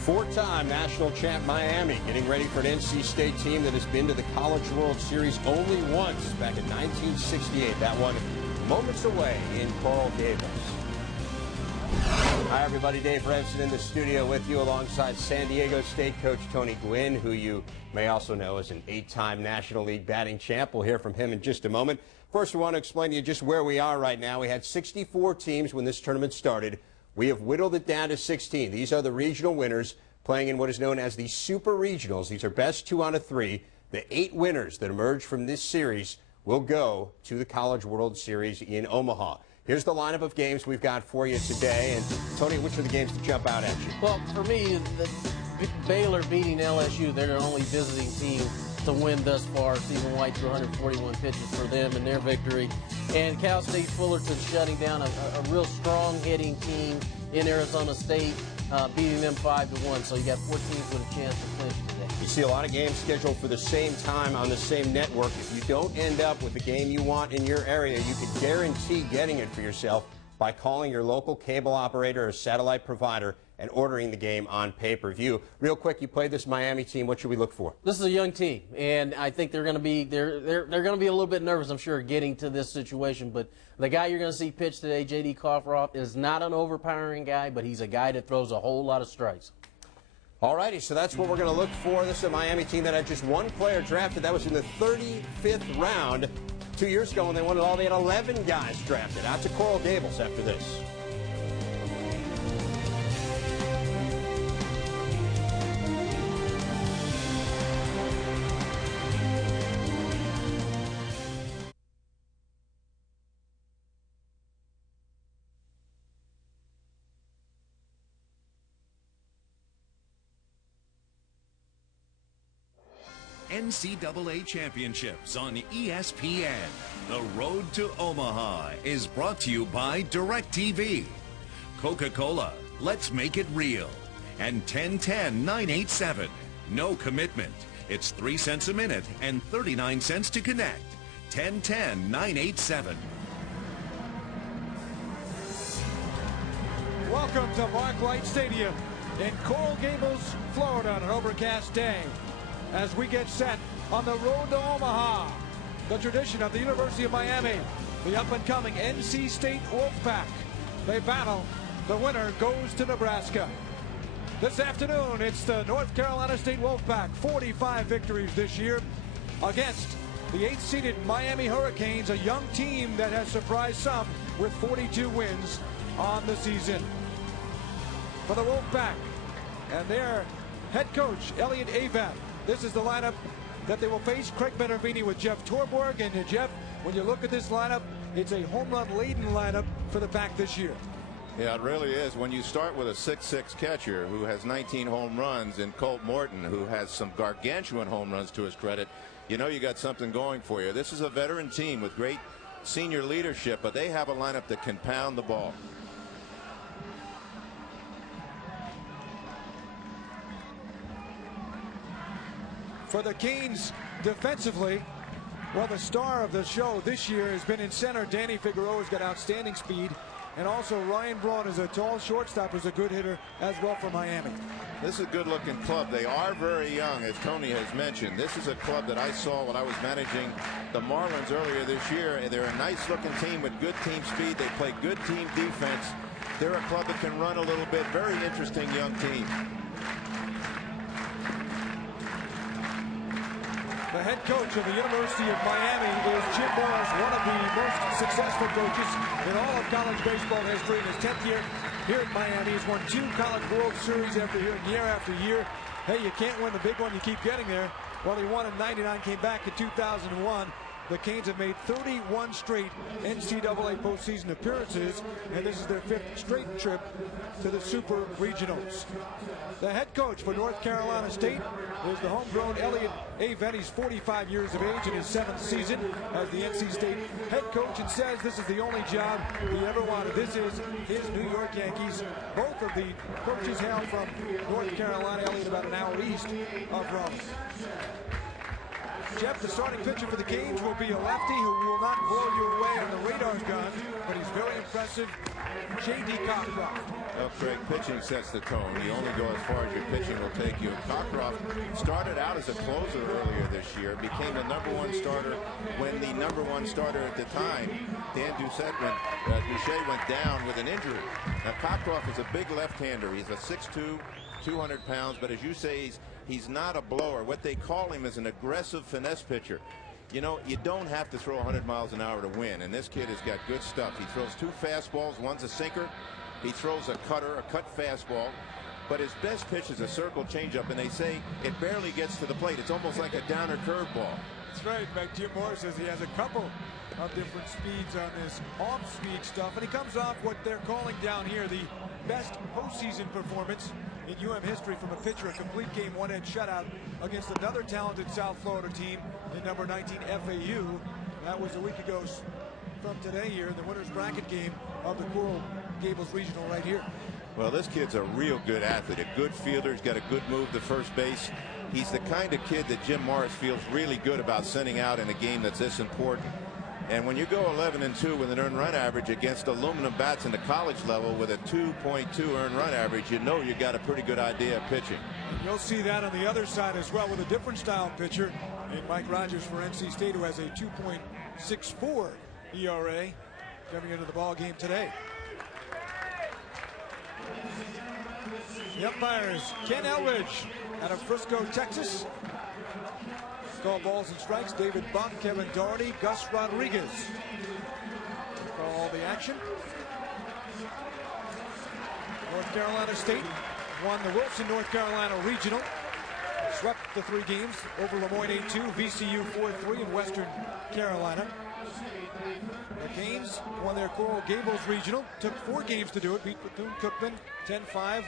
Four-time national champ Miami getting ready for an NC State team that has been to the College World Series only once back in 1968. That one moments away in Coral Gables. Hi, everybody. Dave Remsen in the studio with you alongside San Diego State coach Tony Gwynn, who you may also know as an 8-time National League batting champ. We'll hear from him in just a moment. First, we want to explain to you just where we are right now. We had 64 teams when this tournament started. We have whittled it down to 16. These are the regional winners playing in what is known as the Super Regionals. These are best 2 out of 3. The 8 winners that emerge from this series will go to the College World Series in Omaha. Here's the lineup of games we've got for you today. And Tony, which are the games that jump out at you? Well, for me, Baylor beating LSU, they're the only visiting team to win thus far. Stephen White threw 141 pitches for them in their victory. And Cal State Fullerton shutting down a real strong hitting team in Arizona State, beating them 5-1. So you got 4 teams with a chance to clinch today. You see a lot of games scheduled for the same time on the same network. If you don't end up with the game you want in your area, you can guarantee getting it for yourself by calling your local cable operator or satellite provider and ordering the game on pay-per-view. Real quick, you played this Miami team. What should we look for? This is a young team, and I think they're going to be they're going to be a little bit nervous, I'm sure, getting to this situation. But the guy you're going to see pitch today, J.D. Koffroff, is not an overpowering guy, but he's a guy that throws a whole lot of strikes. All righty, so that's what we're going to look for. This is a Miami team that had just 1 player drafted. That was in the 35th round 2 years ago when they won it all. They had 11 guys drafted. Out to Coral Gables after this. NCAA Championships on ESPN. The Road to Omaha is brought to you by DirecTV, Coca-Cola, let's make it real, and 1010-987. No commitment. It's 3 cents a minute and 39 cents to connect. 1010-987. Welcome to Mark Stadium in Coral Gables, Florida on an overcast day. As we get set on the road to Omaha, the tradition of the University of Miami, the up-and-coming NC State Wolfpack. They battle. The winner goes to Nebraska. This afternoon, it's the North Carolina State Wolfpack, 45 victories this year, against the 8th-seeded Miami Hurricanes, a young team that has surprised some with 42 wins on the season. For the Wolfpack and their head coach, Elliot Avent. This is the lineup that they will face. Craig Minervini with Jeff Torborg. And Jeff, when you look at this lineup, it's a home run laden lineup for the pack this year. Yeah, it really is. When you start with a 6'6" catcher who has 19 home runs and Colt Morton, who has some gargantuan home runs to his credit, you know you got something going for you. This is a veteran team with great senior leadership, but they have a lineup that can pound the ball. For the Canes defensively, well, the star of the show this year has been in center. Danny Figueroa's got outstanding speed. And also Ryan Braun is a tall shortstop, who's a good hitter as well for Miami. This is a good-looking club. They are very young, as Tony has mentioned. This is a club that I saw when I was managing the Marlins earlier this year. And they're a nice-looking team with good team speed. They play good team defense. They're a club that can run a little bit. Very interesting young team. The head coach of the University of Miami is Jim Morris, one of the most successful coaches in all of college baseball history. In his 10th year here at Miami, he's won 2 College World Series year after year. Hey, you can't win the big one, you keep getting there. Well, he won in '99, came back in 2001. The Canes have made 31 straight NCAA postseason appearances, and this is their 5th straight trip to the Super Regionals. The head coach for North Carolina State is the homegrown Elliot Avent. He's 45 years of age in his 7th season as the NC State head coach, and says this is the only job he ever wanted. This is his New York Yankees. Both of the coaches hail from North Carolina. Elliot about an hour east of Raleigh. Jeff, the starting pitcher for the Canes will be a lefty who will not blow you away on the radar gun, but he's very impressive. J.D. Koffroff. Well, Craig, pitching sets the tone. You only go as far as your pitching will take you. Cockcroft started out as a closer earlier this year, became the #1 starter when the #1 starter at the time, Dan Duchesne, went down with an injury. Now, Cockcroft is a big left-hander. He's a 6'2", 200 pounds, but as you say, he's not a blower. What they call him is an aggressive finesse pitcher. You know, you don't have to throw 100 miles an hour to win, and this kid has got good stuff. He throws 2 fastballs, one's a sinker. He throws a cutter, a cut fastball, but his best pitch is a circle changeup, and they say it barely gets to the plate. It's almost like a downer curveball. That's right. In fact, Jim Morris says he has a couple of different speeds on this off-speed stuff, and he comes off what they're calling down here the best postseason performance in UM history from a pitcher, a complete game one-hit shutout against another talented South Florida team in number 19 FAU. That was a week ago from today here in the winner's bracket game of the Coral Gables Regional right here. Well, this kid's a real good athlete, a good fielder. He's got a good move to first base. He's the kind of kid that Jim Morris feels really good about sending out in a game that's this important. And when you go 11-2 with an earned run average against aluminum bats in the college level with a 2.2 earned run average, you know you got a pretty good idea of pitching. And you'll see that on the other side as well with a different style pitcher in Mike Rogers for NC State, who has a 2.64 ERA coming into the ball game today. The umpire is Ken Elridge out of Frisco, Texas. Call balls and strikes. David Buck, Kevin Doherty, Gus Rodriguez call all the action. North Carolina State won the Wilson, North Carolina Regional. Swept the 3 games over Lemoyne 8-2, VCU 4-3 in Western Carolina. The Canes won their Coral Gables Regional. Took 4 games to do it. Beat Bethune-Cookman 10-5.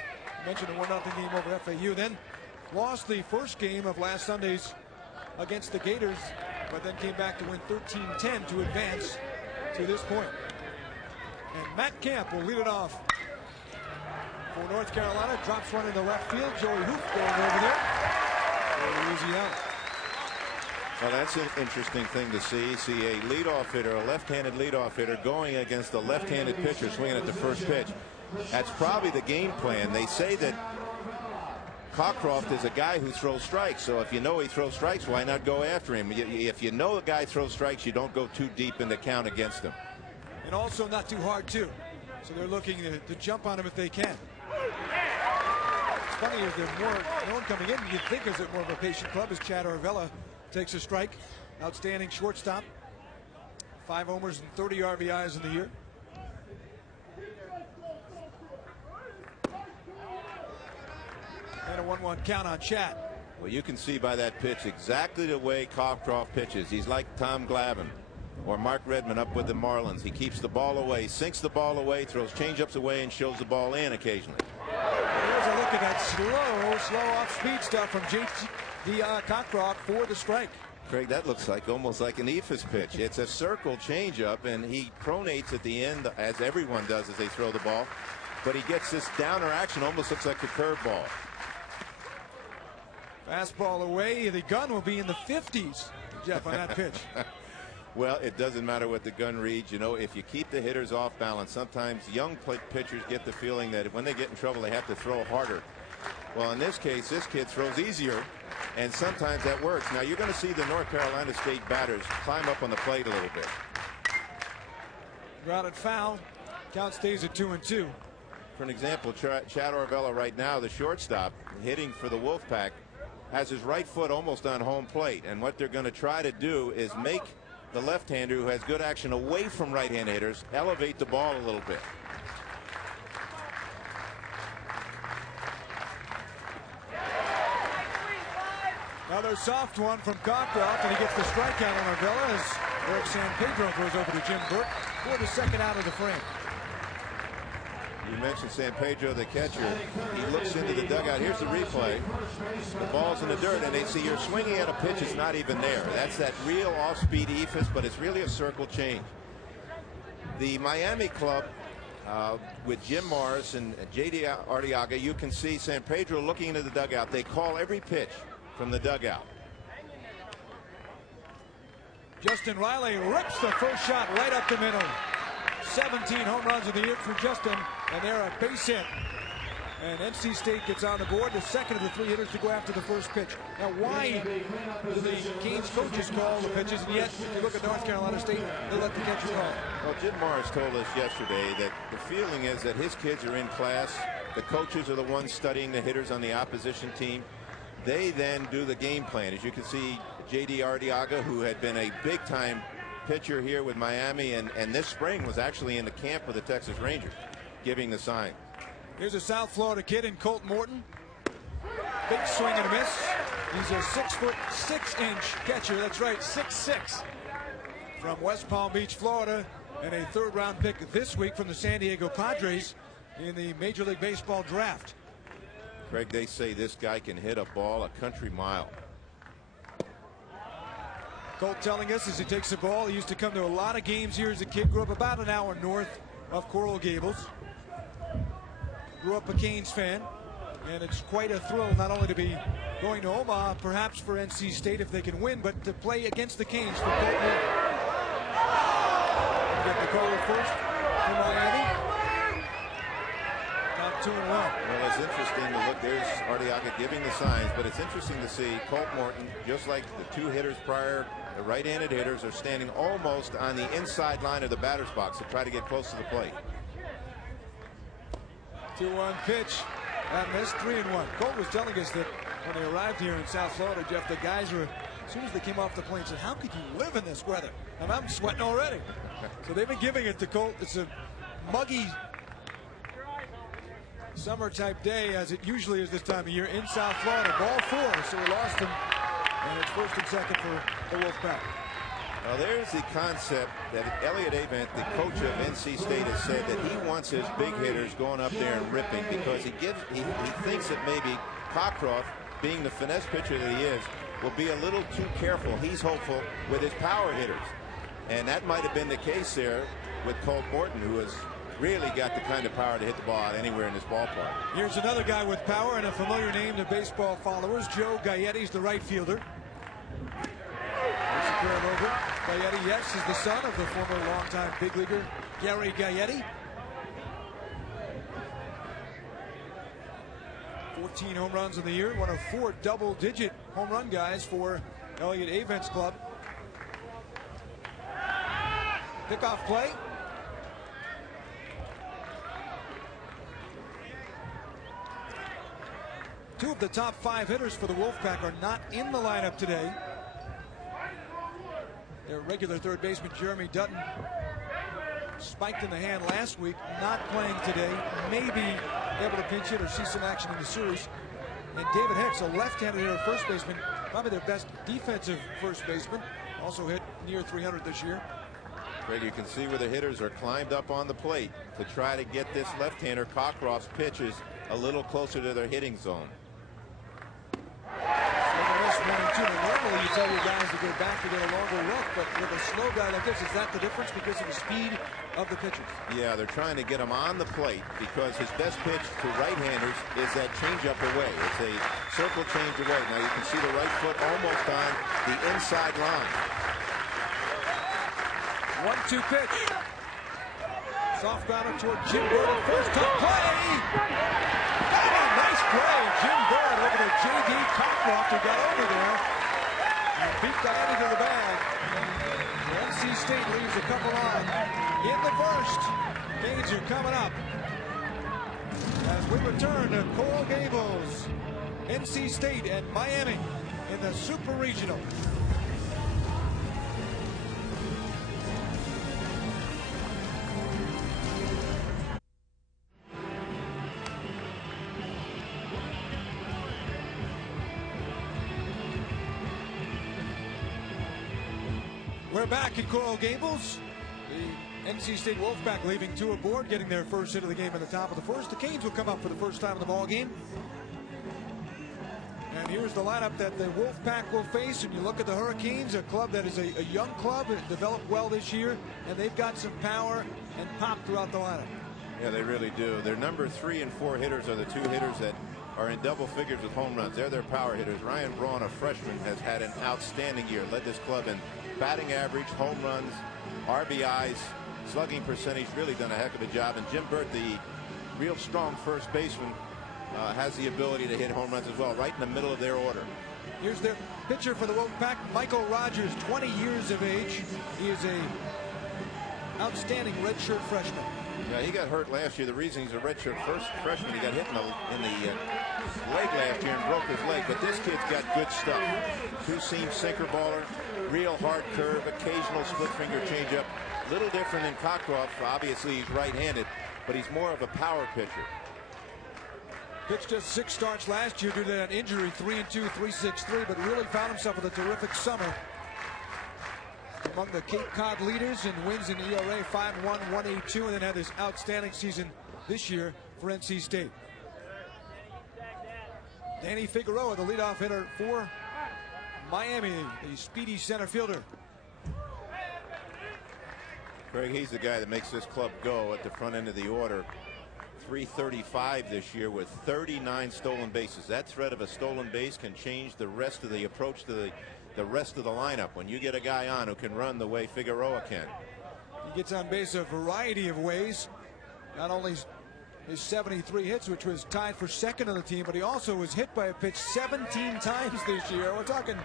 Mentioned a 1-0 game over FAU. Then lost the first game of last Sunday's against the Gators, but then came back to win 13-10 to advance to this point. And Matt Camp will lead it off for North Carolina. Drops one in the left field. Joey Hoop going over there. Very easy out. Well, that's an interesting thing to see. See a leadoff hitter, a left-handed leadoff hitter, going against a left-handed pitcher swinging at the first pitch. That's probably the game plan. They say that Cockcroft is a guy who throws strikes, so if you know he throws strikes, why not go after him? If you know a guy throws strikes, you don't go too deep in the count against him. And also not too hard, too. So they're looking to jump on him if they can. It's funny, is there no one coming in? You'd think is it more of a patient club as Chad Arvella takes a strike. Outstanding shortstop. 5 homers and 30 RBIs in the year. And a 1-1 count on Chad. Well, you can see by that pitch exactly the way Cockcroft pitches. He's like Tom Glavine or Mark Redmond up with the Marlins. He keeps the ball away, sinks the ball away, throws changeups away, and shows the ball in occasionally. Here's a look at that slow off-speed stuff from J.T. Cockcroft for the strike. Craig, that looks like almost like an eephus pitch. It's a circle changeup, and he pronates at the end, as everyone does as they throw the ball. But he gets this downer action, almost looks like a curveball. Fastball away. The gun will be in the 50s, Jeff, on that pitch. Well, it doesn't matter what the gun reads. You know, if you keep the hitters off balance, sometimes young pitchers get the feeling that when they get in trouble, they have to throw harder. Well, in this case, this kid throws easier, and sometimes that works. Now, you're going to see the North Carolina State batters climb up on the plate a little bit. Grounded foul. Count stays at 2-2. For an example, Chad Arvella right now, the shortstop, hitting for the Wolfpack, has his right foot almost on home plate. And what they're going to try to do is make the left-hander, who has good action away from right-hand hitters, elevate the ball a little bit. Another soft one from Cockcroft, and he gets the strikeout on Arvella as Eric San Pedro goes over to Jim Burke for the second out of the frame. You mentioned San Pedro, the catcher. He looks into the dugout. Here's the replay. The ball's in the dirt, and they see you're swinging at a pitch that's not even there. That's that real off-speed eephus, but it's really a circle change. The Miami club with Jim Morris and J.D. Arteaga, you can see San Pedro looking into the dugout. They call every pitch from the dugout. Justin Riley rips the first shot right up the middle. 17 home runs of the year for Justin and they're a base hit. And NC State gets on the board, the second of the 3 hitters to go after the first pitch. Now, why do the Canes coaches call the pitches, and yet, if you look at North Carolina State, they let the catcher call? Well, Jim Morris told us yesterday that the feeling is that his kids are in class. The coaches are the ones studying the hitters on the opposition team. They then do the game plan. As you can see, J.D. Arteaga, who had been a big-time pitcher here with Miami, and this spring was actually in the camp with the Texas Rangers, giving the sign. Here's a South Florida kid in Colt Morton. Big swing and a miss. He's a 6'6" catcher. That's right, 6'6", from West Palm Beach, Florida, and a third-round pick this week from the San Diego Padres in the Major League Baseball draft. Craig, they say this guy can hit a ball a country mile. Colt telling us as he takes the ball, he used to come to a lot of games here as a kid. Grew up about an hour north of Coral Gables. Grew up a Canes fan, and it's quite a thrill not only to be going to Omaha, perhaps for NC State if they can win, but to play against the Canes for Colt Morton. Get the caller first for Miami. Top 2-1. Well, it's interesting to look. There's Arteaga giving the signs, but it's interesting to see Colt Morton, just like the 2 hitters prior, the right-handed hitters are standing almost on the inside line of the batter's box to try to get close to the plate. 2-1 pitch. That missed. 3-1. Colt was telling us that when they arrived here in South Florida, Jeff, the guys were, as soon as they came off the plane, said, how could you live in this weather? And I'm sweating already. So they've been giving it to Colt. It's a muggy summer type day, as it usually is this time of year in South Florida. Ball 4, so we lost him. And it's first and second for the Wolfpack. Well, there's the concept that Elliott Avent, the coach of NC State, has said that he wants his big hitters going up there and ripping because he thinks that maybe Cockcroft, being the finesse pitcher that he is, will be a little too careful. He's hopeful with his power hitters. And that might have been the case there with Colt Morton, who has really got the kind of power to hit the ball out anywhere in this ballpark. Here's another guy with power and a familiar name to baseball followers. Joe Gaetti's the right fielder. There's a curve over. Gaetti, yes, is the son of the former longtime big leaguer Gary Gaetti. 14 home runs in the year, one of 4 double-digit home run guys for Elliott Avent's club. Pickoff play. Two of the top 5 hitters for the Wolfpack are not in the lineup today. Their regular third baseman Jeremy Dutton, spiked in the hand last week, not playing today. Maybe able to pinch hit or see some action in the series. And David Hicks, a left-handed hitter, first baseman, probably their best defensive first baseman, also hit near 300 this year. Greg, you can see where the hitters are climbed up on the plate to try to get this left-hander Cockcroft's pitches a little closer to their hitting zone. Normally you tell your guys to go back to get a longer look, but with a slow guy like this, is that the difference because of the speed of the pitchers? Yeah, they're trying to get him on the plate because his best pitch to right-handers is that changeup away. It's a circle change away. Now you can see the right foot almost on the inside line. 1-2 pitch. Soft grounder toward Jim Bird. First tough play. Nice play. Jim Bird over to J.D. Cockcroft, who got over there and beat that into the bag. NC State leaves a couple on in the first. Canes are coming up as we return to Coral Gables, NC State and Miami in the Super Regional. We're back at Coral Gables. The NC State Wolfpack leaving 2 aboard, getting their first hit of the game at the top of the first. The Canes will come up for the first time in the ball game. And here's the lineup that the Wolfpack will face. And you look at the Hurricanes, a club that is a young club, it developed well this year, and they've got some power and pop throughout the lineup. Yeah, they really do. Their number 3 and 4 hitters are the 2 hitters that are in double figures with home runs. They're their power hitters. Ryan Braun, a freshman, has had an outstanding year. Led this club in batting average, home runs, RBIs, slugging percentage. Really done a heck of a job. And Jim Burt, the real strong first baseman, has the ability to hit home runs as well, right in the middle of their order. Here's their pitcher for the Wolfpack, Michael Rogers, 20 years of age. He is a outstanding redshirt freshman. Yeah, he got hurt last year. The reason he's a redshirt freshman, he got hit in the leg last year and broke his leg. But this kid's got good stuff. Two-seam sinker baller, real hard curve, occasional split finger changeup. Little different than Cockcroft. Obviously, he's right-handed, but he's more of a power pitcher. Pitched just 6 starts last year due to that injury, 3-2, 3.63, but really found himself with a terrific summer. Among the Cape Cod leaders in wins in ERA, 5-1, 1.82, and then had this outstanding season this year for NC State. Danny Figueroa, the leadoff hitter for Miami, the speedy center fielder. Craig, he's the guy that makes this club go at the front end of the order. 335 this year with 39 stolen bases. That threat of a stolen base can change the rest of the approach to the rest of the lineup when you get a guy on who can run the way Figueroa can. He gets on base a variety of ways. Not only his 73 hits, which was tied for second on the team, but he also was hit by a pitch 17 times this year. We're talking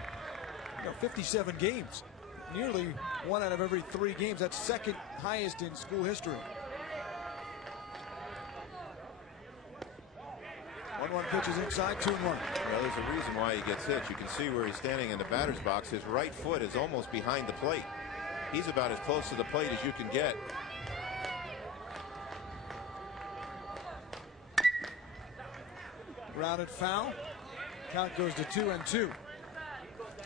57 games. Nearly 1 out of every 3 games. That's second highest in school history. 1-1 pitches inside, 2-1. Well, there's a reason why he gets hit. You can see where he's standing in the batter's box. His right foot is almost behind the plate. He's about as close to the plate as you can get. Grounded foul. Count goes to 2-2. Well,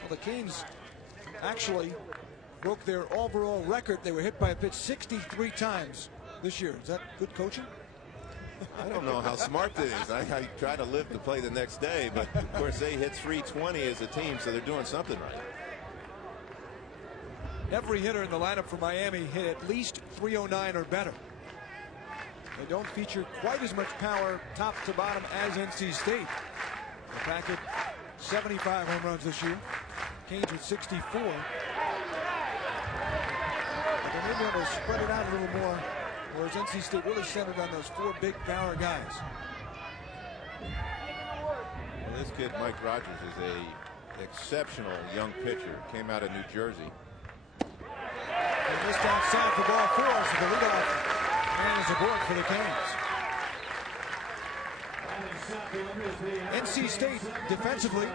the Canes actually broke their overall record. They were hit by a pitch 63 times this year. Is that good coaching? I don't know how smart it is. I try to live to play the next day, but of course they hit 320 as a team, so they're doing something right. Every hitter in the lineup for Miami hit at least 309 or better. They don't feature quite as much power top to bottom as NC State. The Packet 75 home runs this year. Canes with 64. But they may be able to spread it out a little more, whereas NC State really centered on those 4 big power guys. Well, this kid, Mike Rogers, is a exceptional young pitcher. Came out of New Jersey. They missed outside for ball 4, so the leadoff man is aboard for the Canes. NC State defensively,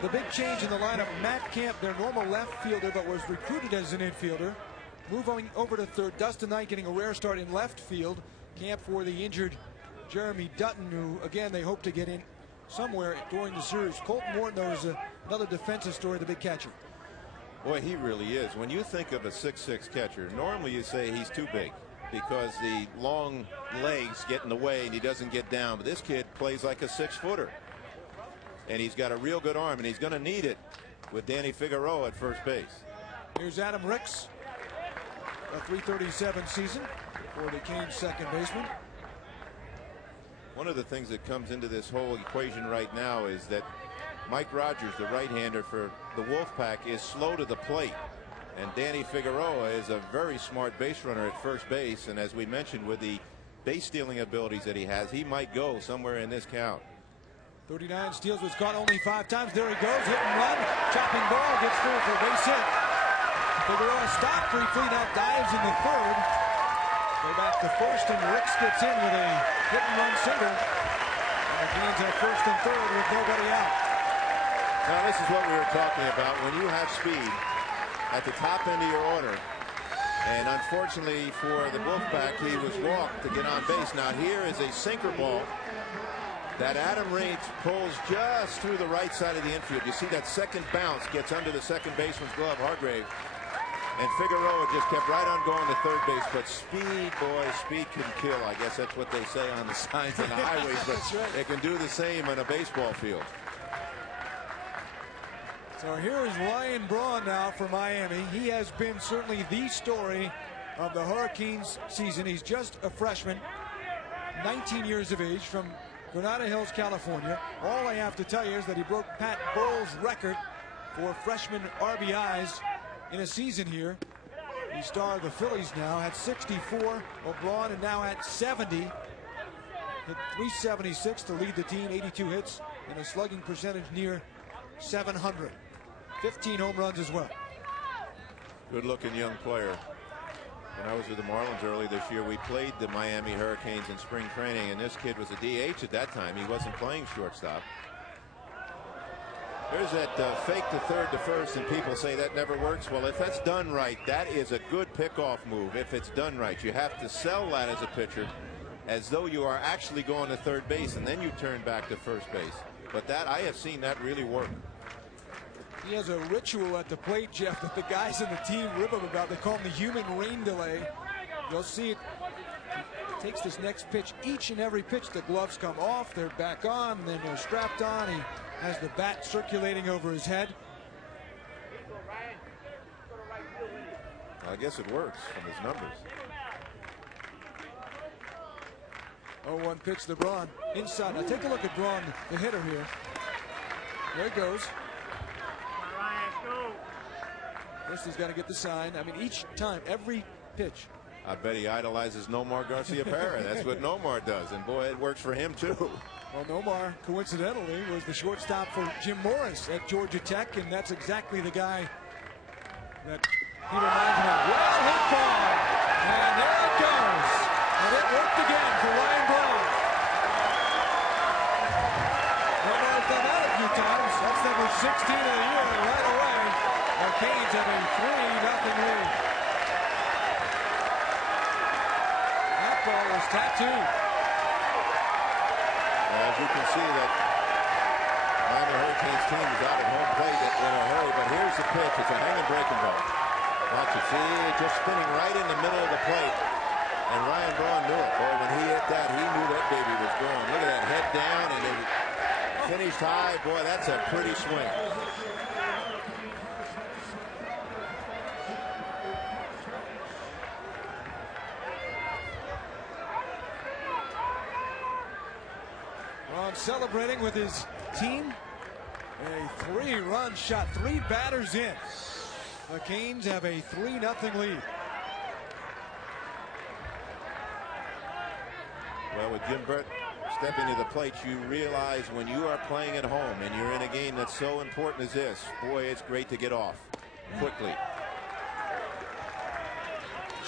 the big change in the lineup, Matt Camp, their normal left fielder but was recruited as an infielder, moving over to third. Dustin Knight getting a rare start in left field. Camp for the injured Jeremy Dutton, who again they hope to get in somewhere during the series. Colton Morton, though, is another defensive story, the big catcher. Boy, he really is. When you think of a 6'6" catcher, normally you say he's too big because the long legs get in the way and he doesn't get down. But this kid plays like a 6-footer. And he's got a real good arm, and he's going to need it with Danny Figueroa at first base. Here's Adam Ricks, a 337 season for the Canes second baseman. One of the things that comes into this whole equation right now is that Mike Rogers, the right-hander for the Wolfpack, is slow to the plate. And Danny Figueroa is a very smart base runner at first base. And as we mentioned, with the base stealing abilities that he has, he might go somewhere in this count. 39 steals, was caught only 5 times. There he goes, hit and run. Chopping ball, gets through for a base hit. Figueroa stopped briefly, now dives into third. Go back to first, and Ricks gets in with a hit and run single. And the Canes have first and third with nobody out. Now this is what we were talking about. When you have speed at the top end of your order, and unfortunately for the Wolfpack, he was walked to get on base. Now here is a sinker ball that Adam Raines pulls just through the right side of the infield. You see that second bounce gets under the second baseman's glove, Hargrave. And Figueroa just kept right on going to third base. But speed, boy, speed can kill. I guess that's what they say on the signs on the highways. But right. It can do the same on a baseball field. So here is Ryan Braun now for Miami. He has been certainly the story of the Hurricanes season. He's just a freshman, 19 years of age, from Granada Hills, California. All I have to tell you is that he broke Pat Burrell's record for freshman RBIs in a season here. the star of the Phillies now, had 64. LeBron and now at 70. Hit 376 to lead the team, 82 hits, and a slugging percentage near 700. 15 home runs as well. Good-looking young player. When I was with the Marlins early this year, we played the Miami Hurricanes in spring training, and this kid was a DH at that time. He wasn't playing shortstop. There's that fake to third to first, and people say that never works. Well, if that's done right, that is a good pickoff move. If it's done right, you have to sell that as a pitcher as though you are actually going to third base, and then you turn back to first base. But that, I have seen that really work. He has a ritual at the plate, Jeff, that the guys in the team rib him about. They call him the human rain delay. You'll see it. He takes this next pitch, each and every pitch. The gloves come off, they're back on, then they're strapped on. He has the bat circulating over his head. I guess it works from his numbers. 0-1 pitch to Braun. Inside. Now take a look at Braun, the hitter here. There it goes. First he's got to get the sign. I mean, each time, every pitch. I bet he idolizes Nomar Garciaparra. That's what Nomar does, and boy, it works for him too. Well, Nomar, coincidentally, was the shortstop for Jim Morris at Georgia Tech, and that's exactly the guy that he reminds me of. Well hit ball, and there it goes. And it worked again for Ryan Braun. Nomar's done that a few times. That's number 16 of the year, and right away, the Canes have a 3-0 lead. That ball was tattooed. As you can see, that Miami Hurricanes team is out at home plate in a hurry, but here's the pitch. It's a hanging breaking ball. Watch it. See, just spinning right in the middle of the plate. And Ryan Braun knew it. Boy, when he hit that, he knew that baby was going. Look at that, head down, and it finished high. Boy, that's a pretty swing. Celebrating with his team. A 3-run shot, 3 batters in. The Canes have a 3-0 lead. Well, with Jim Burt stepping to the plate, you realize when you are playing at home and you're in a game that's so important as this, boy, it's great to get off quickly.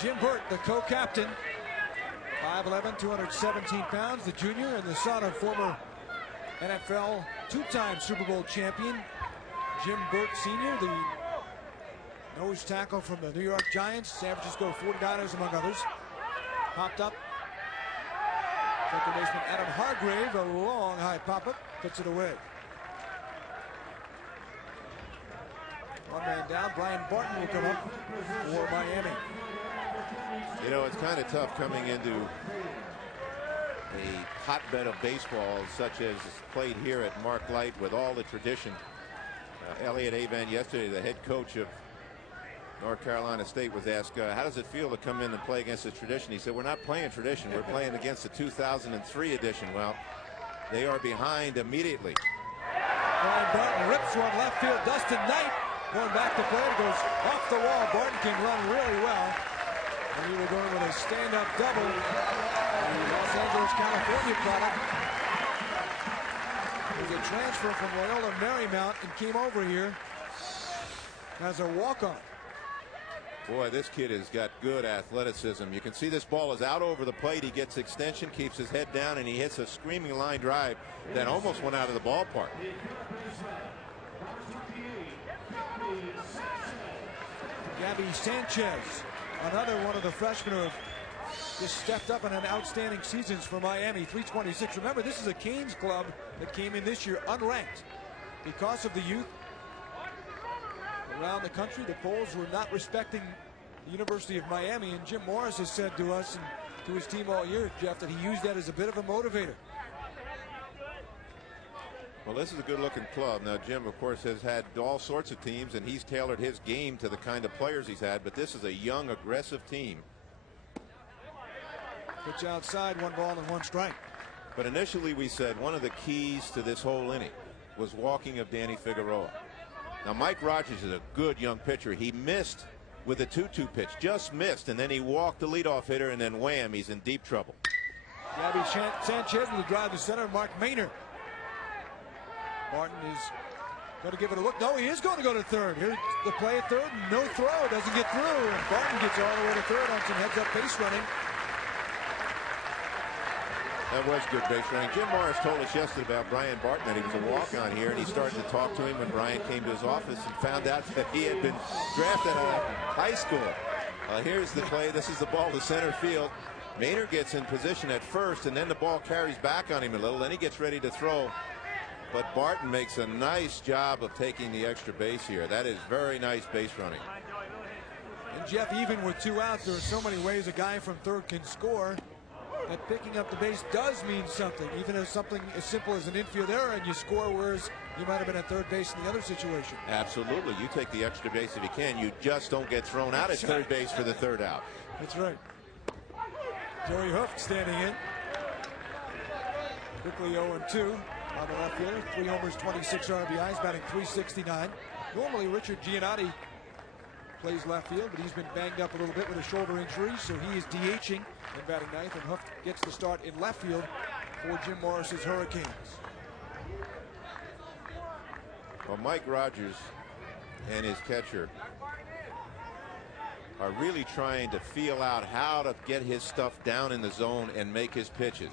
Jim Burt, the co-captain, 5'11", 217 pounds, the junior, and the son of former NFL two-time Super Bowl champion Jim Burt Sr., the nose tackle from the New York Giants, San Francisco 49ers, among others. Popped up. Second baseman Adam Hargrave, a long high pop-up, puts it away. One man down. Brian Barton will come up for Miami. You know, it's kind of tough coming into a hotbed of baseball such as played here at Mark Light with all the tradition. Elliot Avent yesterday, the head coach of North Carolina State, was asked, how does it feel to come in and play against the tradition? He said, we're not playing tradition. We're playing against the 2003 edition. Well, they are behind immediately. Brian Barton rips one left field. Dustin Knight going back to play. It goes off the wall. Barton can run really well. And we were going with a stand-up double. The Los Angeles, California product. There's a transfer from Loyola Marymount and came over here as a walk-on. Boy, this kid has got good athleticism. You can see this ball is out over the plate. He gets extension, keeps his head down, and he hits a screaming line drive that almost went out of the ballpark. Gabby Sanchez, another one of the freshmen who have just stepped up in an outstanding seasons for Miami. 326. Remember, this is a Canes club that came in this year unranked because of the youth. Around the country, the polls were not respecting the University of Miami, and Jim Morris has said to us and to his team all year, Jeff, that he used that as a bit of a motivator. Well, this is a good-looking club. Now, Jim, of course, has had all sorts of teams, and he's tailored his game to the kind of players he's had, but this is a young, aggressive team. Pitch outside, 1 ball and 1 strike. But initially we said one of the keys to this whole inning was walking of Danny Figueroa. Now, Mike Rogers is a good young pitcher. He missed with a 2-2 pitch. Just missed, and then he walked the leadoff hitter, and then wham, he's in deep trouble. Gabby Sanchez with the drive to center. Mark Maynard. Martin is going to give it a look. No, he is going to go to third. Here's the play at third. No throw. Doesn't get through. And Barton gets all the way to third on some heads-up base running. That was good base running. Jim Morris told us yesterday about Brian Barton that he was a walk-on here, and he started to talk to him when Brian came to his office and found out that he had been drafted out of high school. Here's the play. This is the ball to center field. Maynard gets in position at first, and then the ball carries back on him a little. Then he gets ready to throw. But Barton makes a nice job of taking the extra base here. That is very nice base running. And Jeff, even with 2 outs, there are so many ways a guy from third can score that picking up the base does mean something. Even if something as simple as an infield error and you score, whereas you might have been at third base in the other situation. Absolutely. You take the extra base if you can. You just don't get thrown out at third base for the third out. That's right. Joey Hooft standing in. Quickly 0-2 on the left fielder. 3 homers, 26 RBIs, batting .369. Normally Richard Giannotti plays left field, but he's been banged up a little bit with a shoulder injury, so he is DHing and batting ninth, and Hooft gets the start in left field for Jim Morris's Hurricanes. Well, Mike Rogers and his catcher are really trying to feel out how to get his stuff down in the zone and make his pitches.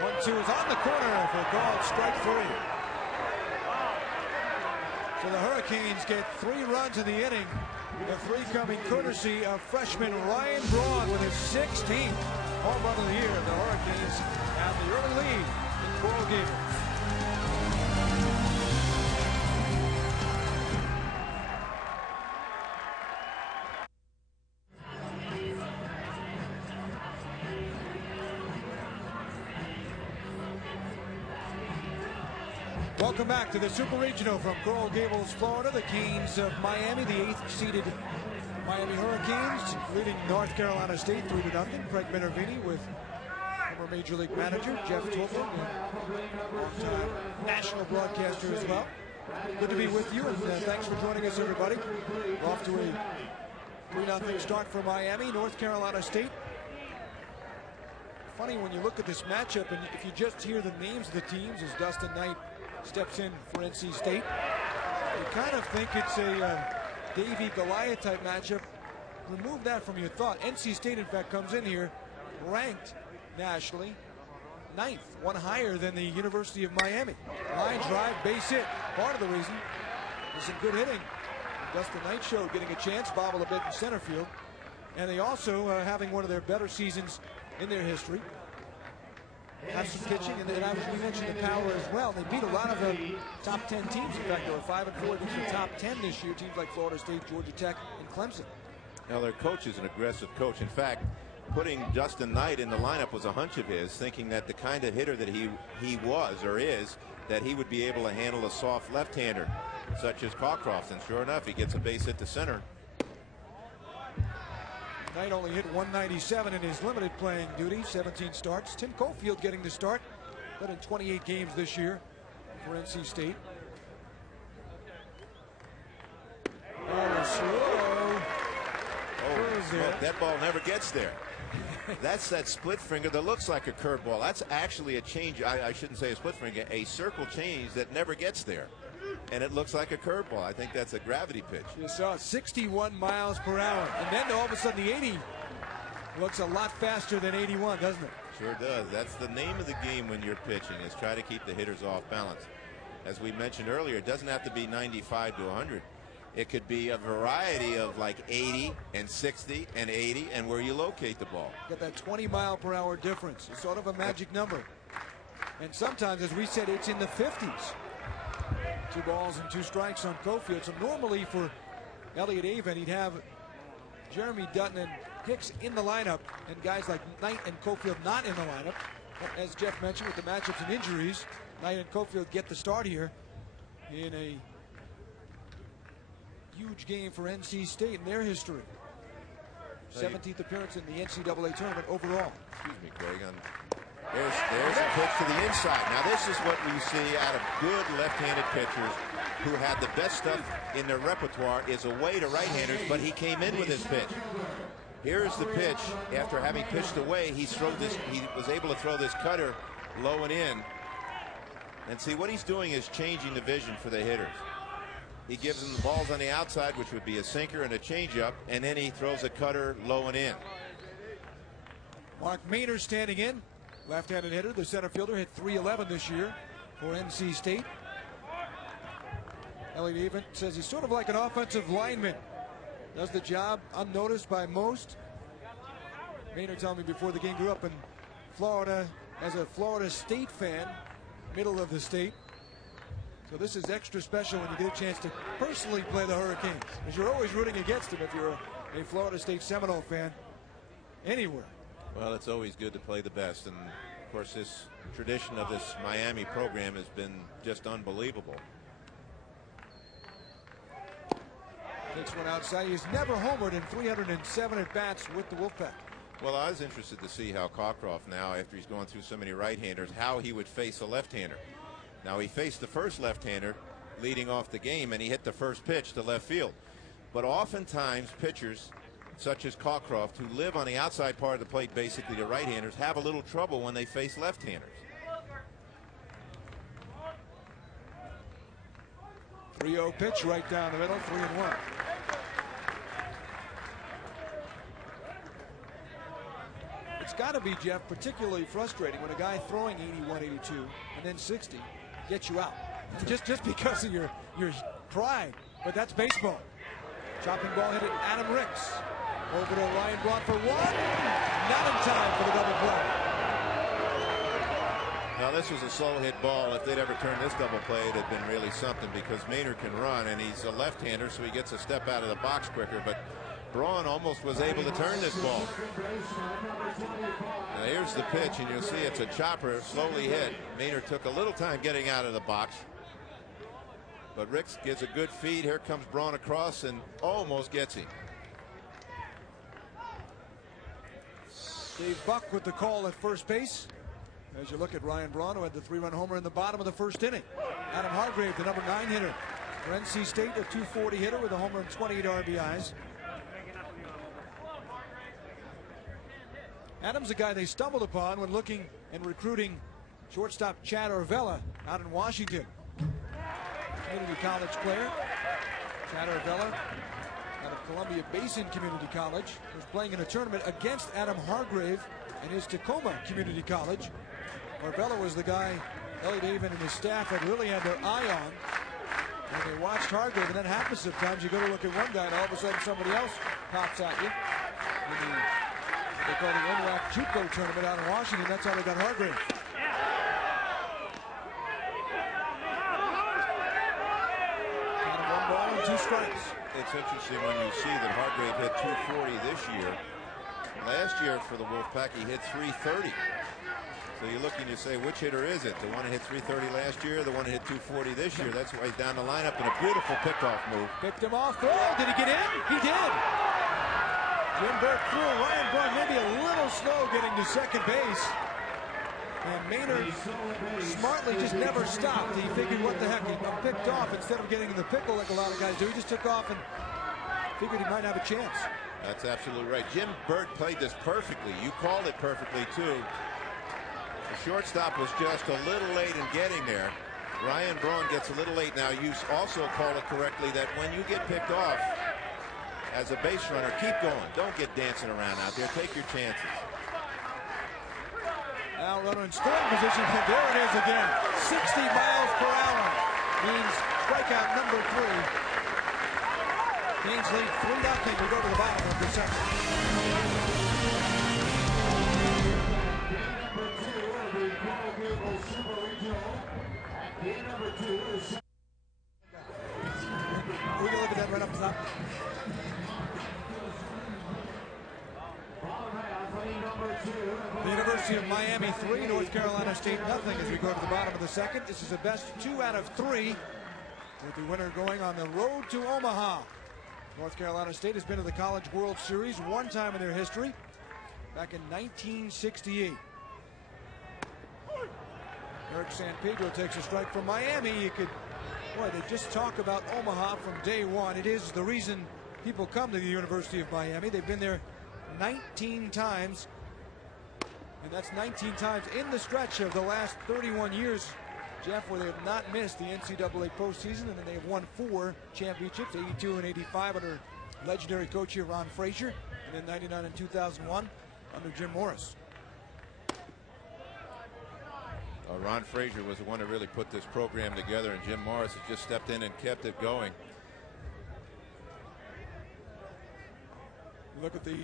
1-2 is on the corner for a called strike 3. So the Hurricanes get 3 runs in the inning. The 3 coming courtesy of freshman Ryan Braun with his 16th home run of the year. The Hurricanes have the early lead in Coral Gables. Welcome back to the Super Regional from Coral Gables, Florida. The Canes of Miami, the 8th seeded Miami Hurricanes, leading North Carolina State 3-0. Craig Minervini with former Major League manager Jeff Tilton, and longtime national broadcaster as well. Good to be with you, and thanks for joining us, everybody. We're off to a 3-0 start for Miami. North Carolina State. Funny when you look at this matchup, and if you just hear the names of the teams as Dustin Knight steps in for NC State, you kind of think it's a Davey Goliath type matchup. Remove that from your thought. NC State, in fact, comes in here ranked nationally 9th, one higher than the University of Miami. Line drive, base hit. Part of the reason is some good hitting. Dustin Knight showed getting a chance, bobble a bit in center field, and they also having one of their better seasons in their history. Have some pitching, and we mentioned the power as well. They beat a lot of the top 10 teams. In fact, they were 5-4 against the top 10 this year. Teams like Florida State, Georgia Tech, and Clemson. Now, their coach is an aggressive coach. In fact, putting Dustin Knight in the lineup was a hunch of his, thinking that the kind of hitter that he was or is, that he would be able to handle a soft left-hander such as Cockcroft. And sure enough, he gets a base hit to center. Knight only hit 197 in his limited playing duty, 17 starts. Tim Cofield getting the start, but in 28 games this year for NC State. Slow. Oh, that ball never gets there. That's that split finger that looks like a curveball. That's actually a change. I shouldn't say a split finger, a circle change that never gets there. And it looks like a curveball. I think that's a gravity pitch. You saw 61 miles per hour. And then all of a sudden the 80 looks a lot faster than 81, doesn't it? Sure does. That's the name of the game when you're pitching, is try to keep the hitters off balance. As we mentioned earlier, it doesn't have to be 95 to 100. It could be a variety of like 80 and 60 and 80 and where you locate the ball. Got that 20 mile per hour difference. It's sort of a magic number. And sometimes, as we said, it's in the 50s. 2 balls and 2 strikes on Cofield. So normally for Elliott Avent, he'd have Jeremy Dutton and Hicks in the lineup and guys like Knight and Cofield not in the lineup. As Jeff mentioned, with the matchups and injuries, Knight and Cofield get the start here in a huge game for NC State in their history. 17th appearance in the NCAA tournament overall. Excuse me, Craig. There's a pitch to the inside. Now this is what we see out of good left-handed pitchers. who had the best stuff in their repertoire, is away to right-handers, but he came in with his pitch. Here's the pitch. After having pitched away, he was able to throw this cutter low and in. And see, what he's doing is changing the vision for the hitters. He gives them the balls on the outside, which would be a sinker and a changeup, and then he throws a cutter low and in. Mark Maynard standing in, left-handed hitter. The center fielder hit .311 this year for NC State. Elliot Avent says he's sort of like an offensive lineman. Does the job unnoticed by most. Maynard told me before the game, grew up in Florida as a Florida State fan, middle of the state. So this is extra special when you get a chance to personally play the Hurricanes, because you're always rooting against them if you're a Florida State Seminole fan anywhere. Well, it's always good to play the best, and of course this tradition of this Miami program has been just unbelievable. Takes one outside. He's never homered in 307 at-bats with the Wolfpack. Well, I was interested to see how Cockcroft now, after he's going through so many right-handers, how he would face a left-hander. Now, he faced the first left-hander leading off the game, and he hit the first pitch to left field. But oftentimes, pitchers such as Cockcroft, who live on the outside part of the plate, basically to right-handers, have a little trouble when they face left-handers. 3-0 pitch right down the middle, 3-1. It's got to be, Jeff, particularly frustrating when a guy throwing 81, 82, and then 60 gets you out. Just because of your pride. But that's baseball. Chopping ball hit at Adam Ricks. Over to Ryan Braun for one. Not in time for the double play. Now, this was a slow hit ball. If they'd ever turned this double play, it had been really something, because Maynard can run, and he's a left-hander, so he gets a step out of the box quicker. But Braun almost was able to turn this ball. Now, here's the pitch, and you'll see it's a chopper, slowly hit. Maynard took a little time getting out of the box. But Ricks gives a good feed. Here comes Braun across and almost gets him. Dave Buck with the call at first base. As you look at Ryan Braun, who had the 3-run homer in the bottom of the first inning. Adam Hargrave, the number 9 hitter for NC State, a .240 hitter with a homer and 28 RBIs. Adam's a guy they stumbled upon when looking and recruiting shortstop Chad Orvella out in Washington. Community college player. Chad Orvella out of Columbia Basin Community College was playing in a tournament against Adam Hargrave in his Tacoma Community College. Orvella was the guy Elliot Avent and his staff had really had their eye on. And they watched Hargrave, and that happens sometimes. You go to look at one guy and all of a sudden somebody else pops at you. They call the NWAC JUCO tournament out in Washington. That's how they got Hargrave. Got him 1 ball and 2 strikes. It's interesting when you see that Hargrave hit .240 this year. Last year for the Wolfpack, he hit .330. So you look and you say, which hitter is it? The one that hit .330 last year, the one that hit .240 this year? That's why he's down the lineup in a beautiful pickoff move. Picked him off. Oh, did he get in? He did. Jim Burke threw. Ryan Braun maybe a little slow getting to second base. And Maynard smartly just never stopped. He figured, what the heck, he picked off instead of getting in the pickle like a lot of guys do. He just took off and figured he might have a chance. That's absolutely right. Jim Burke played this perfectly. You called it perfectly, too. The shortstop was just a little late in getting there. Ryan Braun gets a little late. Now, you also called it correctly that when you get picked off as a base runner, keep going. Don't get dancing around out there. Take your chances. Now runner in scoring position, and there it is again. 60 miles per hour means strikeout number 3. Canes lead 3-0. We go to the bottom of the second. We can look at that right up top. The University of Miami 3, North Carolina State nothing as we go to the bottom of the second. This is a best 2 out of 3 with the winner going on the road to Omaha. North Carolina State has been to the College World Series 1 time in their history, back in 1968. Eric San Pedro takes a strike from Miami. You could Boy, they just talk about Omaha from day one. It is the reason people come to the University of Miami. They've been there 19 times, and that's 19 times in the stretch of the last 31 years, Jeff, where they have not missed the NCAA postseason, and then they have won 4 championships, 82 and 85 under legendary coach here, Ron Frazier, and then 99 and 2001 under Jim Morris. Ron Frazier was the one who really put this program together, and Jim Morris has just stepped in and kept it going. Look at the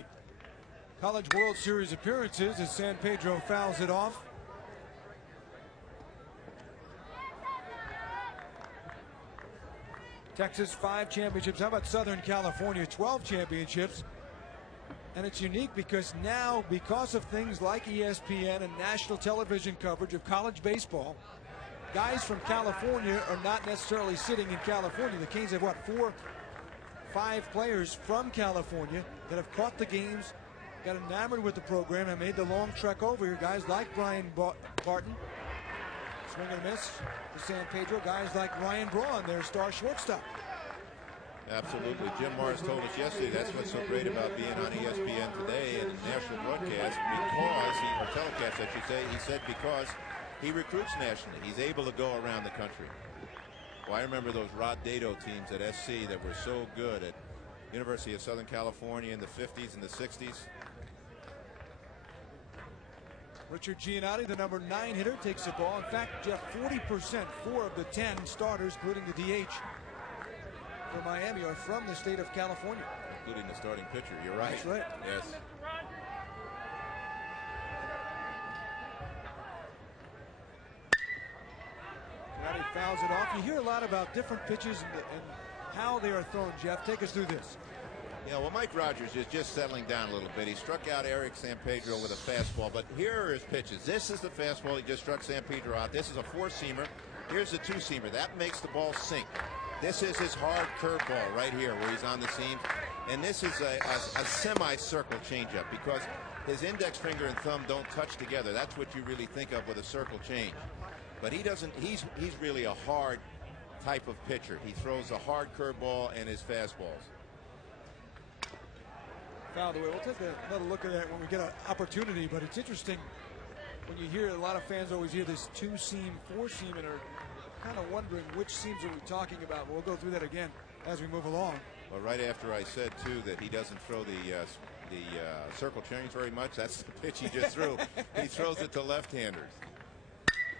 College World Series appearances as San Pedro fouls it off. Texas, 5 championships. How about Southern California, 12 championships? And it's unique because now, because of things like ESPN and national television coverage of college baseball, guys from California are not necessarily sitting in California. The Canes have, what, 4, 5 players from California that have caught the games, got enamored with the program, and made the long trek over here. Guys like Brian Barton, swing and a miss to San Pedro. Guys like Ryan Braun, their star shortstop. Absolutely. Jim Morris told us yesterday that's what's so great about being on ESPN today and national broadcast, because or telecast, I should say. He said because he recruits nationally. He's able to go around the country. Well, I remember those Rod Dado teams at SC that were so good at University of Southern California in the 50s and the 60s. Richard Giannotti, the number 9 hitter, takes the ball. In fact, Jeff, 40%, 4 of the 10 starters, including the DH for Miami, are from the state of California. Including the starting pitcher. You're right. That's right. Yes. Giannotti fouls it off. You hear a lot about different pitches and how they are thrown, Jeff. Take us through this. Yeah, well, Mike Rogers is just settling down a little bit. He struck out Eric San Pedro with a fastball, but here are his pitches. This is the fastball he just struck San Pedro out. This is a 4-seamer. Here's a 2-seamer. That makes the ball sink. This is his hard curveball right here where he's on the seam. And this is a semi-circle changeup because his index finger and thumb don't touch together. That's what you really think of with a circle change. But he doesn't, he's really a hard type of pitcher. He throws a hard curveball and his fastballs. Fouled away. We'll take another look at that when we get an opportunity, but it's interesting when you hear a lot of fans always hear this 2-seam, 4-seam, and are kind of wondering which seams are we talking about. We'll go through that again as we move along. Well, right after I said, too, that he doesn't throw the circle change very much, that's the pitch he just threw. He throws it to left-handers.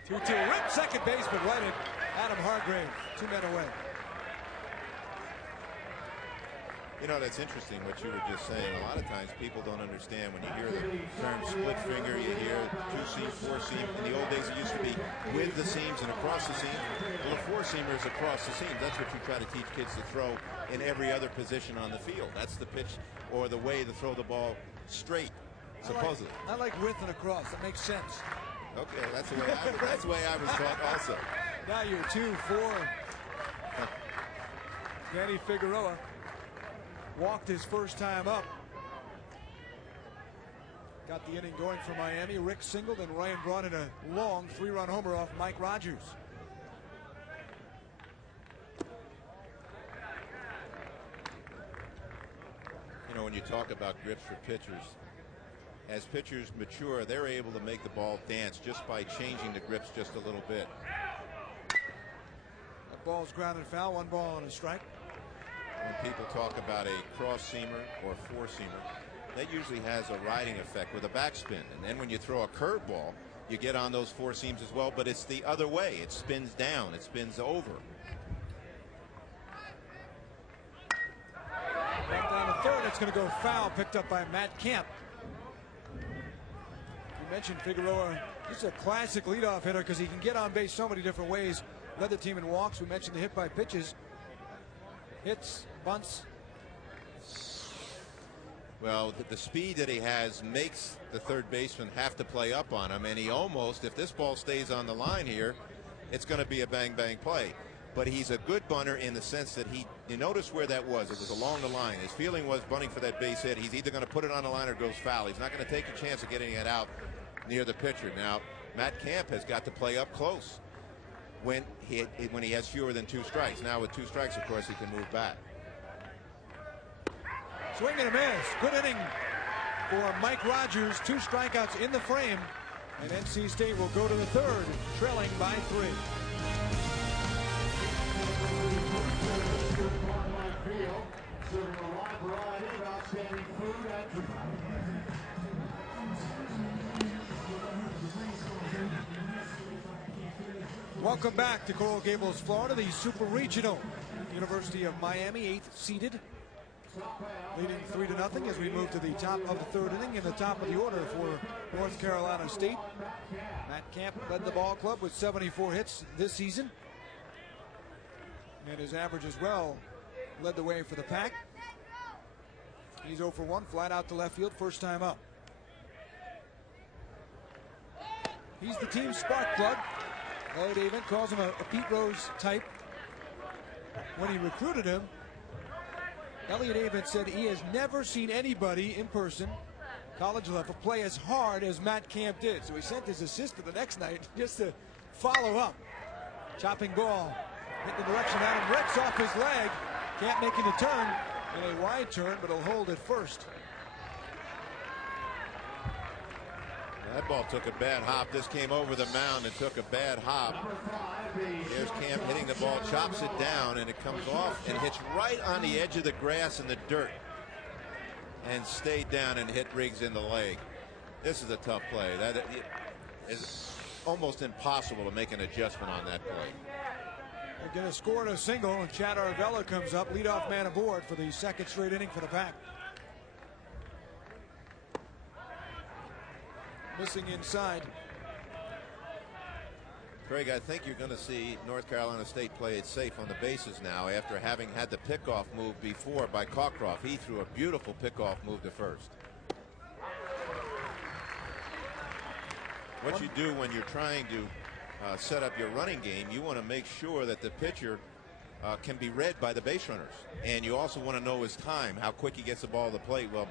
2-2. Rip second baseman right at Adam Hargrave. 2 men away. You know, that's interesting what you were just saying. A lot of times people don't understand when you hear the term split finger, you hear 2-seam, 4-seam. In the old days, it used to be with the seams and across the seams. Well, a 4-seamer is across the seams. That's what you try to teach kids to throw in every other position on the field. That's the pitch or the way to throw the ball straight, supposedly. I like width and across. That makes sense. Okay, that's the way I was taught also. Now you're 2-4. Danny Figueroa walked his first time up. Got the inning going for Miami. Rick singled and Ryan Braun in a long 3-run homer off Mike Rogers. You know, when you talk about grips for pitchers, as pitchers mature, they're able to make the ball dance just by changing the grips just a little bit. That ball's grounded foul. 1 ball and a strike. When people talk about a cross-seamer or 4-seamer, that usually has a riding effect with a backspin. And then when you throw a curveball, you get on those 4 seams as well, but it's the other way. It spins down. It spins over. Back down to third. It's going to go foul. Picked up by Matt Kemp. You mentioned Figueroa. He's a classic leadoff hitter because he can get on base so many different ways. Led the team in walks. We mentioned the hit by pitches. Hits, bunts. Well, the speed that he has makes the third baseman have to play up on him, and he almost, if this ball stays on the line here, it's going to be a bang-bang play. But he's a good bunter in the sense that you notice where that was. It was along the line. His feeling was bunting for that base hit. He's either going to put it on the line or goes foul. He's not going to take a chance of getting it out near the pitcher. Now, Matt Kemp has got to play up close. when he has fewer than 2 strikes. Now with 2 strikes, of course, he can move back. Swing and a miss. Good inning for Mike Rogers. 2 strikeouts in the frame. And NC State will go to the 3rd, trailing by 3. Welcome back to Coral Gables, Florida, the Super Regional. University of Miami, 8th seeded, leading 3-0 as we move to the top of the 3rd inning. In the top of the order for North Carolina State, Matt Camp led the ball club with 74 hits this season, and his average as well led the way for the pack. He's 0 for 1, flat out to left field, first time up. He's the team's spark plug. Elliot Avent calls him a Pete Rose type. When he recruited him, Elliot Avent said he has never seen anybody in person, college level, play as hard as Matt Camp did. So he sent his assistant the next night just to follow up. Chopping ball, hit the direction Adam Ricks off his leg. Camp making the turn, in a wide turn, but he'll hold at first. That ball took a bad hop. This came over the mound and took a bad hop. There's Camp hitting the ball, chops it down, and it comes off and hits right on the edge of the grass and the dirt, and stayed down and hit Riggs in the leg. This is a tough play. That is almost impossible to make an adjustment on that play. They're going to score a single, and Chad Arvella comes up, leadoff man aboard for the 2nd straight inning for the pack. Missing inside. Craig, I think you're going to see North Carolina State play it safe on the bases now after having had the pickoff move before by Cockcroft. He threw a beautiful pickoff move to first. What you do when you're trying to set up your running game, you want to make sure that the pitcher can be read by the base runners. And you also want to know his time, how quick he gets the ball to the plate. Well,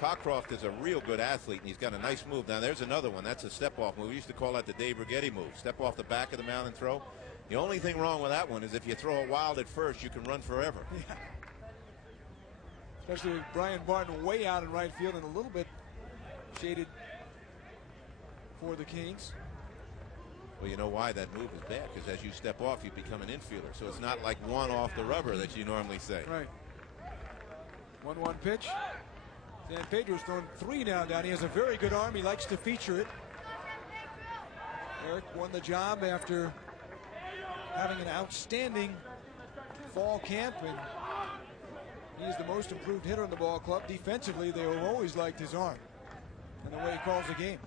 Cockcroft is a real good athlete, and he's got a nice move. Now, there's another one. That's a step-off move. We used to call that the Dave Rigetti move. Step off the back of the mound and throw. The only thing wrong with that one is if you throw it wild at first, you can run forever. Yeah. Especially with Brian Barton way out in right field and a little bit shaded for the Canes. Well, you know why that move is bad? Because as you step off, you become an infielder. So it's not like one off the rubber that you normally say. Right. 1-1 pitch. San Pedro's thrown 3 now down. He has a very good arm. He likes to feature it. Eric won the job after having an outstanding fall camp, and he's the most improved hitter in the ball club. Defensively, they have always liked his arm and the way he calls the game.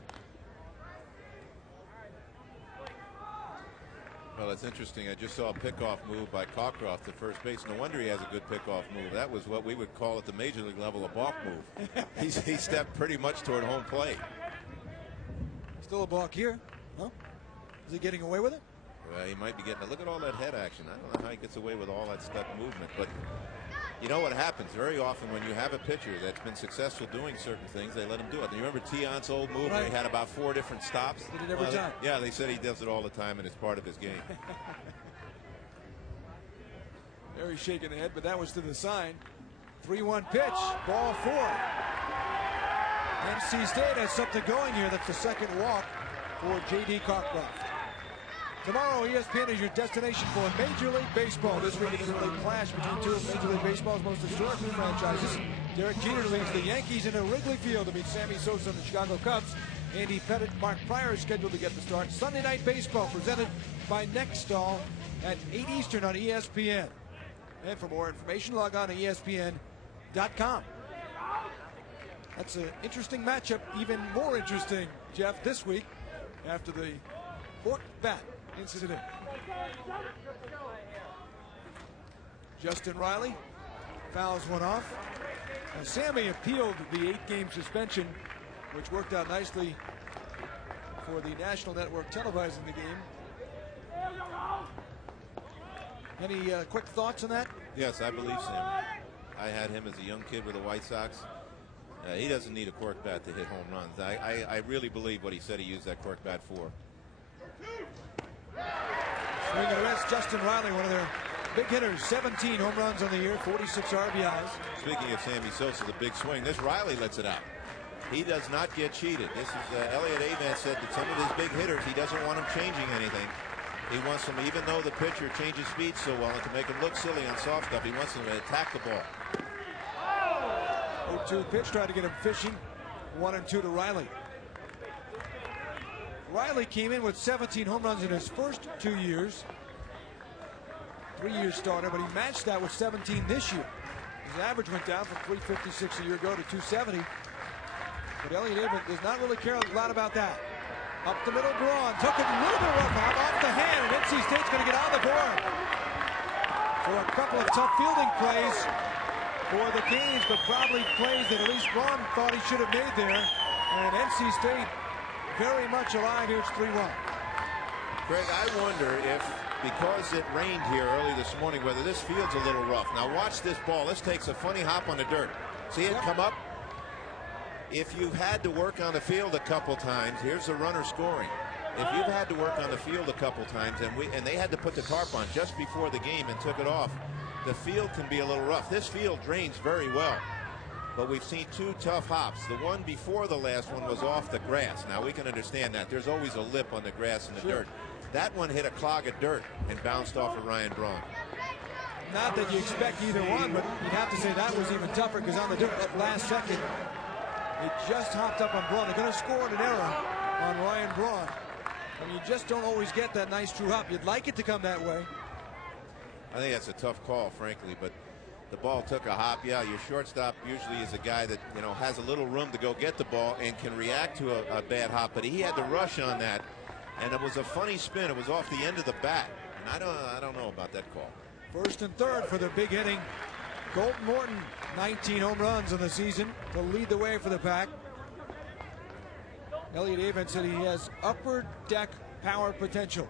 Well, it's interesting. I just saw a pickoff move by Cockcroft to first base. No wonder he has a good pickoff move. That was what we would call at the major league level a balk move. He stepped pretty much toward home plate. Still a balk here. Huh? Is he getting away with it? Well, he might be getting. Look at all that head action. I don't know how he gets away with all that step movement, but you know what happens very often when you have a pitcher that's been successful doing certain things, they let him do it. And you remember Tion's old move where he had about 4 different stops? Did it every time. Yeah, they said he does it all the time and it's part of his game. There he's shaking the head, but that was to the sign. 3-1 pitch, ball 4. NC State has something going here. That's the 2nd walk for J.D. Cockcroft. Tomorrow, ESPN is your destination for Major League Baseball. This week, it is a clash between 2 of Major League Baseball's most historic franchises. Derek Jeter leads the Yankees into Wrigley Field to meet Sammy Sosa and the Chicago Cubs. Andy Pettitte, Mark Pryor is scheduled to get the start. Sunday Night Baseball presented by Nextall at 8 Eastern on ESPN. And for more information, log on to ESPN.com. That's an interesting matchup, even more interesting, Jeff, this week after the forked bat incident. Justin Riley fouls one off. Now, Sammy appealed the 8-game suspension, which worked out nicely for the national network televising the game. Any quick thoughts on that? Yes, I believe Sammy. I had him as a young kid with the White Sox. He doesn't need a cork bat to hit home runs. I really believe what he said he used that cork bat for. Swing and a miss. Justin Riley, one of their big hitters. 17 home runs on the year, 46 RBIs. Speaking of Sammy Sosa, the big swing. This Riley lets it out. He does not get cheated. This is Elliot Avent said that some of his big hitters, he doesn't want them changing anything. He wants them, even though the pitcher changes speed so well and to make him look silly on soft stuff, he wants them to attack the ball. 0-2 pitch, tried to get him fishing. 1-2 to Riley. Riley came in with 17 home runs in his first 2 years. 3-year starter, but he matched that with 17 this year. His average went down from 356 a year ago to 270. But Elliot Avent does not really care a lot about that. Up the middle, Braun took it a little bit rough off the hand, and NC State's going to get on the board. So a couple of tough fielding plays for the Canes, but probably plays that at least Braun thought he should have made there. And NC State very much alive here. It's 3-1. Greg, I wonder if, because it rained here early this morning, whether this field's a little rough. Now watch this ball. This takes a funny hop on the dirt. See it come up? If you've had to work on the field a couple times, here's the runner scoring. If you've had to work on the field a couple times, and they had to put the tarp on just before the game and took it off, the field can be a little rough. This field drains very well, but we've seen 2 tough hops. The one before the last one was off the grass. Now we can understand that. There's always a lip on the grass and the dirt. That one hit a clog of dirt and bounced off of Ryan Braun. Not that you expect either one, but you'd have to say that was even tougher because on the dirt at last second, it just hopped up on Braun. They're going to score an error on Ryan Braun. And you just don't always get that nice true hop. You'd like it to come that way. I think that's a tough call, frankly, but the ball took a hop. Yeah, your shortstop usually is a guy that, you know, has a little room to go get the ball and can react to a bad hop, but he had to rush on that, and it was a funny spin. It was off the end of the bat, and I don't know about that call. First and third for the big hitting Colton Morton. 19 home runs in the season to lead the way for the Pack. Elliot Avent said he has upper deck power potential.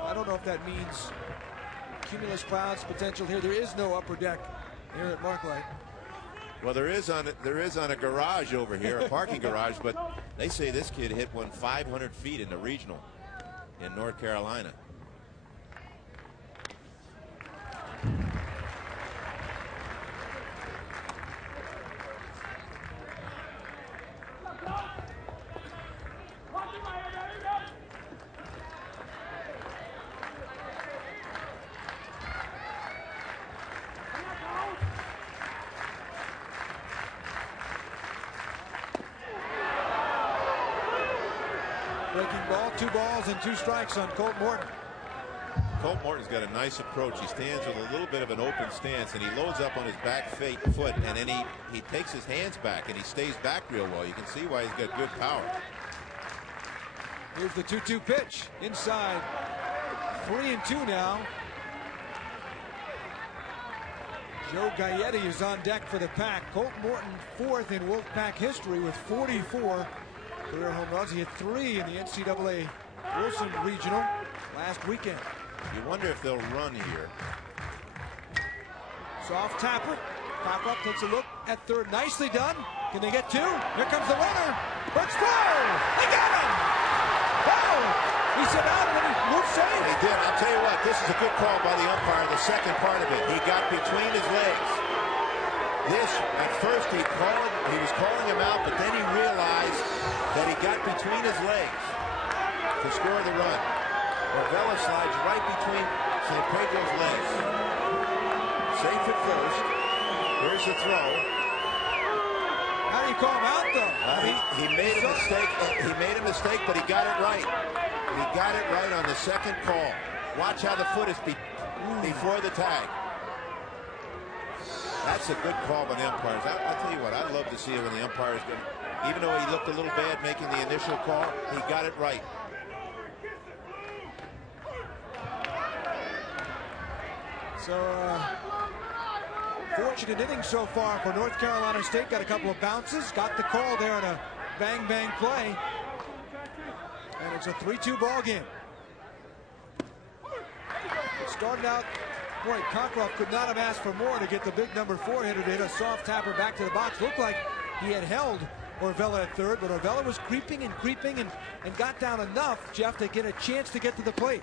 I don't know if that means cumulus clouds potential here. There is no upper deck here at Marklight. Well, there is on a garage over here, a parking garage, but they say this kid hit one 500 feet in the regional in North Carolina. Breaking ball, 2 balls and 2 strikes on Colt Morton. Colt Morton's got a nice approach. He stands with a little bit of an open stance, and he loads up on his back foot, and then he takes his hands back, and he stays back real well. You can see why he's got good power. Here's the 2-2 pitch inside. 3-2 now. Joe Gaetti is on deck for the Pack. Colt Morton 4th in Wolfpack history with 44 career home runs. He hit 3 in the NCAA Wilson Regional last weekend. You wonder if they'll run here. Soft tapper. Pop-up takes a look at third. Nicely done. Can they get 2? Here comes the runner. Let's go! They got him! Oh! He said out and then he moved safe. He did. I'll tell you what, this is a good call by the umpire, the second part of it. He got between his legs. This, at first he was calling him out, but then he realized that he got between his legs to score the run. Orvella slides right between St. Pedro's legs. Safe at first. Here's the throw. How do you call him out, though? He made a mistake. He made a mistake, but he got it right. He got it right on the second call. Watch how the foot is before the tag. That's a good call by the umpires. I'll tell you what, I love to see it when the umpires go. Even though he looked a little bad making the initial call, he got it right. So, fortunate inning so far for North Carolina State. Got a couple of bounces, got the call there in a bang-bang play. And it's a 3-2 ball game. It started out, boy, Cockcroft could not have asked for more to get the big number 4 hitter to hit a soft tapper back to the box. Looked like he had held Orvella at third, but Orvella was creeping and got down enough, Jeff, to get a chance to get to the plate.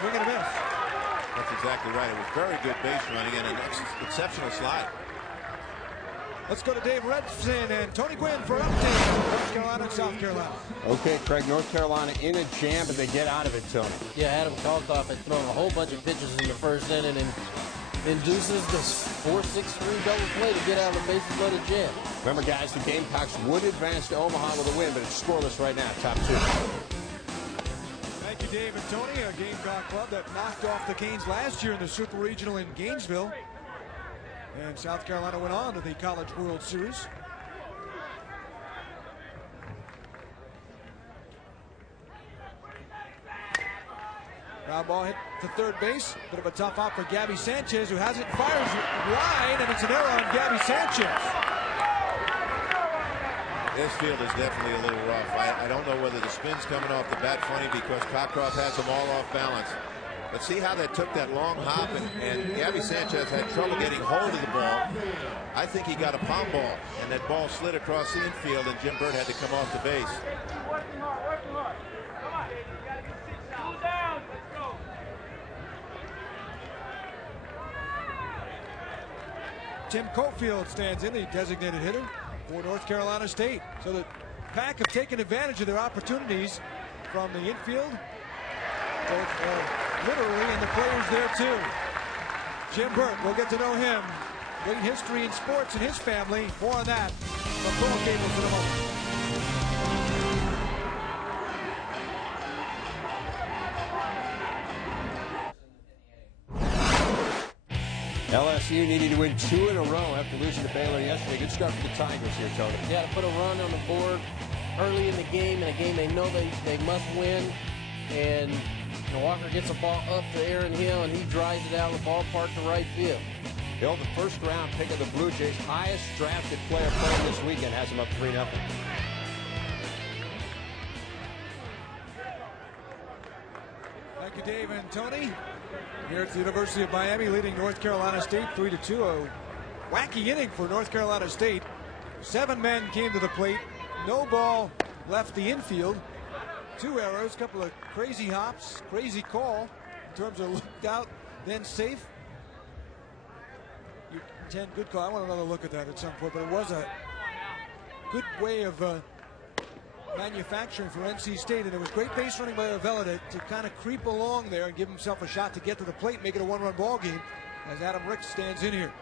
Swing and a miss. That's exactly right. It was very good base running and an exceptional slide. Let's go to Dave Redson and Tony Gwynn for an update. North Carolina and South Carolina. Okay, Craig, North Carolina in a jam, but they get out of it, Tony. Yeah, Adam Kalkoff had thrown a whole bunch of pitches in the first inning and induces the 4-6-3 double play to get out of the bases loaded jam. Remember, guys, the Gamecocks would advance to Omaha with a win, but it's scoreless right now, top two. Thank you, Dave and Tony, a Gamecock club that knocked off the Canes last year in the Super Regional in Gainesville. And South Carolina went on to the College World Series. Ground ball hit to third base. Bit of a tough hop for Gabby Sanchez, who has it, fires wide, and it's an error on Gabby Sanchez. This field is definitely a little rough. I don't know whether the spin's coming off the bat funny because Cockcroft has them all off balance. But see how they took that long hop, and Gabby Sanchez had trouble getting hold of the ball. I think he got a palm ball, and that ball slid across the infield, and Jim Burt had to come off the base. Working hard. Come on. You gotta get 6 out. Cool down. Let's go. Tim Cofield stands in, the designated hitter for North Carolina State. So the Pack have taken advantage of their opportunities from the infield. Both literally, and the players there too. Jim Burt, we'll get to know him. Great history in sports and his family. More on that from Coral Gables in a moment. LSU needed to win 2 in a row after losing to Baylor yesterday. Good start for the Tigers here, Tony. Yeah, to put a run on the board early in the game, in a game they know they must win. And Walker gets a ball up to Aaron Hill, and he drives it out of the ballpark to right field. Hill, the first round pick of the Blue Jays, highest drafted player playing this weekend, has him up 3-0. Thank you, Dave and Tony. Here at the University of Miami, leading North Carolina State 3-2. A wacky inning for North Carolina State. 7 men came to the plate. No ball left the infield. 2 errors, couple of crazy hops, crazy call in terms of looked out, then safe. You intend good call. I want another look at that at some point, but it was a good way of manufacturing for NC State, and it was great base running by Orvella to kind of creep along there and give himself a shot to get to the plate, make it a 1-run ball game as Adam Ricks stands in here.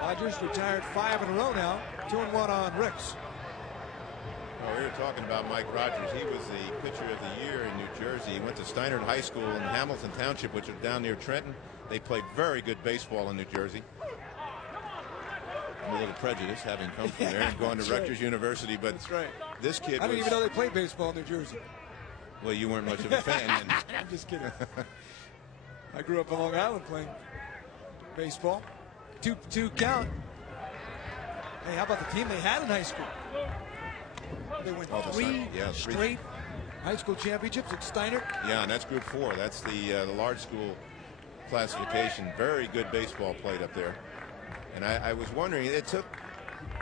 Rogers retired 5 in a row now, 2-1 on Ricks. Well, we were talking about Mike Rogers. He was the pitcher of the year in New Jersey. He went to Steinert High School in Hamilton Township, which is down near Trenton. They played very good baseball in New Jersey. I'm a little prejudiced having come from there and gone to Rutgers University, but that's right. This kid I didn't even know they played baseball in New Jersey. Well, you weren't much of a fan. I'm just kidding. I grew up on Long Island playing baseball. 2-2 count. Hey, how about the team they had in high school? They went 3 straight high school championships at Steinert. Yeah, and that's Group 4. That's the large school classification. Very good baseball played up there. And I was wondering, it took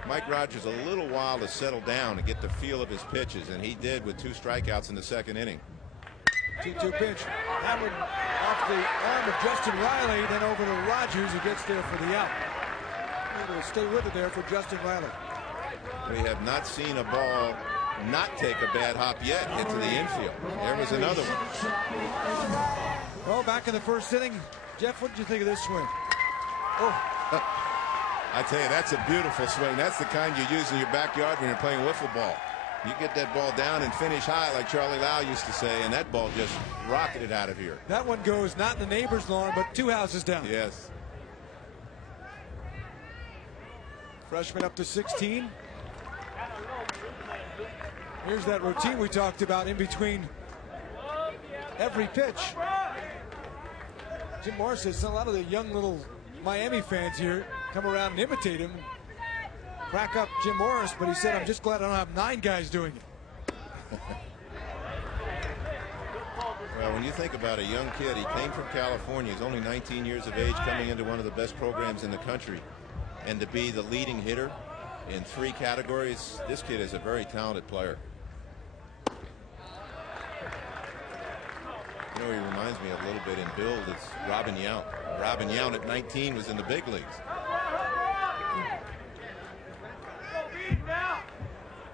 Mike Rogers a little while to settle down and get the feel of his pitches, and he did with 2 strikeouts in the second inning. 2-2 pitch. Hammered off the arm of Justin Riley, then over to Rogers, who gets there for the out. Able to stay with it there for Justin Riley. We have not seen a ball not take a bad hop yet into the infield. There was another one. Well, back in the first inning, Jeff, what did you think of this swing? Oh. I tell you, that's a beautiful swing. That's the kind you use in your backyard when you're playing wiffle ball. You get that ball down and finish high, like Charlie Lau used to say, and that ball just rocketed out of here. That one goes not in the neighbor's lawn, but 2 houses down. Yes. Freshman up to 16. Here's that routine we talked about in between every pitch. Jim Morris says a lot of the young little Miami fans here come around and imitate him. Crack up Jim Morris, but he said, I'm just glad I don't have 9 guys doing it. Well, when when you think about a young kid, he came from California. He's only 19 years of age, coming into one of the best programs in the country. And to be the leading hitter in 3 categories, this kid is a very talented player. You know, he reminds me a little bit in build. It's Robin Yount. Robin Yount at 19 was in the big leagues.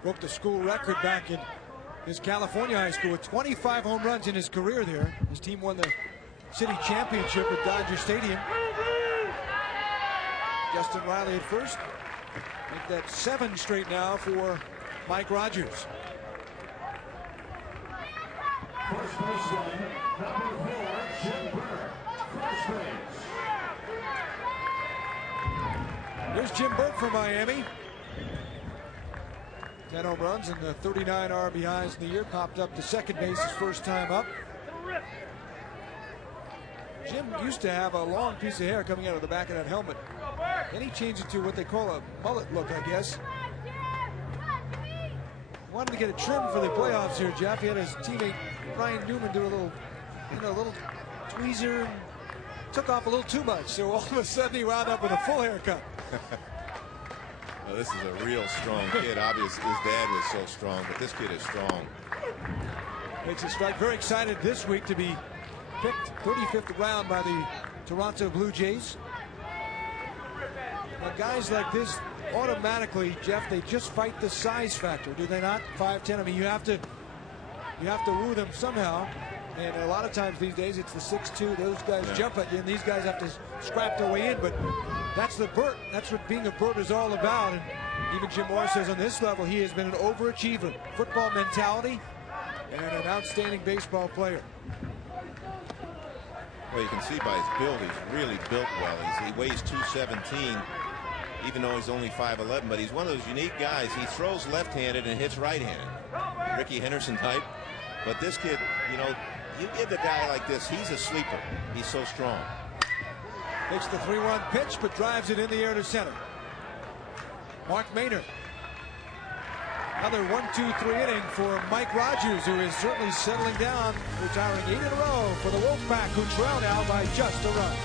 Broke the school record back in his California high school with 25 home runs in his career there. His team won the city championship at Dodger Stadium. Justin Riley at first. Make that 7 straight now for Mike Rogers. First baseman, number 4, Jim Burke. First base. Here's Jim Burke from Miami. 10 home runs and 39 RBIs in the year. Popped up to second base his first time up. Jim used to have a long piece of hair coming out of the back of that helmet. Then he changed it to what they call a mullet look, I guess. Wanted to get it trimmed for the playoffs here, Jeff. He had his teammate Brian Newman do a little, little tweezer and took off a little too much. So all of a sudden he wound up with a full haircut. Well, this is a real strong kid. Obviously, his dad was so strong, but this kid is strong. Makes a strike. Very excited this week to be picked 35th round by the Toronto Blue Jays. Now, guys like this, automatically, Jeff, they just fight the size factor, do they not? 5'10". I mean, you have to woo them somehow. And a lot of times these days, it's the 6'2". Those guys jump at you, and these guys have to scrap their way in. But that's the Burt. That's what being a Burt is all about. And even Jim Morris says on this level, he has been an overachiever. Football mentality and an outstanding baseball player. Well, you can see by his build, he's really built well. He weighs 217, even though he's only 5'11", but he's one of those unique guys. He throws left-handed and hits right-handed. Ricky Henderson type. But this kid, you know, you give a guy like this, he's a sleeper. He's so strong. Takes the 3-1 pitch, but drives it in the air to center. Mark Maynard. Another 1-2-3 inning for Mike Rogers, who is certainly settling down, retiring 8 in a row for the Wolfpack, who trail now by just a run.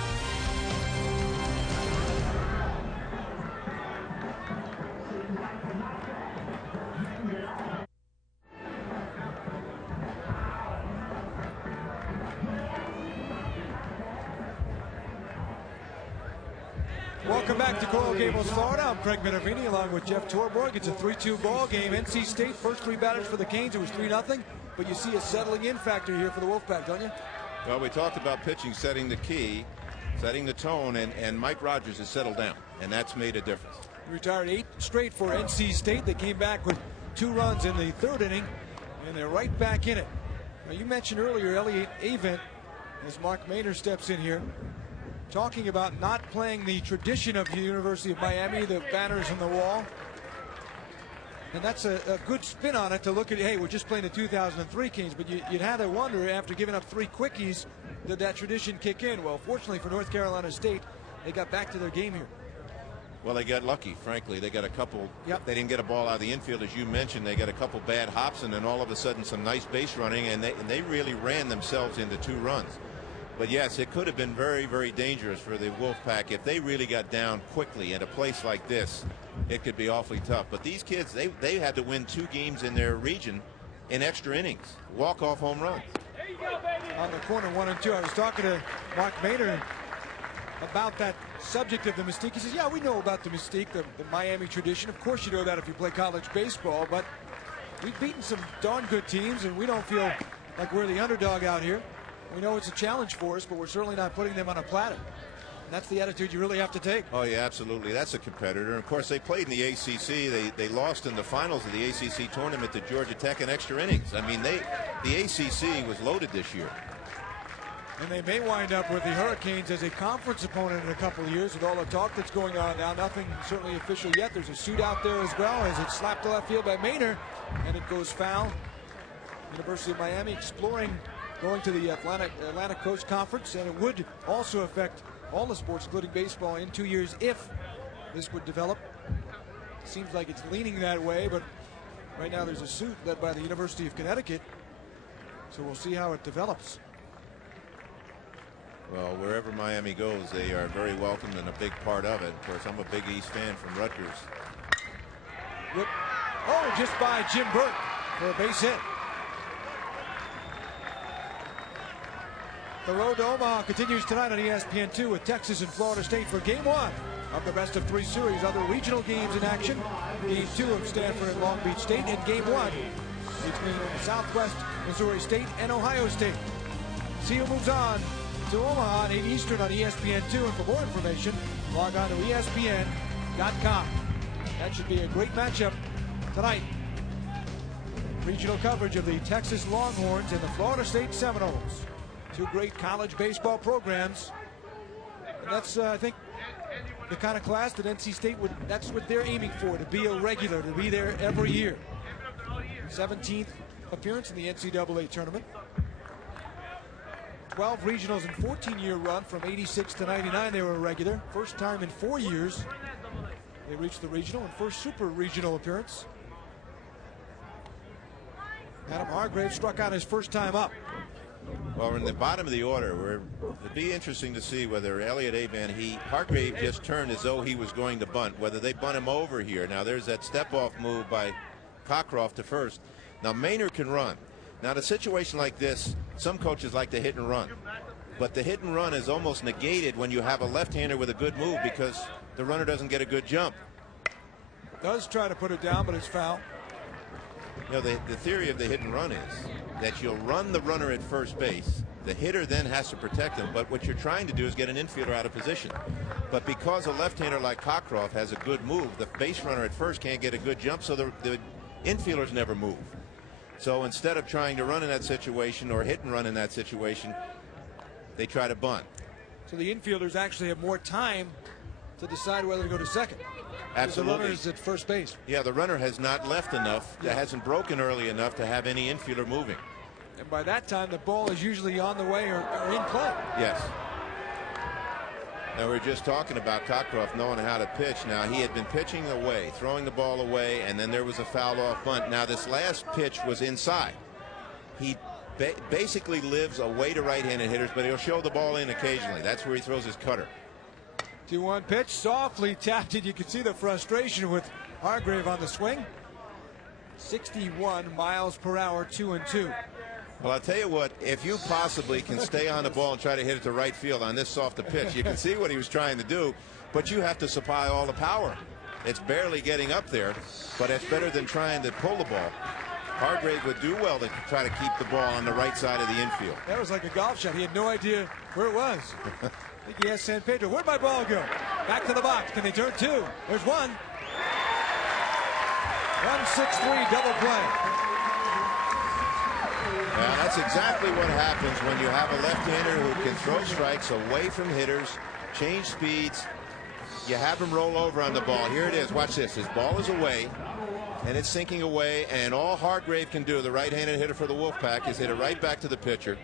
Welcome back to Coral Gables, Florida. I'm Craig Minervini along with Jeff Torborg. It's a 3-2 ball game. NC State, first 3 batters for the Canes. It was 3-0, but you see a settling in factor here for the Wolfpack, don't you? Well, we talked about pitching setting the key, setting the tone, and Mike Rogers has settled down, and that's made a difference. He retired 8 straight for NC State. They came back with 2 runs in the 3rd inning, and they're right back in it. Now, you mentioned earlier Elliott Avent, as Mark Maynard steps in here, talking about not playing the tradition of the University of Miami, the banners on the wall. And that's a good spin on it to look at, hey, we're just playing the 2003 Canes, but you'd have to wonder, after giving up 3 quickies, did that tradition kick in? Well, fortunately for North Carolina State, they got back to their game here. Well, they got lucky, frankly. They got a couple, Yep. They didn't get a ball out of the infield, as you mentioned. They got a couple bad hops, and then all of a sudden some nice base running, and they really ran themselves into 2 runs. But yes, it could have been very, very dangerous for the Wolfpack if they really got down quickly at a place like this. It could be awfully tough. But these kids, they had to win 2 games in their region in extra innings, walk-off home runs. On the corner, 1 and 2. I was talking to Mark Maynard about that subject of the mystique. He says, yeah, we know about the mystique, the Miami tradition. Of course you know that if you play college baseball, but we've beaten some darn good teams, and we don't feel like we're the underdog out here. We know it's a challenge for us, but we're certainly not putting them on a platter. And that's the attitude you really have to take. Oh, yeah, absolutely. That's a competitor. And of course, they played in the ACC. They lost in the finals of the ACC tournament to Georgia Tech in extra innings. I mean, the ACC was loaded this year. And they may wind up with the Hurricanes as a conference opponent in a couple of years with all the talk that's going on now. Nothing certainly official yet. There's a suit out there as well as it's slapped to left field by Maynard, and it goes foul. University of Miami exploring going to the Atlantic Coast Conference, and it would also affect all the sports, including baseball, in 2 years if this would develop. Seems like it's leaning that way, but right now there's a suit led by the University of Connecticut, so we'll see how it develops. Well, wherever Miami goes, they are very welcome and a big part of it. Of course, I'm a Big East fan from Rutgers. Oh, just by Jim Burt for a base hit. The road to Omaha continues tonight on ESPN2 with Texas and Florida State for Game 1 of the best-of-3 series. Other regional games in action. Game 2 of Stanford and Long Beach State, and Game 1 between Southwest Missouri State and Ohio State. See who moves on to Omaha at 8 Eastern on ESPN2, and for more information, log on to ESPN.com. That should be a great matchup tonight. Regional coverage of the Texas Longhorns and the Florida State Seminoles. Two great college baseball programs. And that's, I think, the kind of class that NC State that's what they're aiming for, to be a regular, to be there every year. 17th appearance in the NCAA tournament. 12 regionals and 14-year run from 86 to 99. They were a regular. First time in 4 years they reached the regional, and first super regional appearance. Adam Hargrave struck out his first time up. Well, we're in the bottom of the order. It'd be interesting to see whether Elliott Avent, Hargrave just turned as though he was going to bunt, whether they bunt him over here. Now there's that step-off move by Cockcroft to first. Now Maynard can run. Now in a situation like this, some coaches like to hit and run. But the hit and run is almost negated when you have a left-hander with a good move, because the runner doesn't get a good jump. Does try to put it down, but it's foul. You know, the theory of the hit and run is that you'll run the runner at first base. The hitter then has to protect him, but what you're trying to do is get an infielder out of position. But because a left-hander like Cockcroft has a good move, the base runner at first can't get a good jump, so the infielders never move. So instead of trying to run in that situation or hit and run in that situation, they try to bunt. So the infielders actually have more time to decide whether to go to second. Absolutely. The runner is at first base. Yeah, the runner has not left enough. That hasn't broken early enough to have any infielder moving. And by that time, the ball is usually on the way or in play. Yes. Now, we were just talking about Cockcroft knowing how to pitch. Now, he had been pitching away, throwing the ball away, and then there was a foul off bunt. Now, this last pitch was inside. He basically lives away to right-handed hitters, but he'll show the ball in occasionally. That's where he throws his cutter. 2-1 pitch, softly tapped it. You can see the frustration with Hargrave on the swing. 61 miles per hour, 2-2. Well, I'll tell you what, if you possibly can stay on the ball and try to hit it to right field on this softer pitch, you can see what he was trying to do, but you have to supply all the power. It's barely getting up there, but it's better than trying to pull the ball. Hargrave would do well to try to keep the ball on the right side of the infield. That was like a golf shot. He had no idea where it was. I think he asked San Pedro, where'd my ball go? Back to the box. Can they turn two? There's one. 1-6-3 double play. Well, that's exactly what happens when you have a left-hander who can throw strikes away from hitters, change speeds. You have him roll over on the ball. Here it is. Watch this. His ball is away, and it's sinking away, and all Hargrave can do, the right-handed hitter for the Wolfpack, is hit it right back to the pitcher.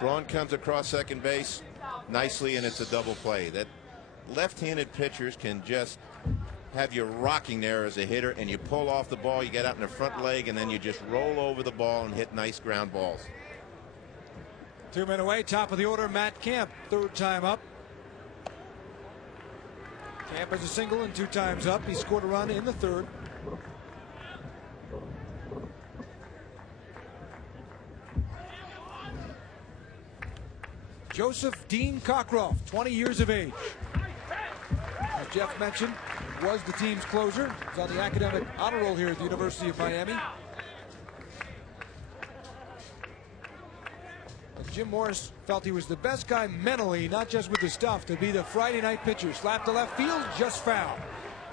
Braun comes across second base nicely, and it's a double play. That left-handed pitchers can just have you rocking there as a hitter, and you pull off the ball, you get out in the front leg, and then you just roll over the ball and hit nice ground balls. 2 men away, top of the order, Matt Camp, third time up. Camp has a single and 2 times up. He scored a run in the third. Joseph Dean Cockcroft, 20 years of age. As Jeff mentioned, was the team's closer. He's on the academic honor roll here at the University of Miami. And Jim Morris felt he was the best guy mentally, not just with the stuff, to be the Friday night pitcher. Slap to left field, just foul.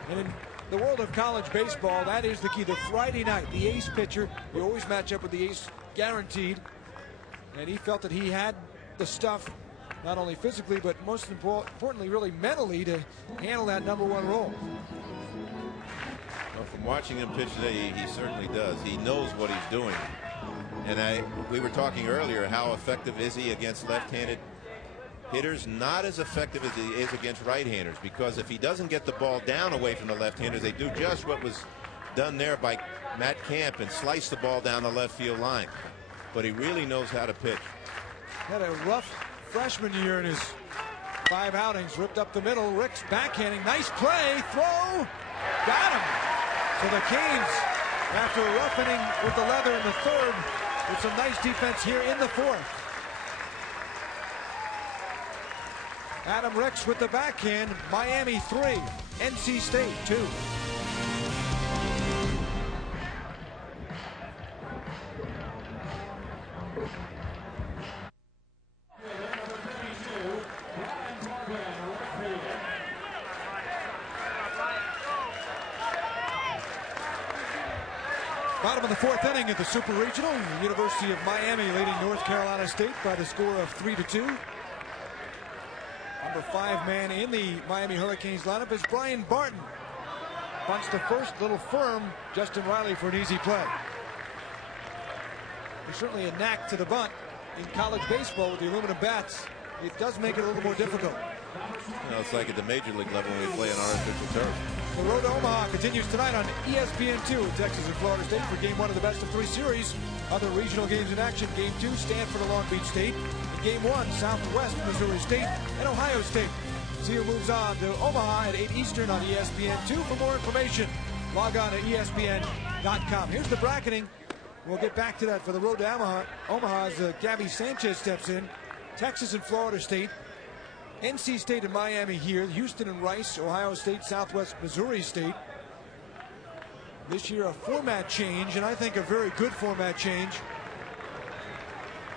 And in the world of college baseball, that is the key. The Friday night, the ace pitcher, you always match up with the ace guaranteed. And he felt that he had the stuff, not only physically, but most importantly, really mentally, to handle that #1 role. Well, from watching him pitch today, he certainly does. He knows what he's doing. And we were talking earlier, how effective is he against left-handed hitters? Not as effective as he is against right-handers, because if he doesn't get the ball down away from the left-handers, they do just what was done there by Matt Camp and slice the ball down the left field line. But he really knows how to pitch. Had a rough freshman year in his 5 outings. Ripped up the middle. Ricks backhanding. Nice play. Throw. Got him. So the Canes, after roughening with the leather in the 3rd, with some nice defense here in the 4th. Adam Ricks with the backhand. Miami 3, NC State 2. Bottom of the 4th inning at the Super Regional. The University of Miami leading North Carolina State by the score of 3-2. Number 5 man in the Miami Hurricanes lineup is Brian Barton. Bunts to first, little firm. Justin Riley for an easy play. There's certainly a knack to the bunt in college baseball with the aluminum bats. It does make it a little more difficult. You know, it's like at the major league level when we play on artificial turf. The road to Omaha continues tonight on ESPN2 with Texas and Florida State for Game 1 of the best-of-3 series. Other regional games in action: Game 2, Stanford and Long Beach State; and Game 1, Southwest Missouri State and Ohio State. See who moves on to Omaha at 8 Eastern on ESPN2. For more information, log on to ESPN.com. Here's the bracketing. We'll get back to that for the road to Omaha. Omaha's Gabby Sanchez steps in. Texas and Florida State. NC State and Miami here. Houston and Rice. Ohio State, Southwest Missouri State. This year a format change, and I think a very good format change.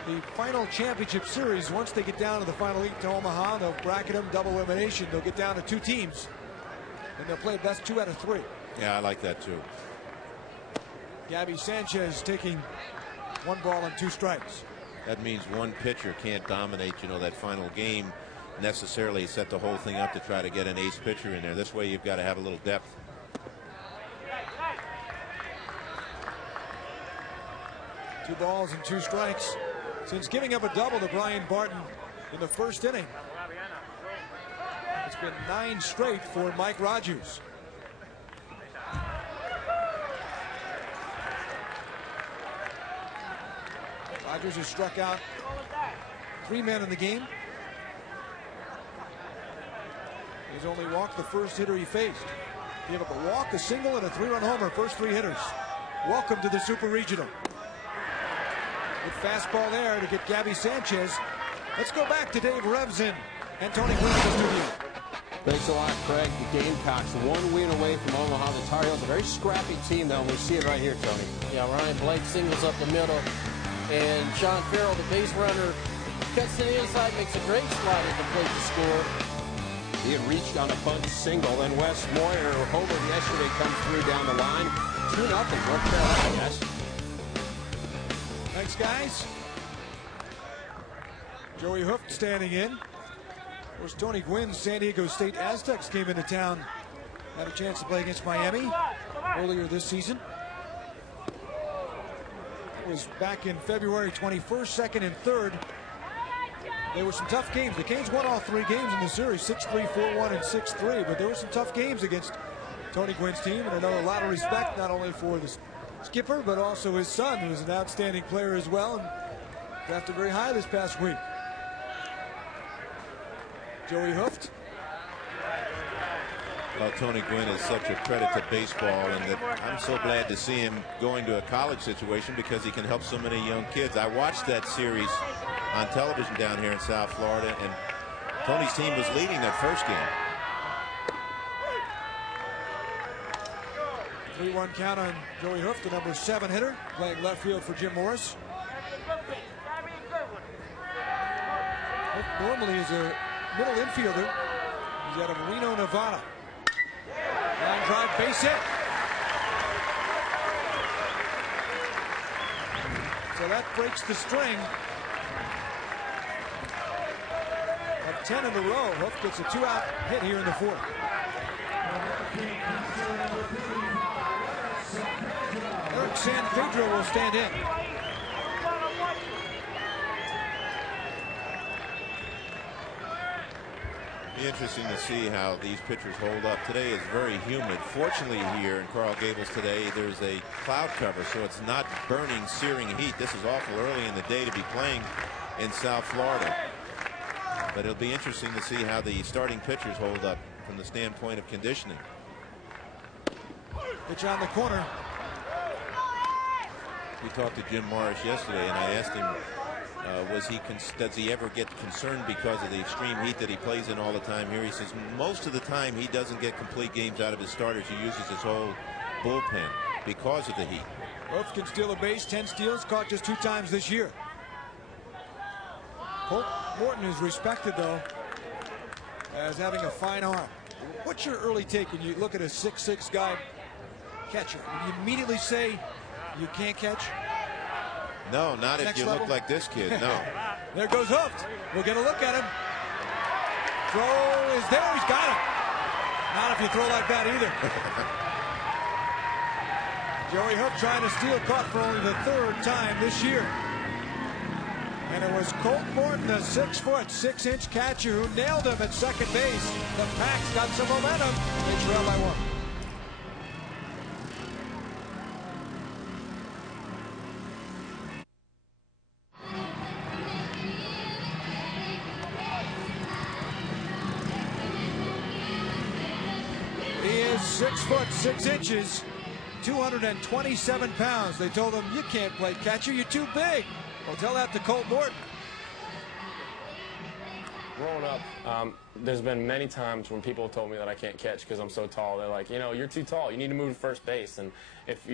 The final championship series, once they get down to the final 8 to Omaha, they'll bracket them, double elimination. They'll get down to 2 teams, and they'll play best 2 out of 3. Yeah, I like that too. Gabby Sanchez taking 1 ball and 2 strikes. That means one pitcher can't dominate, you know, that final game necessarily, set the whole thing up to try to get an ace pitcher in there. This way you've got to have a little depth. Two balls and 2 strikes since giving up a double to Brian Barton in the 1st inning. It's been 9 straight for Mike Rogers. Rogers has struck out 3 men in the game. He's only walked the first hitter he faced. He gave up a walk, a single, and a 3-run homer. First 3 hitters. Welcome to the Super Regional. Good fastball there to get Gabby Sanchez. Let's go back to Dave Revson and Tony Gwynn in the studio. Thanks a lot, Craig. The Gamecocks 1 win away from Omaha. The Tar Heels, a very scrappy team, though. We see it right here, Tony. Yeah, Ryan Blake singles up the middle. And Sean Farrell, the base runner, cuts to the inside, makes a great slide at the plate to score. He had reached on a bunt single, then Wes Moyer, who homered yesterday, comes through down the line. 2-0, North Carolina, yes. Thanks, guys. Joey Hooft standing in. Of course, Tony Gwynn's San Diego State Aztecs came into town. Had a chance to play against Miami earlier this season. It was back in February 21st, 2nd, and 3rd. There were some tough games. The Canes won all 3 games in the series, 6-3, 4-1, and 6-3. But there were some tough games against Tony Gwynn's team, and I know a lot of respect not only for the skipper, but also his son, who's an outstanding player as well, and drafted very high this past week. Joey Hooft. Well, Tony Gwynn is such a credit to baseball, and that I'm so glad to see him going to a college situation because he can help so many young kids. I watched that series on television down here in South Florida, and Tony's team was leading that first game. 3-1 count on Joey Hooft, the number 7 hitter, playing left field for Jim Morris. Hooft normally is a middle infielder. He's out of Reno, Nevada. Line drive, base hit. So that breaks the string of 10 in a row. Hooft gets a 2-out hit here in the 4th. Eric San Pedro will stand in. Be interesting to see how these pitchers hold up. Today is very humid. Fortunately, here in Coral Gables today, there's a cloud cover, so it's not burning, searing heat. This is awful early in the day to be playing in South Florida. But it'll be interesting to see how the starting pitchers hold up from the standpoint of conditioning. Pitch on the corner. We talked to Jim Morris yesterday, and I asked him, does he ever get concerned because of the extreme heat that he plays in all the time here? He says most of the time he doesn't get complete games out of his starters. He uses his whole bullpen because of the heat. Both can steal a base, 10 steals, caught just 2 times this year. Colt Morton is respected, though, as having a fine arm. What's your early take when you look at a 6'6" guy catcher? You immediately say you can't catch? No, not if Next you level? look like this kid, no. There goes Hooft. We'll get a look at him. Throw is there. He's got him. Not if you throw like that either. Joey Hooft trying to steal, caught for only the 3rd time this year. And it was Colt Morton, the 6', 6-inch catcher, who nailed him at second base. The Packs got some momentum. They trail by 1. He is 6', 6 inches, 227 pounds. They told him, you can't play catcher, you're too big. Well, tell that to Colt Morton. Growing up, there's been many times when people have told me that I can't catch because I'm so tall. They're like, you know, you're too tall. You need to move to first base. And if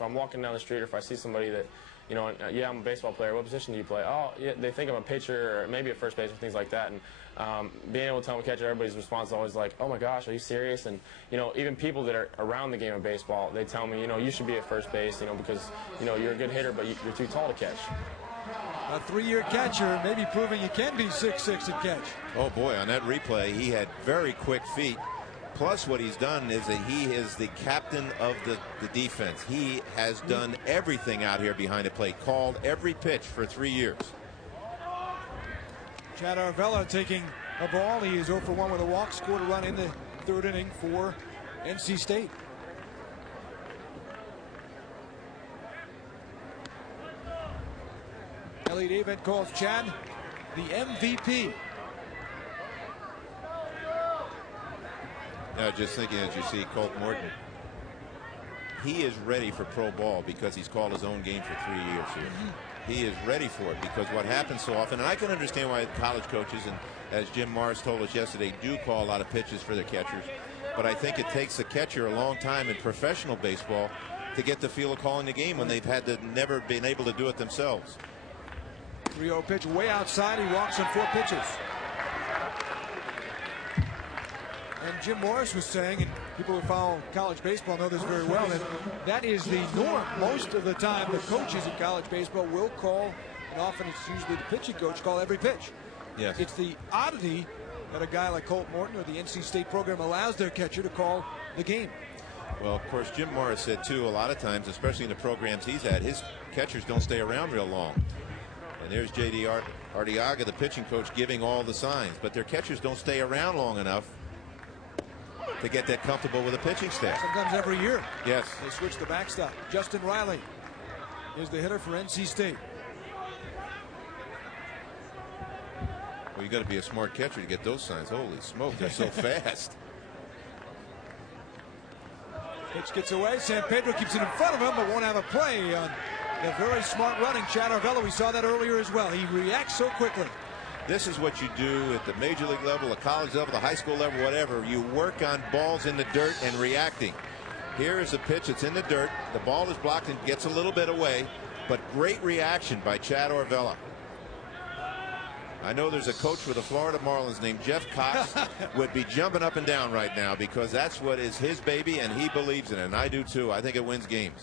I'm walking down the street or if I see somebody that, you know, yeah, I'm a baseball player. What position do you play? Oh, yeah, they think I'm a pitcher or maybe a first base or things like that. And being able to tell them to catch, everybody's response is always like, oh my gosh, are you serious? And, you know, even people that are around the game of baseball, they tell me, you know, you should be at first base, you know, because, you know, you're a good hitter, but you're too tall to catch. A 3-year catcher, maybe proving you can be 6'6" and catch. Oh boy, on that replay, he had very quick feet. Plus, what he's done is that he is the captain of the defense. He has done everything out here behind the plate, called every pitch for 3 years. Chad Arvella taking a ball. He is 0 for 1 with a walk, scored a run in the 3rd inning for NC State. Elliot Avent calls Chad the MVP. Now, just thinking as you see Colt Morton, he is ready for pro ball because he's called his own game for 3 years here. He is ready for it because what happens so often, and I can understand why college coaches, and as Jim Morris told us yesterday, do call a lot of pitches for their catchers. But I think it takes the catcher a long time in professional baseball to get the feel of calling the game when they've never been able to do it themselves. 3-0 pitch way outside. He walks on 4 pitches. And Jim Morris was saying, and people who follow college baseball know this very well, that is the norm. Most of the time, the coaches in college baseball will call, and often it's usually the pitching coach, call every pitch. Yes. It's the oddity that a guy like Colt Morton or the NC State program allows their catcher to call the game. Well, of course, Jim Morris said, too, a lot of times, especially in the programs he's at, his catchers don't stay around real long. And there's J.D. Arteaga, the pitching coach, giving all the signs. But their catchers don't stay around long enough to get that comfortable with a pitching staff. Sometimes every year. Yes. They switch the backstop. Justin Riley is the hitter for NC State. Well, you got to be a smart catcher to get those signs. Holy smoke, they're so fast. Pitch gets away. San Pedro keeps it in front of him, but won't have a play on the very smart running Chad Arvella. We saw that earlier as well. He reacts so quickly. This is what you do at the major league level, the college level, the high school level, whatever. You work on balls in the dirt and reacting. Here is a pitch that's in the dirt. The ball is blocked and gets a little bit away, but great reaction by Chad Arvella. I know there's a coach for the Florida Marlins named Jeff Cox would be jumping up and down right now because that's what is his baby and he believes in it, and I do too. I think it wins games.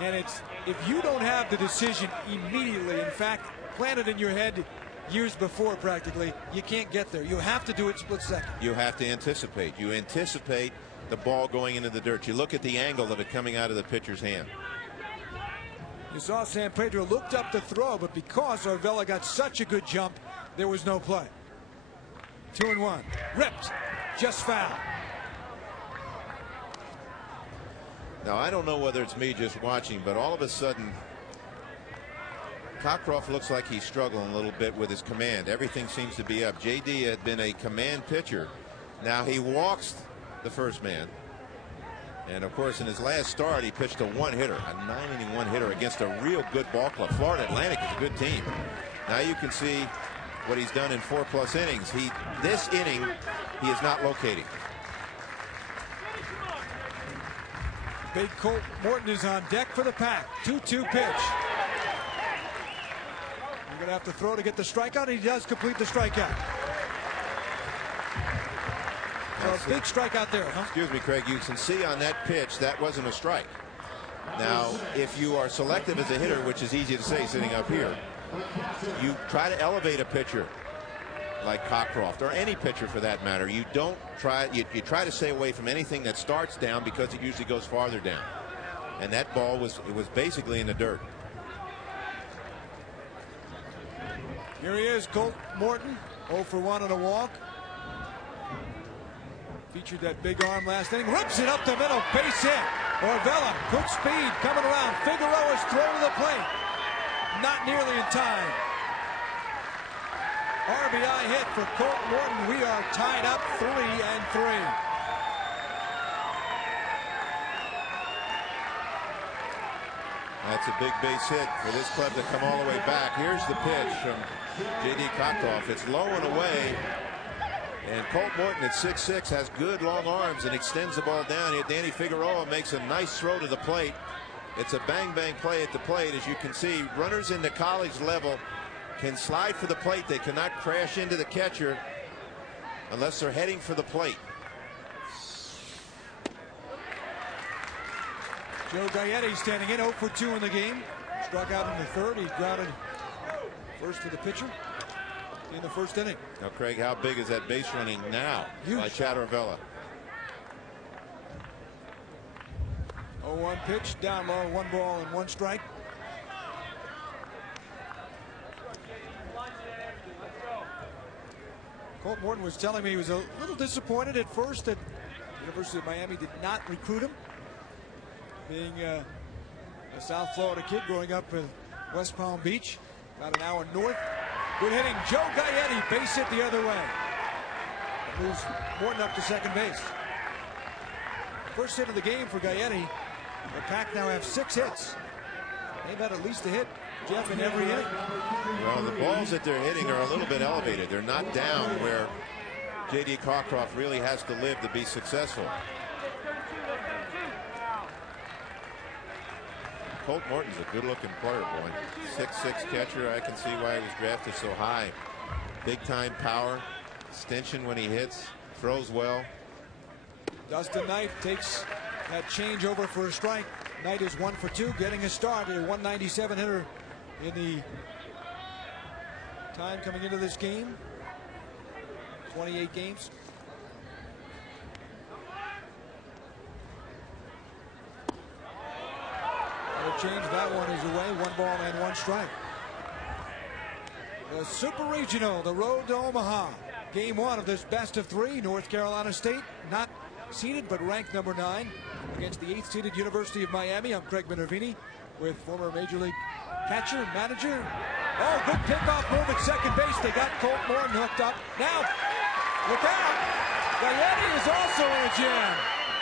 And it's, if you don't have the decision immediately, in fact, planted in your head years before practically, you can't get there. You have to do it split second. You have to anticipate. You anticipate the ball going into the dirt. You look at the angle of it coming out of the pitcher's hand. You saw San Pedro looked up to throw, but because Arvella got such a good jump, there was no play. 2-1. Ripped. Just foul. Now, I don't know whether it's me just watching, but all of a sudden, Cockcroft looks like he's struggling a little bit with his command. Everything seems to be up. JD had been a command pitcher. Now he walks the first man. And of course, in his last start, he pitched a one-hitter, a 9-inning one-hitter against a real good ball club. Florida Atlantic is a good team. Now you can see what he's done in 4+ innings. This inning, he is not locating. Big Colt Morton is on deck for the Pack. 2-2 pitch. You're going to have to throw to get the strikeout, and he does complete the strikeout. So a big strikeout there, huh? Excuse me, Craig. You can see on that pitch that wasn't a strike. Now, if you are selective as a hitter, which is easy to say sitting up here, you try to elevate a pitcher like Cockcroft, or any pitcher for that matter. You don't try. You try to stay away from anything that starts down, because it usually goes farther down. And that ball was basically in the dirt. Here he is, Colt Morton, 0 for 1 on a walk. Featured that big arm last inning, rips it up the middle, base hit. Orvella, good speed, coming around. Figueroa's throw to the plate, not nearly in time. RBI hit for Colt Morton. We are tied up 3-3. That's a big base hit for this club to come all the way back. Here's the pitch from J.D. Cockcroft. It's low and away. And Colt Morton at 6'6" has good long arms and extends the ball down. Danny Figueroa makes a nice throw to the plate. It's a bang-bang play at the plate. As you can see, runners in the college level can slide for the plate. They cannot crash into the catcher unless they're heading for the plate. Joe Gaetti standing in, 0 for 2 in the game. Struck out in the third. He grounded first to the pitcher in the first inning. Now, Craig, how big is that base running now by Chad Orvella? 0-1 pitch, down low, 1 ball and 1 strike. Colt Morton was telling me he was a little disappointed at first that the University of Miami did not recruit him. Being a South Florida kid growing up in West Palm Beach, about an hour north. Good hitting, Joe Gaetti, base hit the other way. Moves Morton up to second base. First hit of the game for Gaetti. The Pack now have 6 hits. They've had at least a hit, Jeff, in every inning. Well, the balls that they're hitting are a little bit elevated. They're not down where J.D. Cockcroft really has to live to be successful. Colt Morton's a good-looking player, boy. 6'6" catcher. I can see why he was drafted so high. Big-time power, extension when he hits, throws well. Dustin Knight takes that change over for a strike. Knight is 1 for 2, getting a start. A 197 hitter in the time coming into this game. 28 games. Change, that one is away, 1 ball and 1 strike. The Super Regional, the road to Omaha. Game 1 of this best of 3. North Carolina State not seeded but ranked number 9 against the 8th seeded University of Miami. I'm Craig Minervini with former Major League catcher, manager. Oh, good pickoff move at second base. They got Colt Morton hooked up. Now, look out. Gaetti is also in a jam.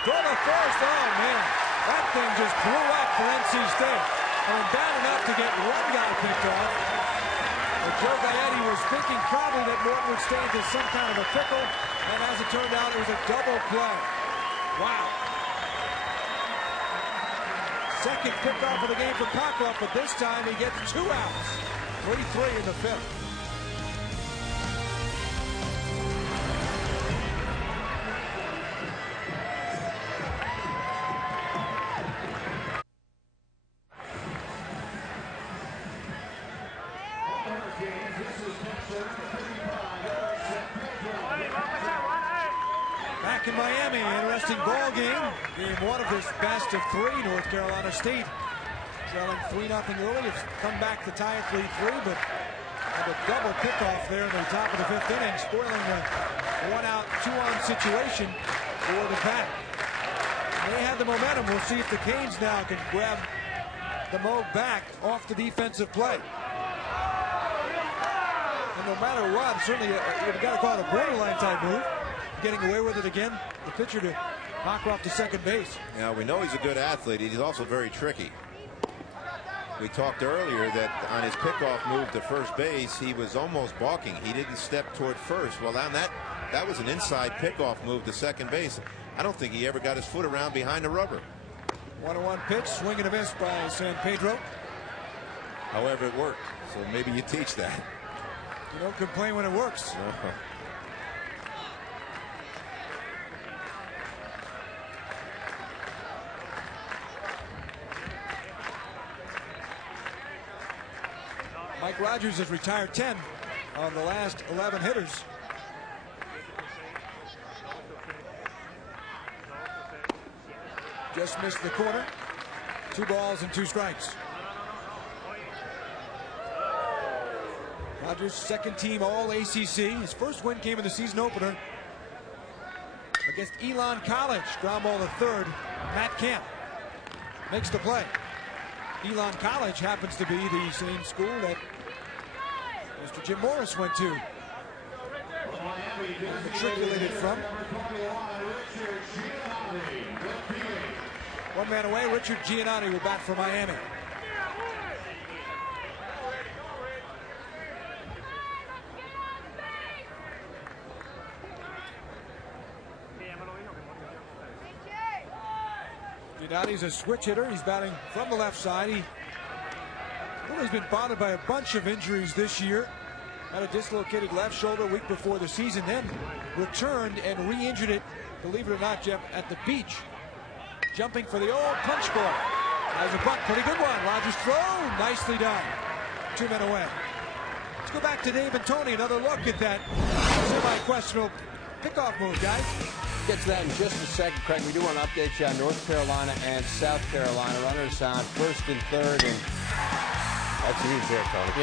Throw to first. Oh, man. That thing just blew up for NC State. And bad enough to get 1 guy picked off. But Joe Gaetti was thinking probably that Morton would stay into some kind of a pickle. And as it turned out, it was a double play. Wow. Second pickoff of the game for Cockcroft, but this time he gets 2 outs. 3-3 in the 5th. Back in Miami, interesting ball game. Game 1 of this best of 3. North Carolina State trailing 3-0 early. It's come back to tie it 3-3, but had a double pickoff there in the top of the 5th inning, spoiling the 1-out, 2-on situation for the Pack. They had the momentum. We'll see if the Canes now can grab the Moog back off the defensive play. matter what, certainly you've got to call it a borderline type move. Getting away with it again, the pitcher to Cockcroft to second base. Now, we know he's a good athlete. He's also very tricky. We talked earlier that on his pickoff move to first base, he was almost balking. He didn't step toward first. Well, now that was an inside pickoff move to second base. I don't think he ever got his foot around behind the rubber. 1-1 pitch, swing and a miss by San Pedro. However, it worked. So maybe you teach that. You don't complain when it works. Mike Rogers has retired 10 on the last 11 hitters. Just missed the corner. 2 balls and 2 strikes. Rogers, second team All ACC. His first win came in the season opener against Elon College. Ground ball to third. Matt Camp makes the play. Elon College happens to be the same school that Mr. Jim Morris went to. Matriculated from. 1 man away. Richard Giannotti will bat for Miami. Giannotti's a switch hitter. He's batting from the left side. He's been bothered by a bunch of injuries this year. Had a dislocated left shoulder a week before the season, then returned and re-injured it, believe it or not, Jeff, at the beach. Jumping for the old punch ball. Has a bunt, pretty good one. Rogers throw, nicely done. 2 men away. Let's go back to Dave and Tony. Another look at that semi-questionable pickoff move, guys. Get to that in just a second, Craig. We do want to update you on North Carolina and South Carolina. Runners on first and third, and that's huge there, Tony.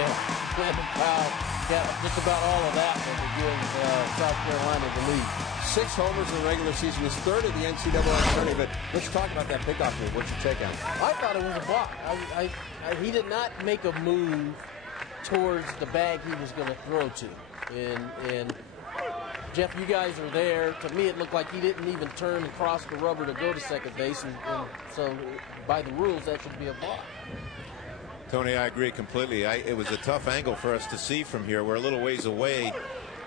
Yeah, just about all of that will give South Carolina the lead. 6 homers in the regular season. He's third in the NCAA tourney, but let's talk about that pickoff move. What's your take on it? I thought it was a block. He did not make a move towards the bag he was going to throw to. And Jeff, you guys are there. To me, it looked like he didn't even turn and cross the rubber to go to second base. And so, by the rules, that should be a block. Tony, I agree completely. It was a tough angle for us to see from here. We're a little ways away.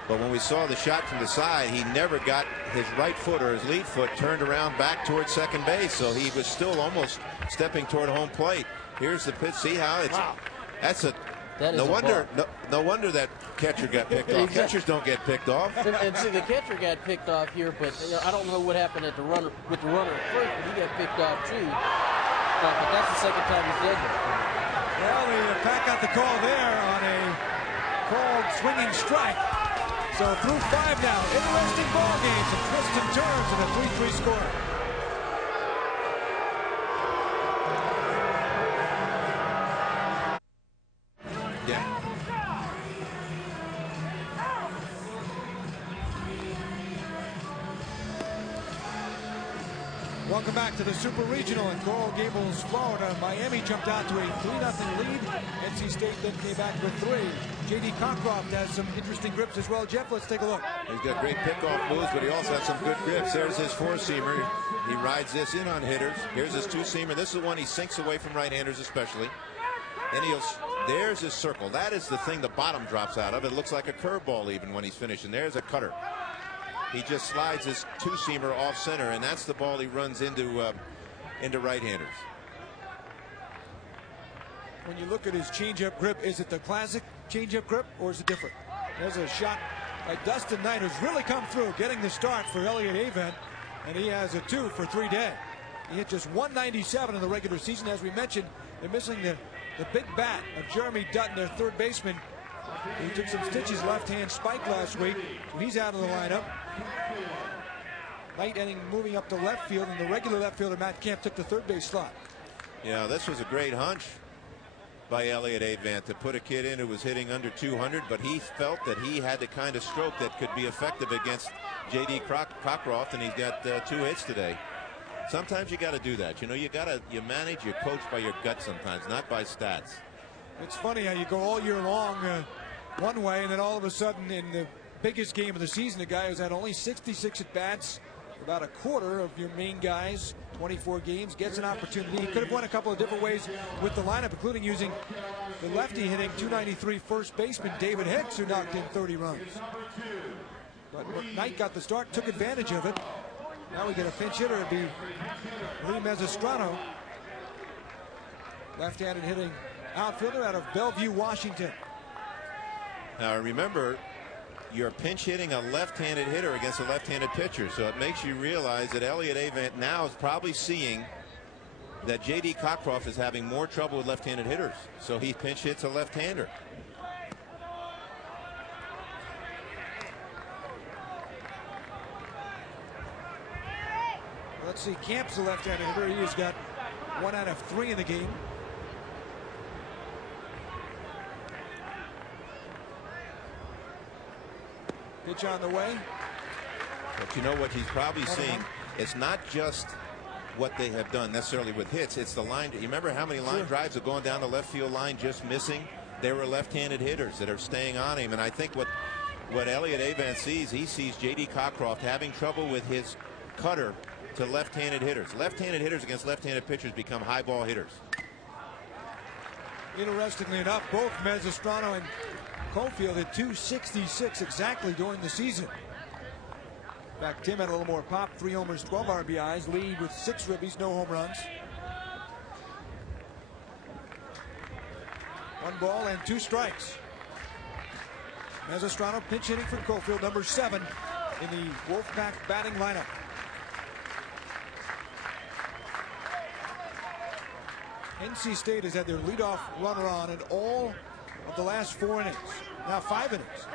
But when we saw the shot from the side, he never got his right foot or his lead foot turned around back towards second base. So he was still almost stepping toward home plate. Here's the pitch. See how it's. Wow. That's a. No wonder that catcher got picked off. Exactly. Catchers don't get picked off. And see, the catcher got picked off here, but I don't know what happened at the runner with the runner at first, but he got picked off too. But that's the second time he's done that. Well, the Pack got the call there on a called swinging strike. So through 5 now. Interesting ball game. Some twists and turns and a 3-3 score. Yeah. Welcome back to the Super Regional in Coral Gables, Florida. Miami jumped out to a 3-0 lead. NC State then came back with 3. J.D. Cockcroft has some interesting grips as well. Jeff, let's take a look. He's got great pickoff moves, but he also has some good grips. There's his 4-seamer. He rides this in on hitters. Here's his 2-seamer. This is the one he sinks away from right-handers especially. And there's his circle. That is the thing the bottom drops out of. It looks like a curveball even when he's finishing. There's a cutter. He just slides his 2-seamer off center, and that's the ball he runs into right-handers. When you look at his changeup grip, is it the classic changeup grip, or is it different? There's a shot by Dustin Knight, who's really come through, getting the start for Elliott Avent, and he has a 2 for 3 day. He hit just 197 in the regular season. As we mentioned, they're missing the big bat of Jeremy Dutton, their third baseman. He took some stitches left-hand spike last week, so he's out of the lineup. Knight ending moving up to left field, and the regular left fielder Matt Camp took the third base slot. Yeah, this was a great hunch by Elliott Avent to put a kid in who was hitting under 200, but he felt that he had the kind of stroke that could be effective against J.D. Cockcroft, and he's got 2 hits today. Sometimes you got to do that. You know, you manage your coach by your gut sometimes, not by stats. It's funny how you go all year long one way, and then all of a sudden in the biggest game of the season, a guy who's had only 66 at-bats, about a quarter of your main guys, 24 games, gets an opportunity. He could have won a couple of different ways with the lineup, including using the lefty hitting .293 first baseman David Hicks, who knocked in 30 runs. But Knight got the start, took advantage of it. Now we get a pinch hitter. It'd be Lee Mazestrano, left-handed hitting outfielder out of Bellevue, Washington. Now remember, you're pinch hitting a left-handed hitter against a left-handed pitcher, so it makes you realize that Elliott Avent now is probably seeing that J.D. Cockcroft is having more trouble with left-handed hitters, so he pinch hits a left-hander. Let's see, Camp's the left-handed hitter. He has got 1 out of 3 in the game. Pitch on the way. But you know what he's probably seeing? It's not just what they have done necessarily with hits. It's the line. You remember how many line drives are going down the left field line just missing? They were left-handed hitters that are staying on him. And I think what Elliott Avent sees, he sees J.D. Cockcroft having trouble with his cutter to left-handed hitters. Left-handed hitters against left-handed pitchers become high ball hitters. Interestingly enough, both Mazestrano and Cofield hit .266 exactly during the season. In fact, Tim had a little more pop, 3 homers, 12 RBIs, lead with 6 ribbies, no home runs. 1 ball and 2 strikes. Mazestrano pinch hitting for Cofield, number 7 in the Wolfpack batting lineup. NC State has had their leadoff runner on in all of the last 4 innings. Now 5 innings.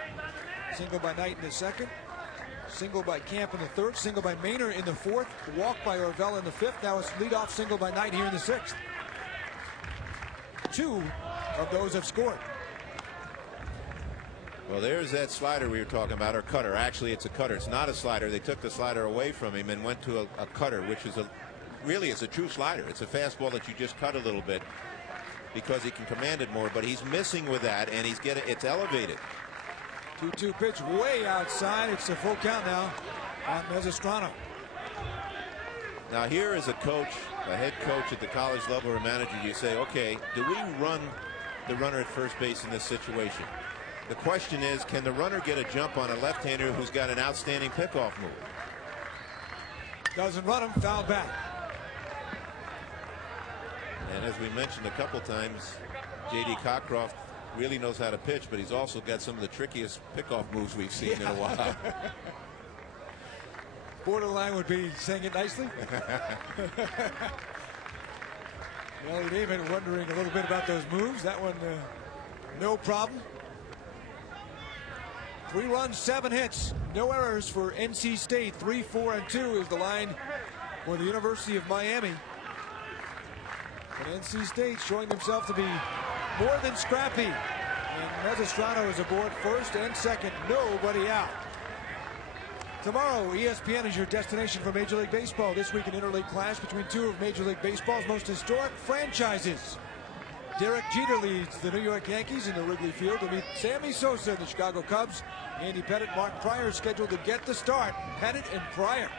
Single by Knight in the second. Single by Camp in the third. Single by Maynor in the fourth. Walk by Orvella in the fifth. Now it's leadoff single by Knight here in the sixth. 2 of those have scored. Well, there's that slider we were talking about, or cutter. Actually, it's a cutter. It's not a slider. They took the slider away from him and went to a cutter, which is really it's a true slider. It's a fastball that you just cut a little bit because he can command it more, but he's missing with that, and it's elevated. 2-2 pitch way outside. It's a full count now on Mazestrano. Now here is a coach, a head coach at the college level or manager. You say, okay, do we run the runner at first base in this situation? The question is, can the runner get a jump on a left-hander who's got an outstanding pickoff move? Doesn't run him, foul back. And as we mentioned a couple times, J.D. Cockcroft really knows how to pitch, but he's also got some of the trickiest pickoff moves we've seen in a while. Borderline would be saying it nicely. Elliott Avent wondering a little bit about those moves. That one, no problem. 3 runs, 7 hits, no errors for NC State. 3-4-2 is the line for the University of Miami. But NC State showing themselves to be more than scrappy. And Mazestrano is aboard first and second, nobody out. Tomorrow, ESPN is your destination for Major League Baseball. This week, an interleague clash between 2 of Major League Baseball's most historic franchises. Derek Jeter leads the New York Yankees in the Wrigley Field to meet Sammy Sosa and the Chicago Cubs. Andy Pettitte, Mark Pryor scheduled to get the start. Pettitte and Pryor.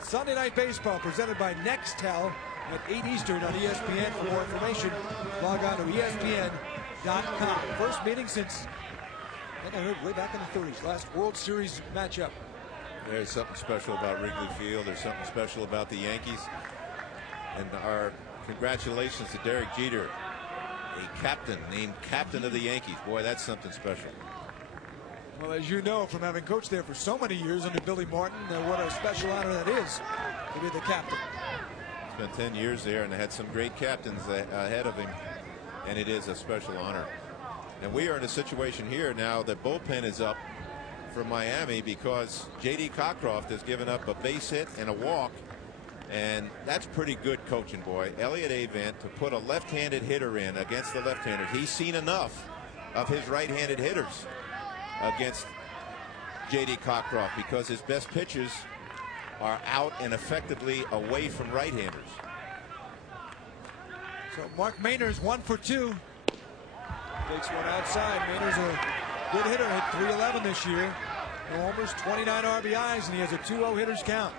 Sunday Night Baseball presented by Nextel at 8 Eastern on ESPN. For more information, log on to ESPN.com. First meeting since, I think I heard, way back in the 30s. Last World Series matchup. There's something special about Wrigley Field. There's something special about the Yankees. And our congratulations to Derek Jeter, a captain, named captain of the Yankees. Boy, that's something special. Well, as you know from having coached there for so many years under Billy Martin, what a special honor that is to be the captain. Spent 10 years there and had some great captains ahead of him, and it is a special honor. And we are in a situation here now that bullpen is up for Miami because J.D. Cockcroft has given up a base hit and a walk, and that's pretty good coaching, boy. Elliott Avent to put a left-handed hitter in against the left-handers. He's seen enough of his right-handed hitters against J.D. Cockcroft because his best pitches are out and effectively away from right-handers. So Mark Maynor's 1 for 2. Takes one outside. Maynard's a good hitter. Hit .311 this year. No homers, 29 RBIs, and he has a 2-0 hitters count.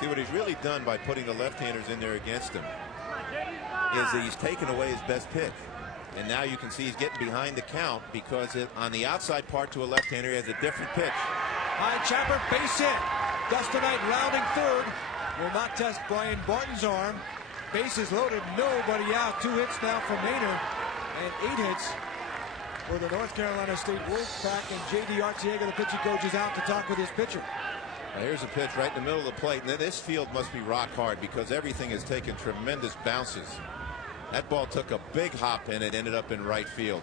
See, what he's really done by putting the left-handers in there against him is that he's taken away his best pitch. And now you can see he's getting behind the count because on the outside part to a left-hander, he has a different pitch. High chopper, base hit. Dustin Knight rounding third. Will not test Brian Barton's arm. Bases loaded, nobody out. 2 hits now for Maynard, and 8 hits for the North Carolina State Wolfpack. And J.D. Arteaga, the pitching coach, is out to talk with his pitcher. Now here's a pitch right in the middle of the plate. And this field must be rock hard because everything has taken tremendous bounces. That ball took a big hop and it ended up in right field.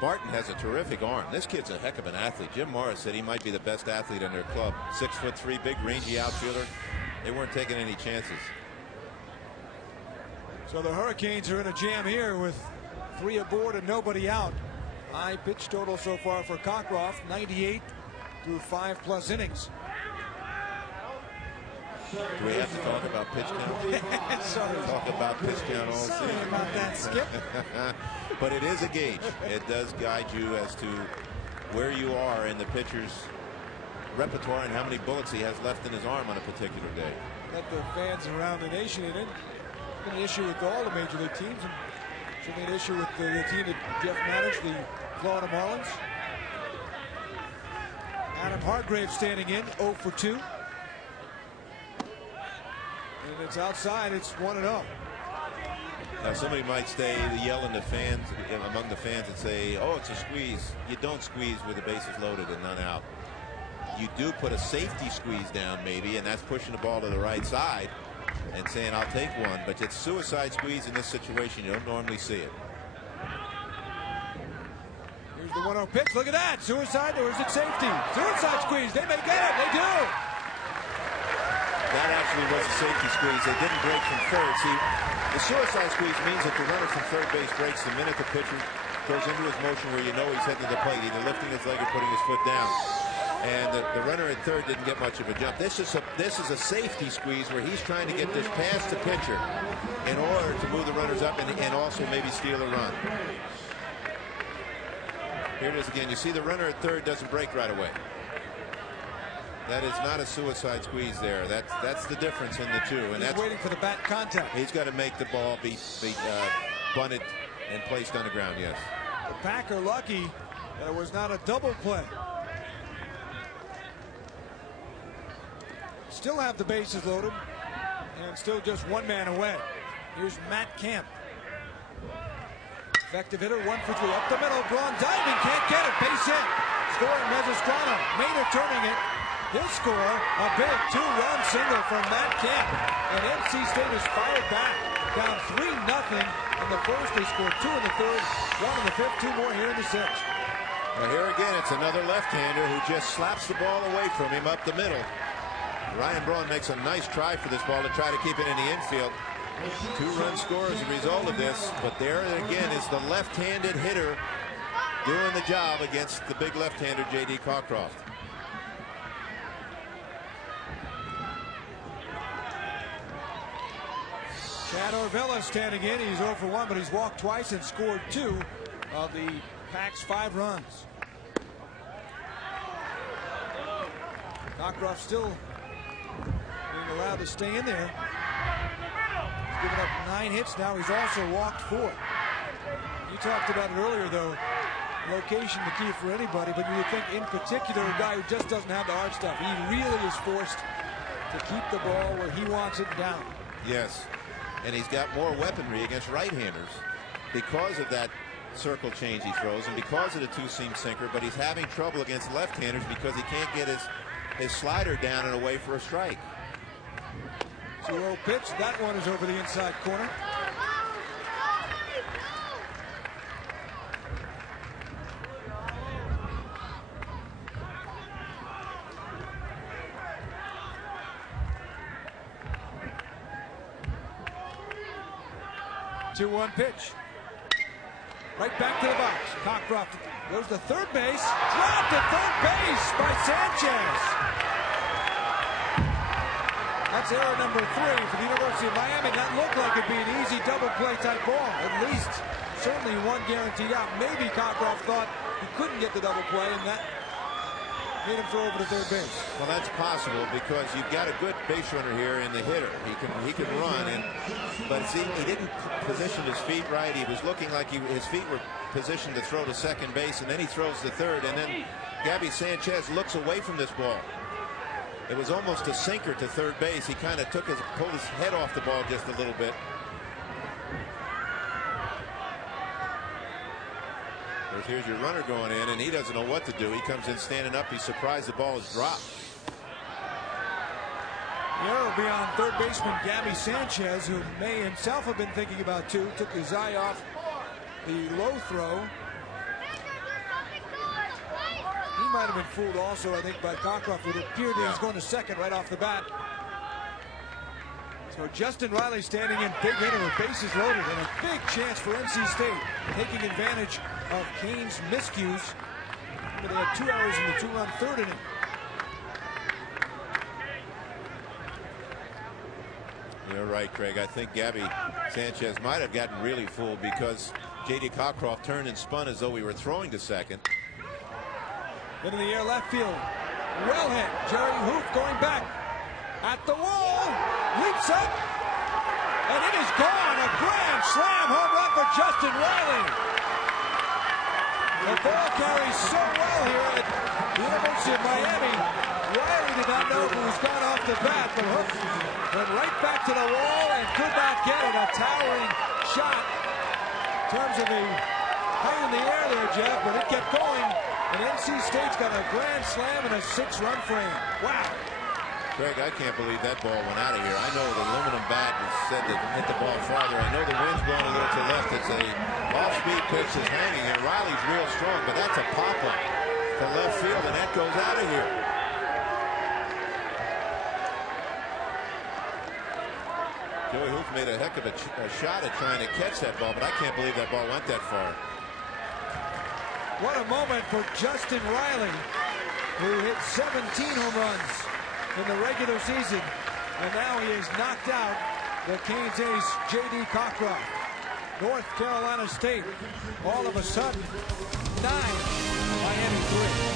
Barton has a terrific arm. This kid's a heck of an athlete. Jim Morris said he might be the best athlete in their club. 6'3", big rangy outfielder. They weren't taking any chances. So the Hurricanes are in a jam here with 3 aboard and nobody out. High pitch total so far for Cockcroft, 98 through 5+ innings. Do we have to talk about pitch count? Sorry. Talk about pitch count all season. Sorry about that, Skip. But it is a gauge. It does guide you as to where you are in the pitcher's repertoire and how many bullets he has left in his arm on a particular day. Let the fans around the nation in. It's been an issue with all the major league teams, and certainly an issue with the team that Jeff managed, the Florida Marlins. Adam Hargrave standing in, 0 for 2. And it's outside, it's 1-0. Now somebody might say, yell in the fans, among the fans, and say, oh, it's a squeeze. You don't squeeze with the bases loaded and none out. You do put a safety squeeze down maybe, and that's pushing the ball to the right side and saying I'll take one, but it's suicide squeeze in this situation. You don't normally see it. Here's the 1-0 pitch. Look at that. Suicide, or is it safety? Suicide squeeze. They may get it. They do. That actually was a safety squeeze. They didn't break from third. See, the suicide squeeze means that the runner from third base breaks the minute the pitcher goes into his motion where you know he's heading to the plate, either lifting his leg or putting his foot down. And the runner at third didn't get much of a jump. This is a safety squeeze where he's trying to get this past the pitcher in order to move the runners up and also maybe steal a run. Here it is again. You see the runner at third doesn't break right away. That is not a suicide squeeze there. That's the difference in the two. And he's waiting for the bat contact. He's got to make the ball be bunted and placed on the ground, yes. The Pack are lucky that it was not a double play. Still have the bases loaded and still just 1 man away. Here's Matt Camp. Effective hitter, 1 for 3 up the middle. Braun diving, can't get it. Base hit. Scoring Mesostrano. Maynard turning it. He'll score a big 2-run single from Matt Camp. And NC State is fired back. Down 3-0 in the first. They scored 2 in the third, 1 in the fifth, 2 more here in the sixth. Well, here again, it's another left-hander who just slaps the ball away from him up the middle. Ryan Braun makes a nice try for this ball to try to keep it in the infield. 2-run score as a result of this, but there again is the left-handed hitter doing the job against the big left-hander J.D. Cockcroft. Chad Orvella standing in. He's 0 for 1, but he's walked twice and scored 2 of the Pack's 5 runs. Cockcroft still being allowed to stay in there. He's given up 9 hits now. He's also walked 4. You talked about it earlier, though. Location the key for anybody, but you would think in particular a guy who just doesn't have the hard stuff. He really is forced to keep the ball where he wants it down. Yes, and he's got more weaponry against right-handers because of that circle change he throws and because of the 2-seam sinker, but he's having trouble against left-handers because he can't get his slider down and away for a strike. 2-0 pitch. That one is over the inside corner. Two-one pitch. Right back to the box. Cockcroft goes to third base. Dropped at third base by Sanchez. That's error number 3 for the University of Miami. That looked like it'd be an easy double play type ball. At least certainly one guaranteed out. Maybe Cockcroft thought he couldn't get the double play, and that made him throw over to third base. Well, that's possible because you've got a good base runner here in the hitter. He can run, but see, he didn't position his feet right. He was looking like his feet were positioned to throw to second base, and then he throws to third, and then Gabby Sanchez looks away from this ball. It was almost a sinker to third base. He kind of pulled his head off the ball just a little bit. Here's your runner going in, and he doesn't know what to do. He comes in standing up. He's surprised the ball is dropped. The error will be on third baseman Gabby Sanchez, who may himself have been thinking about two. Took his eye off the low throw. He might have been fooled also, I think, by Cockcroft. It appeared he was going to second right off the bat. So Justin Riley standing in, big hitter with bases loaded, and a big chance for NC State, taking advantage of Kane's miscues. But they had 2 errors in the 2-run third inning. You're right, Craig. I think Gabby Sanchez might have gotten really fooled because J.D. Cockcroft turned and spun as though we were throwing to second. Into the air, left field. Well hit. Jerry Hoof going back at the wall. Leaps up. And it is gone. A grand slam home run for Justin Riley. The ball carries so well here at the University of Miami. Riley did not know if it was gone off the bat, but Hoof went right back to the wall and could not get it. A towering shot in terms of a high in the air there, Jeff, but it kept going. And NC State's got a grand slam and a 6-run frame. Wow. Greg, I can't believe that ball went out of here. I know the aluminum bat is said to hit the ball farther. I know the wind's blowing a little to the left. It's a off-speed pitch that's hanging, and Riley's real strong, but that's a pop-up to left field, and that goes out of here. Joey Hoof made a heck of a shot at trying to catch that ball, but I can't believe that ball went that far. What a moment for Justin Riley, who hit 17 home runs in the regular season, and now he has knocked out the Canes ace J.D. Cockcroft. North Carolina State, all of a sudden, 9, Miami 3.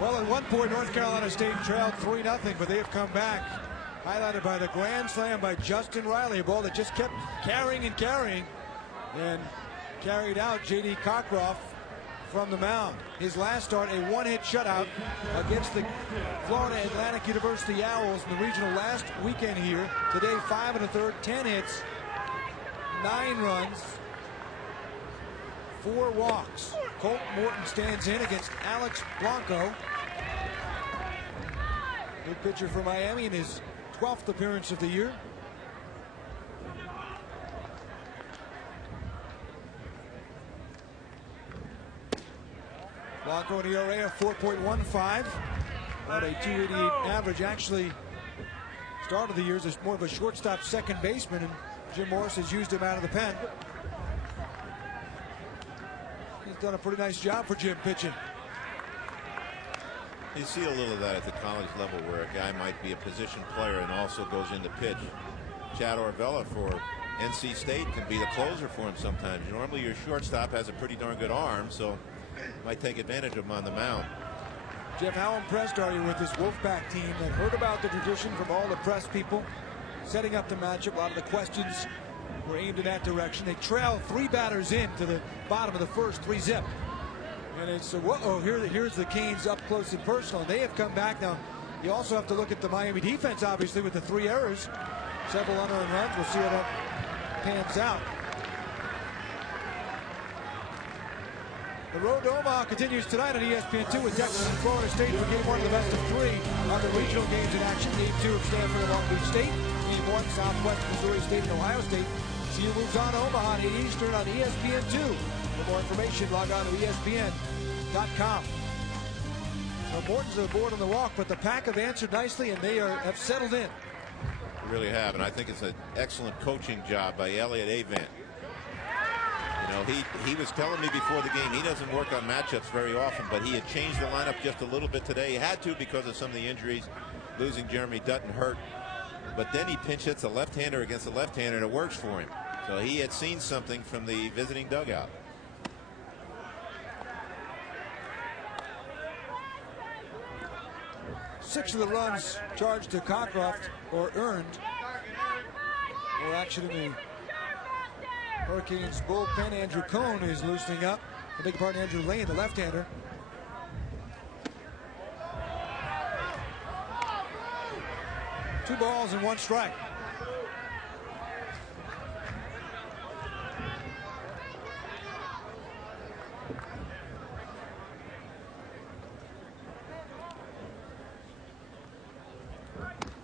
Well, at one point, North Carolina State trailed 3-0, but they have come back, highlighted by the grand slam by Justin Riley, a ball that just kept carrying and carrying, and carried out J.D. Cockcroft from the mound. His last start, a one-hit shutout against the Florida Atlantic University Owls in the regional last weekend here. Today, 5 1/3, 10 hits, 9 runs, 4 walks. Colt Morton stands in against Alex Blanco. Good pitcher for Miami in his 12th appearance of the year. Blanco, an ERA of 4.15, about a 288 average. Actually, started the year as more of a shortstop second baseman, and Jim Morris has used him out of the pen. He's done a pretty nice job for Jim pitching. You see a little of that at the college level where a guy might be a position player and also goes into pitch. Chad Orvella for NC State can be the closer for him sometimes. Normally your shortstop has a pretty darn good arm, so might take advantage of him on the mound. Jeff, how impressed are you with this Wolfpack team that heard about the tradition from all the press people setting up the matchup? A lot of the questions were aimed in that direction. They trail 3 batters in to the bottom of the first, 3-zip. And it's, whoa, here's the Canes up close and personal. And they have come back. Now, you also have to look at the Miami defense, obviously, with the 3 errors. Several unearned runs. We'll see how that pans out. The road to Omaha continues tonight on ESPN2 with Texas and Florida State for Game 1 of the best of 3 on the regional games in action. Game 2 of Stanford and Long Beach State. Game 1, Southwest Missouri State and Ohio State. CU moves on to Omaha at 8 Eastern on ESPN2. For more information, log on to ESPN.com. So Morton's aboard on the walk, but the Pack have answered nicely, and they have settled in. They really have, and I think it's an excellent coaching job by Elliot Avant. You know, he was telling me before the game he doesn't work on matchups very often, but he had changed the lineup just a little bit today. He had to because of some of the injuries. Losing Jeremy Dutton hurt, but then he pinch hits a left-hander against a left-hander, and it works for him. So he had seen something from the visiting dugout. Six of the runs charged to Cockcroft, or earned. More action in the Hurricanes bullpen. Andrew Cohn is loosening up. I beg your pardon, Andrew Lane, the left-hander. Two balls and one strike.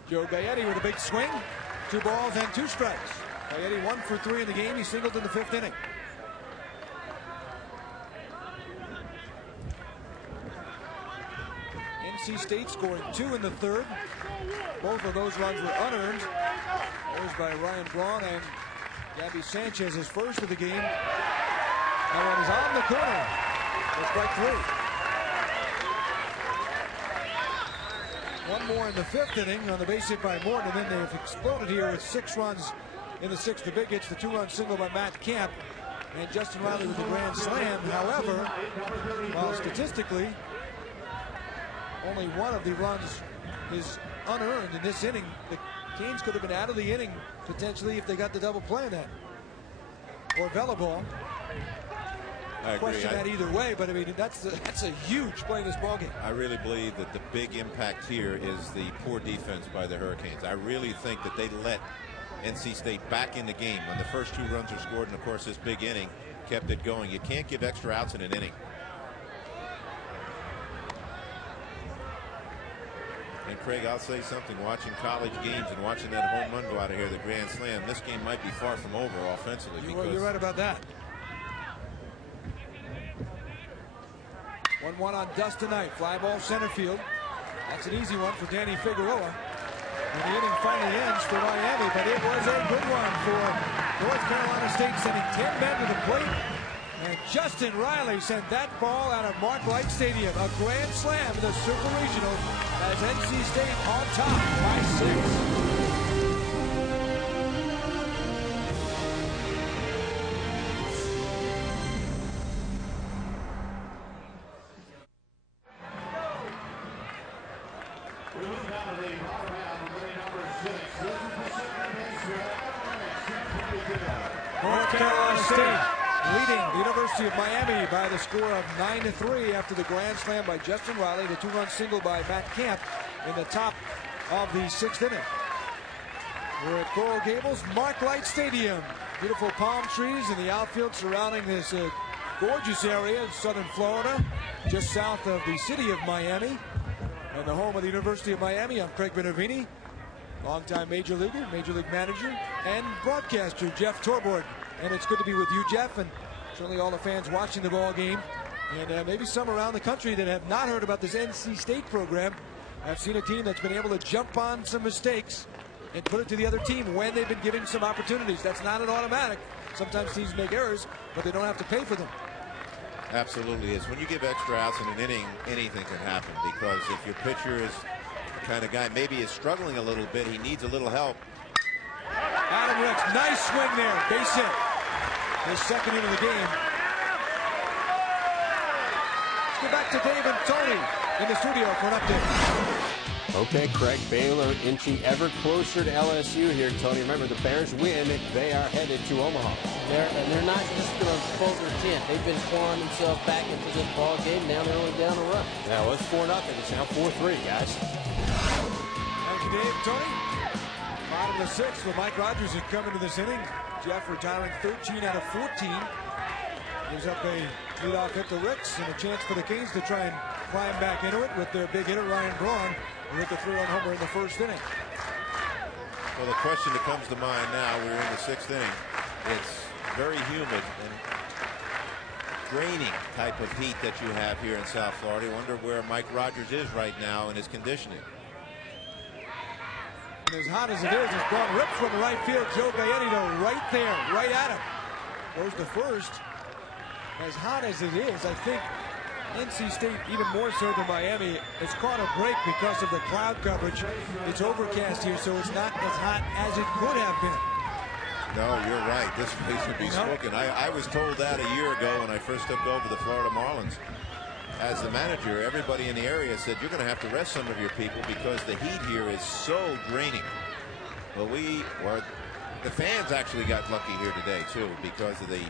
Joe Gaetti with a big swing. 2 balls and 2 strikes. Gaetti 1 for 3 in the game. He singled in the 5th inning. NC State scoring 2 in the 3rd. Both of those runs were unearned. Those by Ryan Braun and Gabby Sanchez, his first of the game. That one is on the corner. For strike 3. One more in the 5th inning on the base hit by Morton, and then they've exploded here with 6 runs in the 6th. The big hits, the 2-run single by Matt Camp, and Justin Riley with the grand slam. However, while statistically only one of the runs is unearned in this inning, the Canes could have been out of the inning potentially if they got the double play in that. Or Bellaball. I agree. Question that either way, but I mean that's a huge play in this ballgame. I really believe that the big impact here is the poor defense by the Hurricanes. I really think that they let NC State back in the game when the first 2 runs are scored, and of course this big inning kept it going. You can't give extra outs in an inning. And Craig, I'll say something. Watching college games and watching that home run go out of here, the grand slam, this game might be far from over offensively. You're right about that. 1-1 on Dustin Knight. Fly ball center field. That's an easy one for Danny Figueroa. And the inning finally ends for Miami, but it was a good one for North Carolina State, sending 10 men to the plate. And Justin Riley sent that ball out of Mark Light Stadium. A grand slam in the Super Regional as NC State on top by 6. North Carolina State leading the University of Miami by the score of 9-3 after the grand slam by Justin Riley, the 2-run single by Matt Camp in the top of the 6th inning. We're at Coral Gables, Mark Light Stadium. Beautiful palm trees in the outfield surrounding this gorgeous area in southern Florida, just south of the city of Miami, and the home of the University of Miami. I'm Craig Benervini, longtime Major Leaguer, Major League Manager, and broadcaster Jeff Torborg. And it's good to be with you, Jeff, and certainly all the fans watching the ball game, and maybe some around the country that have not heard about this NC State program. I've seen a team that's been able to jump on some mistakes and put it to the other team when they've been given some opportunities. That's not an automatic. Sometimes teams make errors, but they don't have to pay for them. Absolutely is. When you give extra outs in an inning, anything can happen, because if your pitcher is the kind of guy maybe is struggling a little bit, he needs a little help. Adam Ricks, nice swing there, base hit. His 2nd hit of the game. Let's go back to Dave and Tony in the studio for an update. Okay, Craig, Baylor inching ever closer to LSU here. Tony, remember, the Bears win. They are headed to Omaha. They're not just going to fold their tent. They've been clawing themselves back into this ball game. Now they're only down a run. Now it's 4-0. It's now 4-3, guys. Thank you, Dave. Tony, bottom of the 6th with Mike Rogers had come into this inning. Jeff retiring 13 out of 14. Gives up a leadoff hit to Ricks and a chance for the Canes to try and climb back into it with their big hitter Ryan Braun, who hit the 3-run homer in the 1st inning. Well, the question that comes to mind now, we're in the 6th inning. It's very humid and draining type of heat that you have here in South Florida. I wonder where Mike Rogers is right now in his conditioning. And as hot as it is, it's Braun rips from the right field. Joe Gaetti, though, right there, right at him. Goes to first. as hot as it is, I think NC State, even more so than Miami, has caught a break because of the cloud coverage. It's overcast here, so it's not as hot as it could have been. No, you're right. This place would be smoking. I was told that a year ago when I first took over the Florida Marlins. As the manager, everybody in the area said, you're going to have to rest some of your people because the heat here is so draining. Well, the fans actually got lucky here today, too, because of the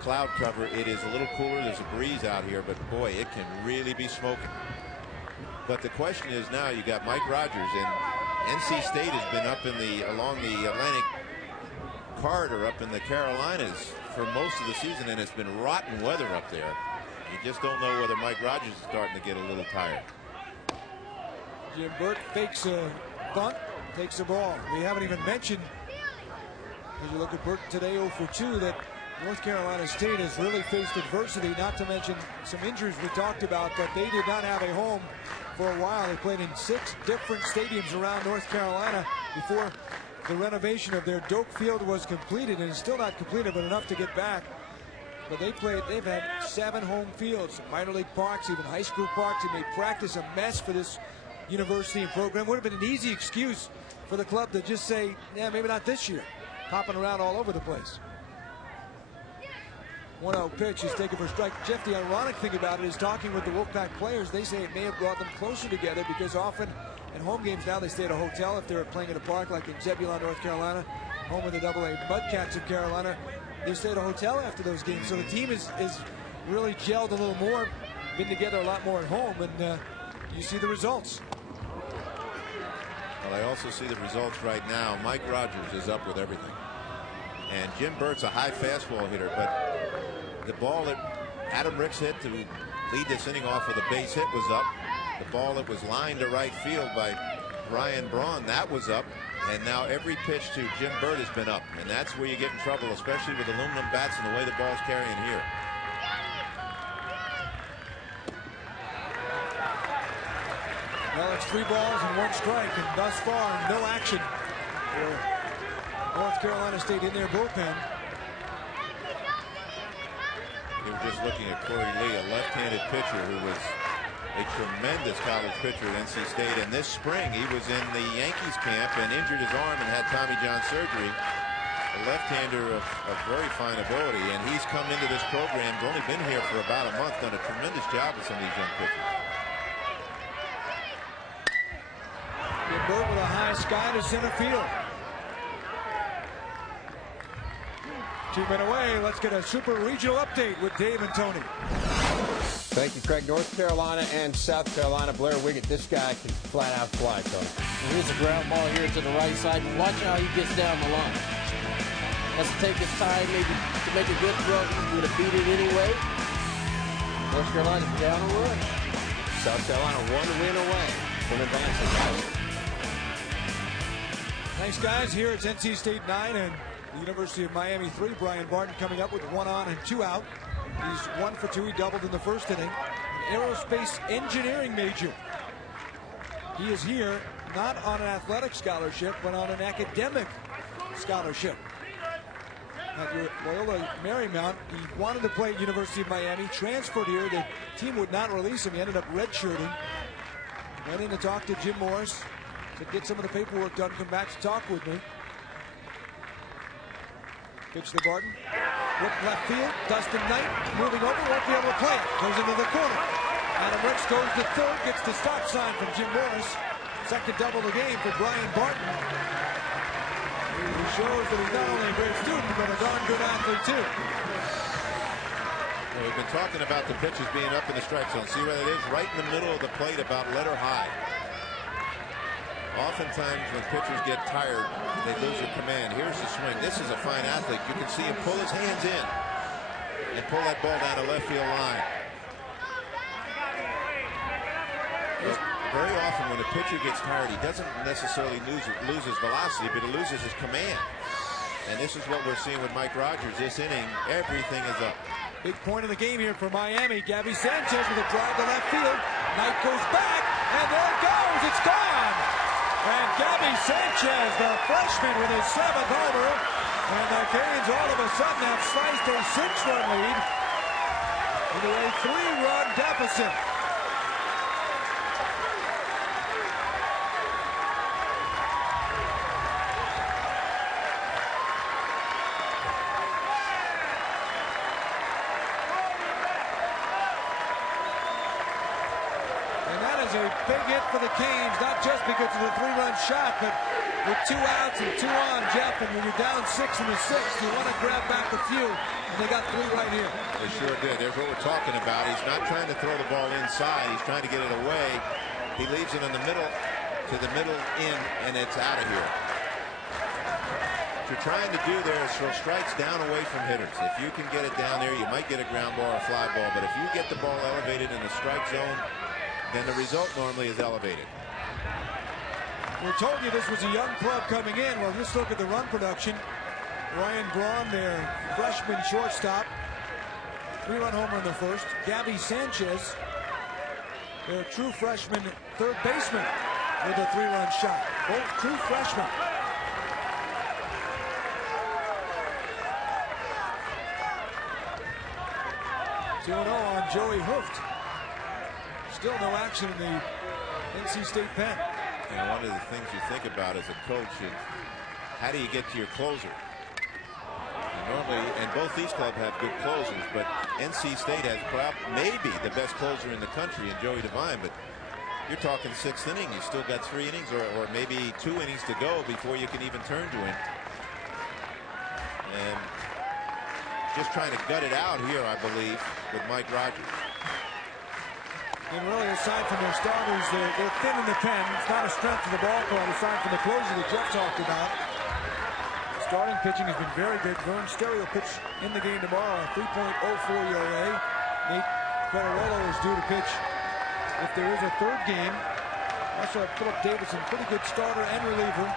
cloud cover. It is a little cooler. There's a breeze out here, but boy, it can really be smoking. But the question is now, you got Mike Rogers, and NC State has been up along the Atlantic corridor up in the Carolinas for most of the season, and it's been rotten weather up there. You just don't know whether Mike Rogers is starting to get a little tired. Jim Burt fakes a bunt, takes the ball. We haven't even mentioned, as you look at Burt today, 0 for 2, that North Carolina State has really faced adversity, not to mention some injuries we talked about, but they did not have a home for a while. They played in 6 different stadiums around North Carolina before the renovation of their Doak Field was completed, and it's still not completed, but enough to get back. But they've had 7 home fields, minor league parks, even high school parks. They made practice a mess for this university and program. Would have been an easy excuse for the club to just say, yeah, maybe not this year. Popping around all over the place. 1-0 pitch is taken for strike. Jeff, the ironic thing about it is talking with the Wolfpack players, they say it may have brought them closer together because often in home games now they stay at a hotel if they're playing at a park like in Zebulon, North Carolina, home of the AA Mudcats of Carolina. They stay at a hotel after those games, so the team is really gelled a little more, been together a lot more at home, and you see the results. Well, I also see the results right now. Mike Rogers is up with everything. And Jim Burt's a high fastball hitter, but the ball that Adam Ricks hit to lead this inning off with a base hit was up. The ball that was lined to right field by Brian Braun, that was up. And now every pitch to Jim Burt has been up. And that's where you get in trouble, especially with aluminum bats and the way the ball's carrying here. Well, it's 3 balls and 1 strike, and thus far, no action for North Carolina State in their bullpen. We were just looking at Corey Lee, a left-handed pitcher who was a tremendous college pitcher at NC State. And this spring, he was in the Yankees camp and injured his arm and had Tommy John surgery. A left-hander of very fine ability, and he's come into this program. He's only been here for about a month, done a tremendous job with some of these young pitchers. Burt with a high sky to center field. 2 men away. Let's get a super regional update with Dave and Tony. Thank you, Craig. North Carolina and South Carolina. Blair Wiggett, this guy can flat out fly, Tony. Here's a ground ball here to the right side. Watch how he gets down the line. Has to take his time maybe to make a good throw. He would have beat it anyway. North Carolina's down a rush. South Carolina 1 win away from advancing. Thanks, guys. Here it's NC State 9 and the University of Miami 3. Brian Barton coming up with 1 on and 2 out. He's 1 for 2. He doubled in the first inning. An aerospace engineering major. He is here not on an athletic scholarship, but on an academic scholarship. At Loyola Marymount, he wanted to play at University of Miami, transferred here. The team would not release him. He ended up redshirting. Went in to talk to Jim Morris to get some of the paperwork done, come back to talk with me. Pitch to Barton. Look left field. Dustin Knight moving over, won't be able to play it. Goes into the corner. Adam Ricks goes to third, gets the stop sign from Jim Morris. Second double of the game for Brian Barton. He shows that he's not only a great student, but a darn good athlete, too. Well, we've been talking about the pitches being up in the strike zone. See where it is? Right in the middle of the plate, about letter high. Oftentimes when pitchers get tired, they lose their command. Here's the swing. This is a fine athlete. You can see him pull his hands in and pull that ball down the left field line. Very often when a pitcher gets tired, he doesn't necessarily lose his velocity, but he loses his command. And this is what we're seeing with Mike Rogers. This inning, everything is up. Big point of the game here for Miami. Gabby Sanchez with a drive to left field. Knight goes back, and there it goes. It's gone. And Gabby Sanchez, the freshman, with his 7th homer. And the Canes all of a sudden have sliced a 6-run lead. into a 3-run deficit. A big hit for the Canes, not just because of the 3-run shot, but with 2 outs and 2 on, Jeff, and when you're down 6 in the 6th, you want to grab back a few, and they got 3 right here. They sure did. There's what we're talking about. He's not trying to throw the ball inside. He's trying to get it away. He leaves it in the middle, to the middle in, and it's out of here. What you're trying to do there is throw strikes down away from hitters. If you can get it down there, you might get a ground ball or a fly ball, but if you get the ball elevated in the strike zone, then the result normally is elevated. We told you this was a young club coming in. Well, just look at the run production. Ryan Braun, their freshman shortstop, 3-run homer in the first. Gabby Sanchez, their true freshman third baseman, with a 3-run shot. Both true freshmen. On Joey Hooft. Still no action in the NC State pen. And one of the things you think about as a coach is how do you get to your closer? And normally, and both these clubs have good closers, but NC State has maybe the best closer in the country in Joey Devine, but you're talking 6th inning. You still got 3 innings or maybe 2 innings to go before you can even turn to him. And just trying to gut it out here, I believe, with Mike Rogers. And really, aside from their starters, they're thin in the pen. It's not a strength of the ball club, aside from the closer that Jeff talked about. Starting pitching has been very good. Vern Stereo pitch in the game tomorrow, a 3.04 ERA. Nate Quadarolo is due to pitch if there is a third game. Also, Philip Davidson, pretty good starter and reliever.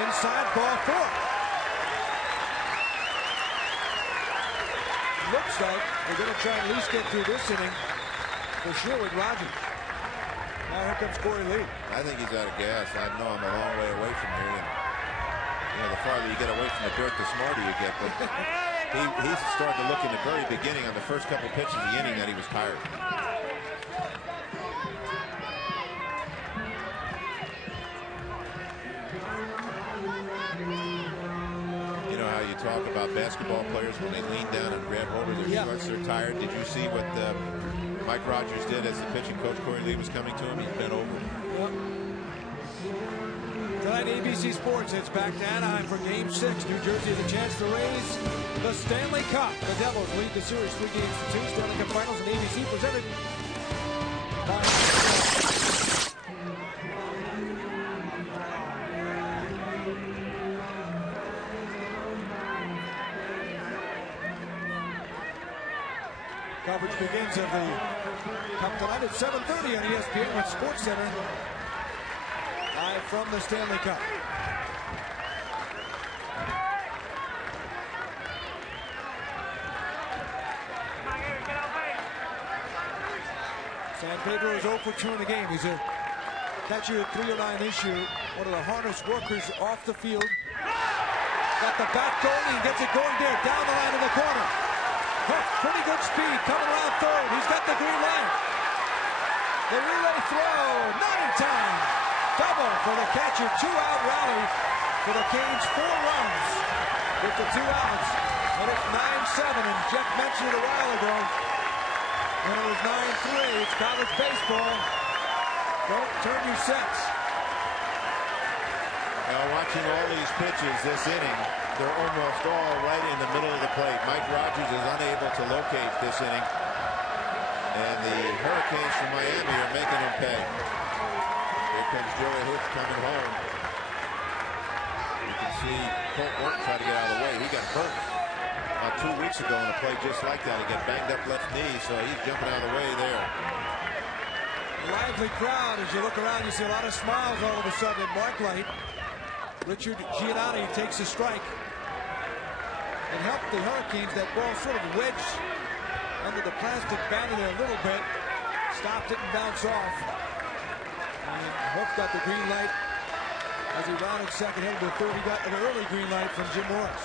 Inside, ball 4. Looks like they're going to try and at least get through this inning for sure with Rogers. Now here comes Corey Lee. I think he's out of gas. I know I'm a long way away from here. And, you know, the farther you get away from the dirt, the smarter you get. But he started to look in the very beginning on the first couple pitches of the inning that he was tired. You talk about basketball players when they lean down and grab hold of their shorts, they're tired. Did you see what Mike Rogers did as the pitching coach Corey Lee was coming to him? He bent over. Yep. Tonight, ABC Sports heads back to Anaheim for Game 6. New Jersey has a chance to raise the Stanley Cup. The Devils lead the series 3-2. Stanley Cup Finals on ABC presented by... Coverage begins of the Cup tonight at 7:30 on ESPN with Sports Center. Live from the Stanley Cup. San Pedro is 0 for 2 in the game. He's a catcher at 309 this year. One of the hardest workers off the field. Got the bat going. He gets it going there. Down the line in the corner. Pretty good speed coming around third. He's got the green light. The relay throw, not in time. Double for the catcher. 2-out rally for the Canes. 4 runs with the 2 outs. And it's 9-7. And Jeff mentioned it a while ago when it was 9-3. It's college baseball. Don't turn your sets. Now watching all these pitches this inning, they're almost all right in the middle of the plate. Mike Rogers is unable to locate this inning. And the Hurricanes from Miami are making him pay. Here comes Joey Hooft coming home. You can see Colt Morton try to get out of the way. He got hurt about 2 weeks ago in a play just like that. He got banged up left knee, so he's jumping out of the way there. A lively crowd. As you look around, you see a lot of smiles all of a sudden at Marklight. Richard Giannotti takes a strike. It helped the Hurricanes. That ball sort of wedged under the plastic banner there a little bit. Stopped it and bounced off. And Hook got the green light as he rounded second, headed to third. He got an early green light from Jim Morris.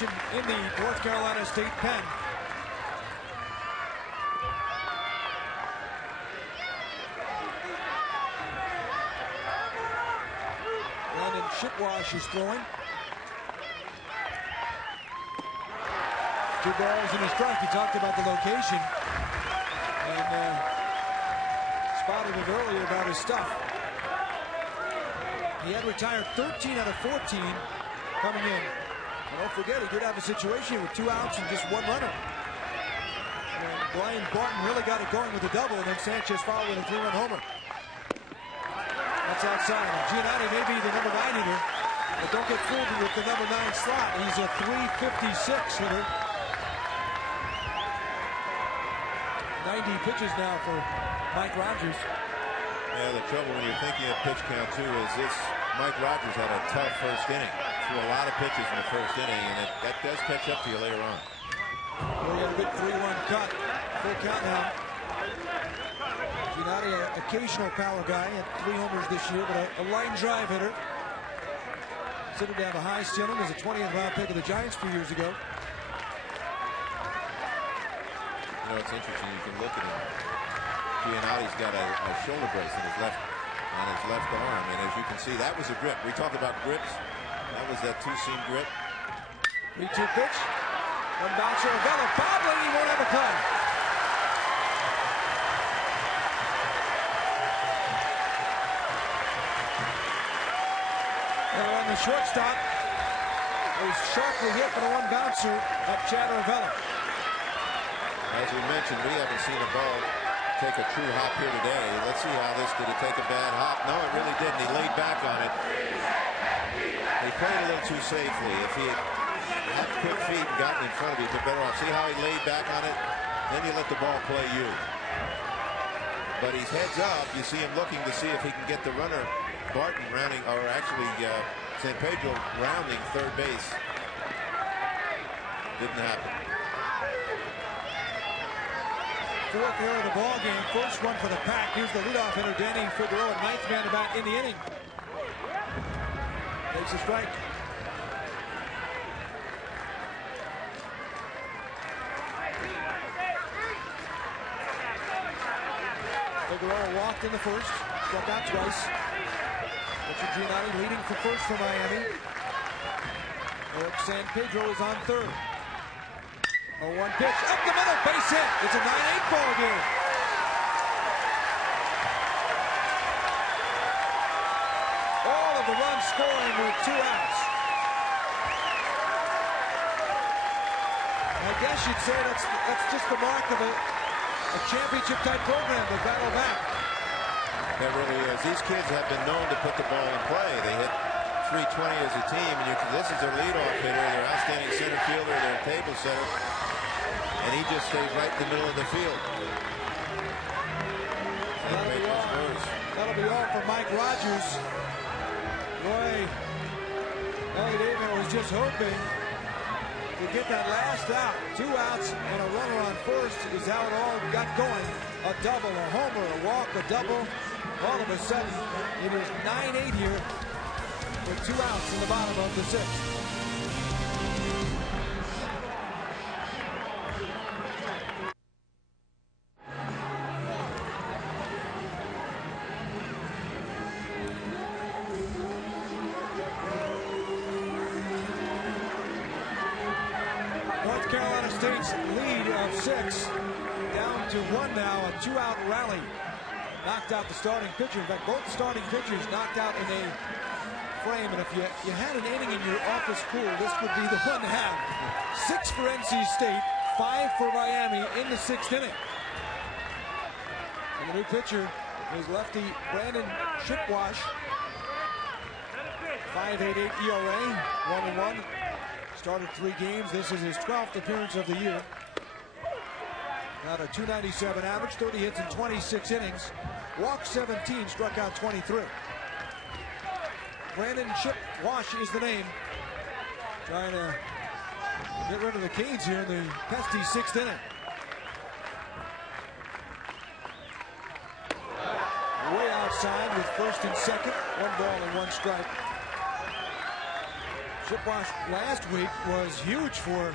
action in the North Carolina State pen. Brandon Chipwash is throwing. 2 balls and a strike. He talked about the location and spotted it earlier about his stuff. He had retired 13 out of 14 coming in. And don't forget, he did have a situation with 2 outs and just 1 runner. And Brian Barton really got it going with a double, and then Sanchez fouled with a 3-run homer. That's outside. And Giannotti may be the number 9 hitter, but don't get fooled with the number 9 slot. He's a .356 hitter. 90 pitches now for Mike Rogers. Yeah, the trouble when you're thinking of pitch count too is this. Mike Rogers had a tough first inning. Threw a lot of pitches in the first inning, and that does catch up to you later on. Well, he had a good 3-1 cut. Full count now. Giannotti, an occasional power guy, had 3 homers this year, but a line drive hitter. Considered to have a high ceiling as a 20th round pick of the Giants a few years ago. You know, it's interesting. You can look at him. Giannotti's got a shoulder brace on his left arm, and as you can see, that was a grip. We talk about grips. That was that 2-seam grip. 3-2 pitch. 1 bouncer. Avella bobbling. He won't have a play. And on the shortstop, it was sharply hit by the 1 bouncer of Chad Avella. As we mentioned, we haven't seen a ball take a true hop here today. Let's see how this, did it take a bad hop? No, it really didn't. He laid back on it. He played a little too safely. If he had quick feet and gotten in front of it, he'd been better off. See how he laid back on it? Then you let the ball play you. But he's heads up. You see him looking to see if he can get the runner, Barton, rounding, or actually San Pedro rounding third base. Didn't happen. 4th error of the ball game. First one for the Pack. Here's the leadoff hitter, Danny Figueroa, 9th man to bat in the inning. Takes a strike. Figueroa walked in the first, struck out twice. Richard Giannotti leading for first for Miami. Eric San Pedro is on third. 0-1 pitch, up the middle, base hit. It's a 9-8 ball game. All of the runs scoring with 2 outs. I guess you'd say that's just the mark of a championship-type program, the battle back. That really is. These kids have been known to put the ball in play. They hit .320 as a team, and this is their leadoff hitter, their outstanding center fielder, their table setter. And he just stays right in the middle of the field. That'll be all for Mike Rogers. Boy, Elliot Avon was just hoping to get that last out. 2 outs and a runner on first is how it all got going. A double, a homer, a walk, a double. All of a sudden, it is 9-8 here with 2 outs in the bottom of the 6th. Carolina State's lead of 6 down to 1 now. A 2-out rally knocked out the starting pitcher. In fact, both starting pitchers knocked out in a frame. And if you had an inning in your office pool, this would be the one to have. 6 for NC State, 5 for Miami in the 6th inning. And the new pitcher is lefty Brandon Chipwash. 5.88 ERA, 1-1. Started 3 games. This is his 12th appearance of the year. Got a .297 average, 30 hits in 26 innings. Walked 17, struck out 23. Brandon Chipwash is the name. Trying to get rid of the Canes here in the pesky 6th inning. Way outside with first and second. 1 ball and 1 strike. Chippewa last week was huge for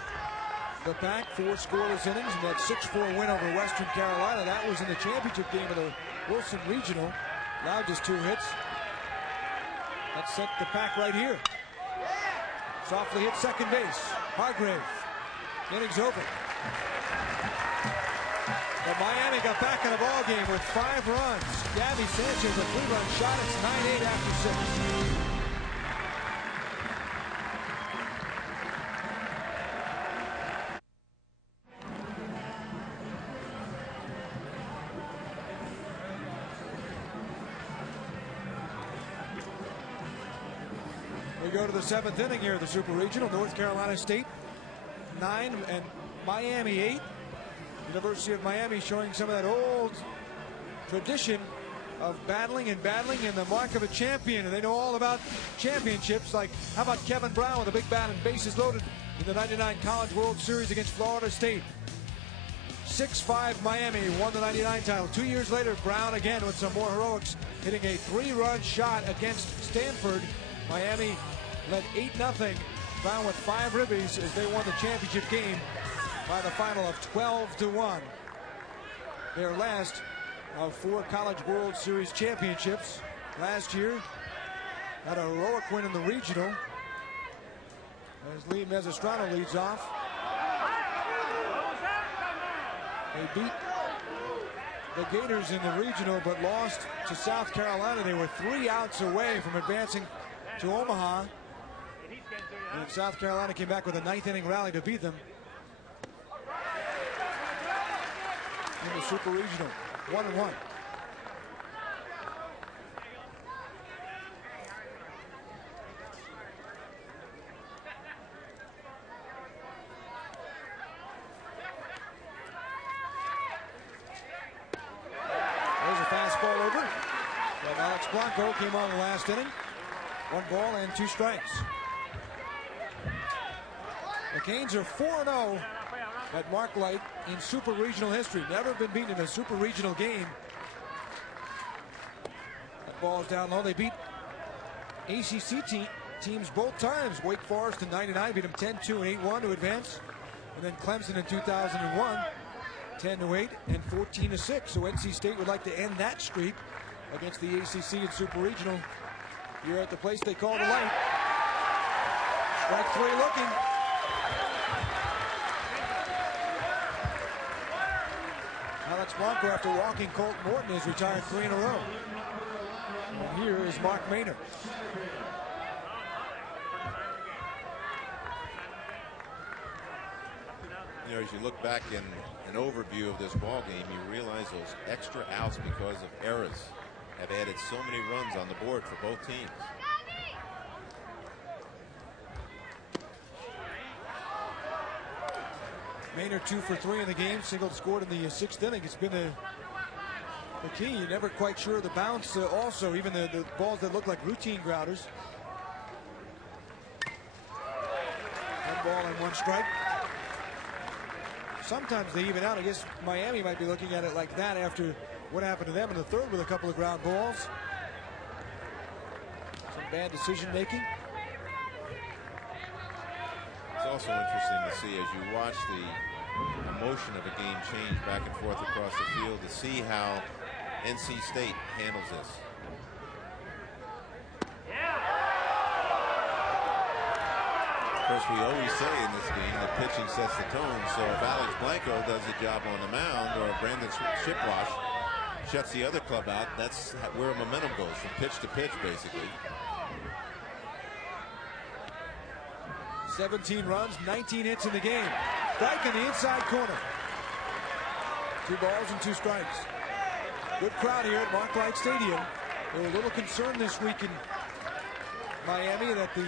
the Pack. 4 scoreless innings and that 6-4 win over Western Carolina. That was in the championship game of the Wilson Regional. Allowed just 2 hits. That sent the Pack right here. Softly hit second base. Hargrave. Innings over. But Miami got back in the ball game with 5 runs. Gabby Sanchez, a 3-run shot. It's 9-8 after 6. We go to the 7th inning here of the Super Regional. North Carolina State 9 and Miami 8. University of Miami showing some of that old tradition of battling and the mark of a champion. And they know all about championships. Like, how about Kevin Brown with a big bat and bases loaded in the 99 College World Series against Florida State. 6-5 Miami won the 99 title. 2 years later, Brown again with some more heroics, hitting a 3-run shot against Stanford. Miami led 8-0. Brown with 5 ribbies as they won the championship game by the final of 12-1. Their last of 4 College World Series championships. Last year, had a heroic win in the regional as Lee Mezestrano leads off. They beat the Gators in the regional but lost to South Carolina. They were 3 outs away from advancing to Omaha. And South Carolina came back with a 9th inning rally to beat them in the Super Regional. 1-1. There's a fastball over. But Alex Blanco came on the last inning. 1 ball and 2 strikes. The Canes are 4-0 at Marklight in Super Regional history. Never been beaten in a Super Regional game. That ball's down low. They beat ACC teams both times. Wake Forest in '99 beat them 10-2 and 8-1 to advance. And then Clemson in 2001, 10-8 and 14-6. So NC State would like to end that streak against the ACC in Super Regional here at the place they call the Light. Strike 3 looking. Alex Blanco, after walking Colt Morton, has retired 3 in a row. And here is Mark Maynard. You know, as you look back in an overview of this ball game, you realize those extra outs because of errors have added so many runs on the board for both teams. Maynard 2 for 3 in the game, single scored in the 6th inning. It's been the key. You're never quite sure of the bounce. Also, even the balls that look like routine grounders. 1 ball and 1 strike. Sometimes they even out. I guess Miami might be looking at it like that after what happened to them in the 3rd with a couple of ground balls. Some bad decision making. It's also interesting to see as you watch the emotion of a game change back and forth across the field to see how NC State handles this. Of course, we always say in this game that pitching sets the tone. So if Alex Blanco does the job on the mound, or Brandon Shipwash shuts the other club out, that's where momentum goes, from pitch to pitch, basically. 17 runs, 19 hits in the game. Strike in the inside corner. 2 balls and 2 strikes. Good crowd here at Marklight Stadium. They were a little concerned this week in Miami that the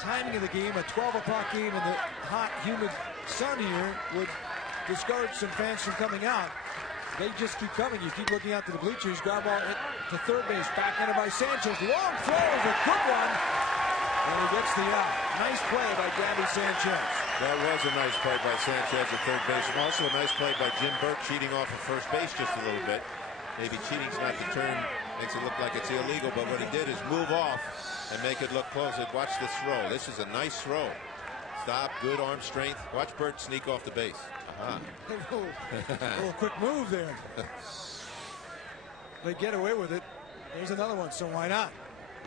timing of the game, a 12 o'clock game in the hot, humid sun here, would discourage some fans from coming out. They just keep coming. You keep looking out to the bleachers. Ground ball to third base. Backhanded by Sanchez. Long throw is a good one. And he gets the out. Nice play by Gabby Sanchez. That was a nice play by Sanchez at third base. And also a nice play by Jim Burke, cheating off of first base just a little bit. Maybe cheating's not the term Makes it look like it's illegal, but what he did is move off and make it look close. Watch this throw. This is a nice throw. Stop, good arm strength. Watch Burt sneak off the base. Aha. A little quick move there. They get away with it. There's another one, so why not?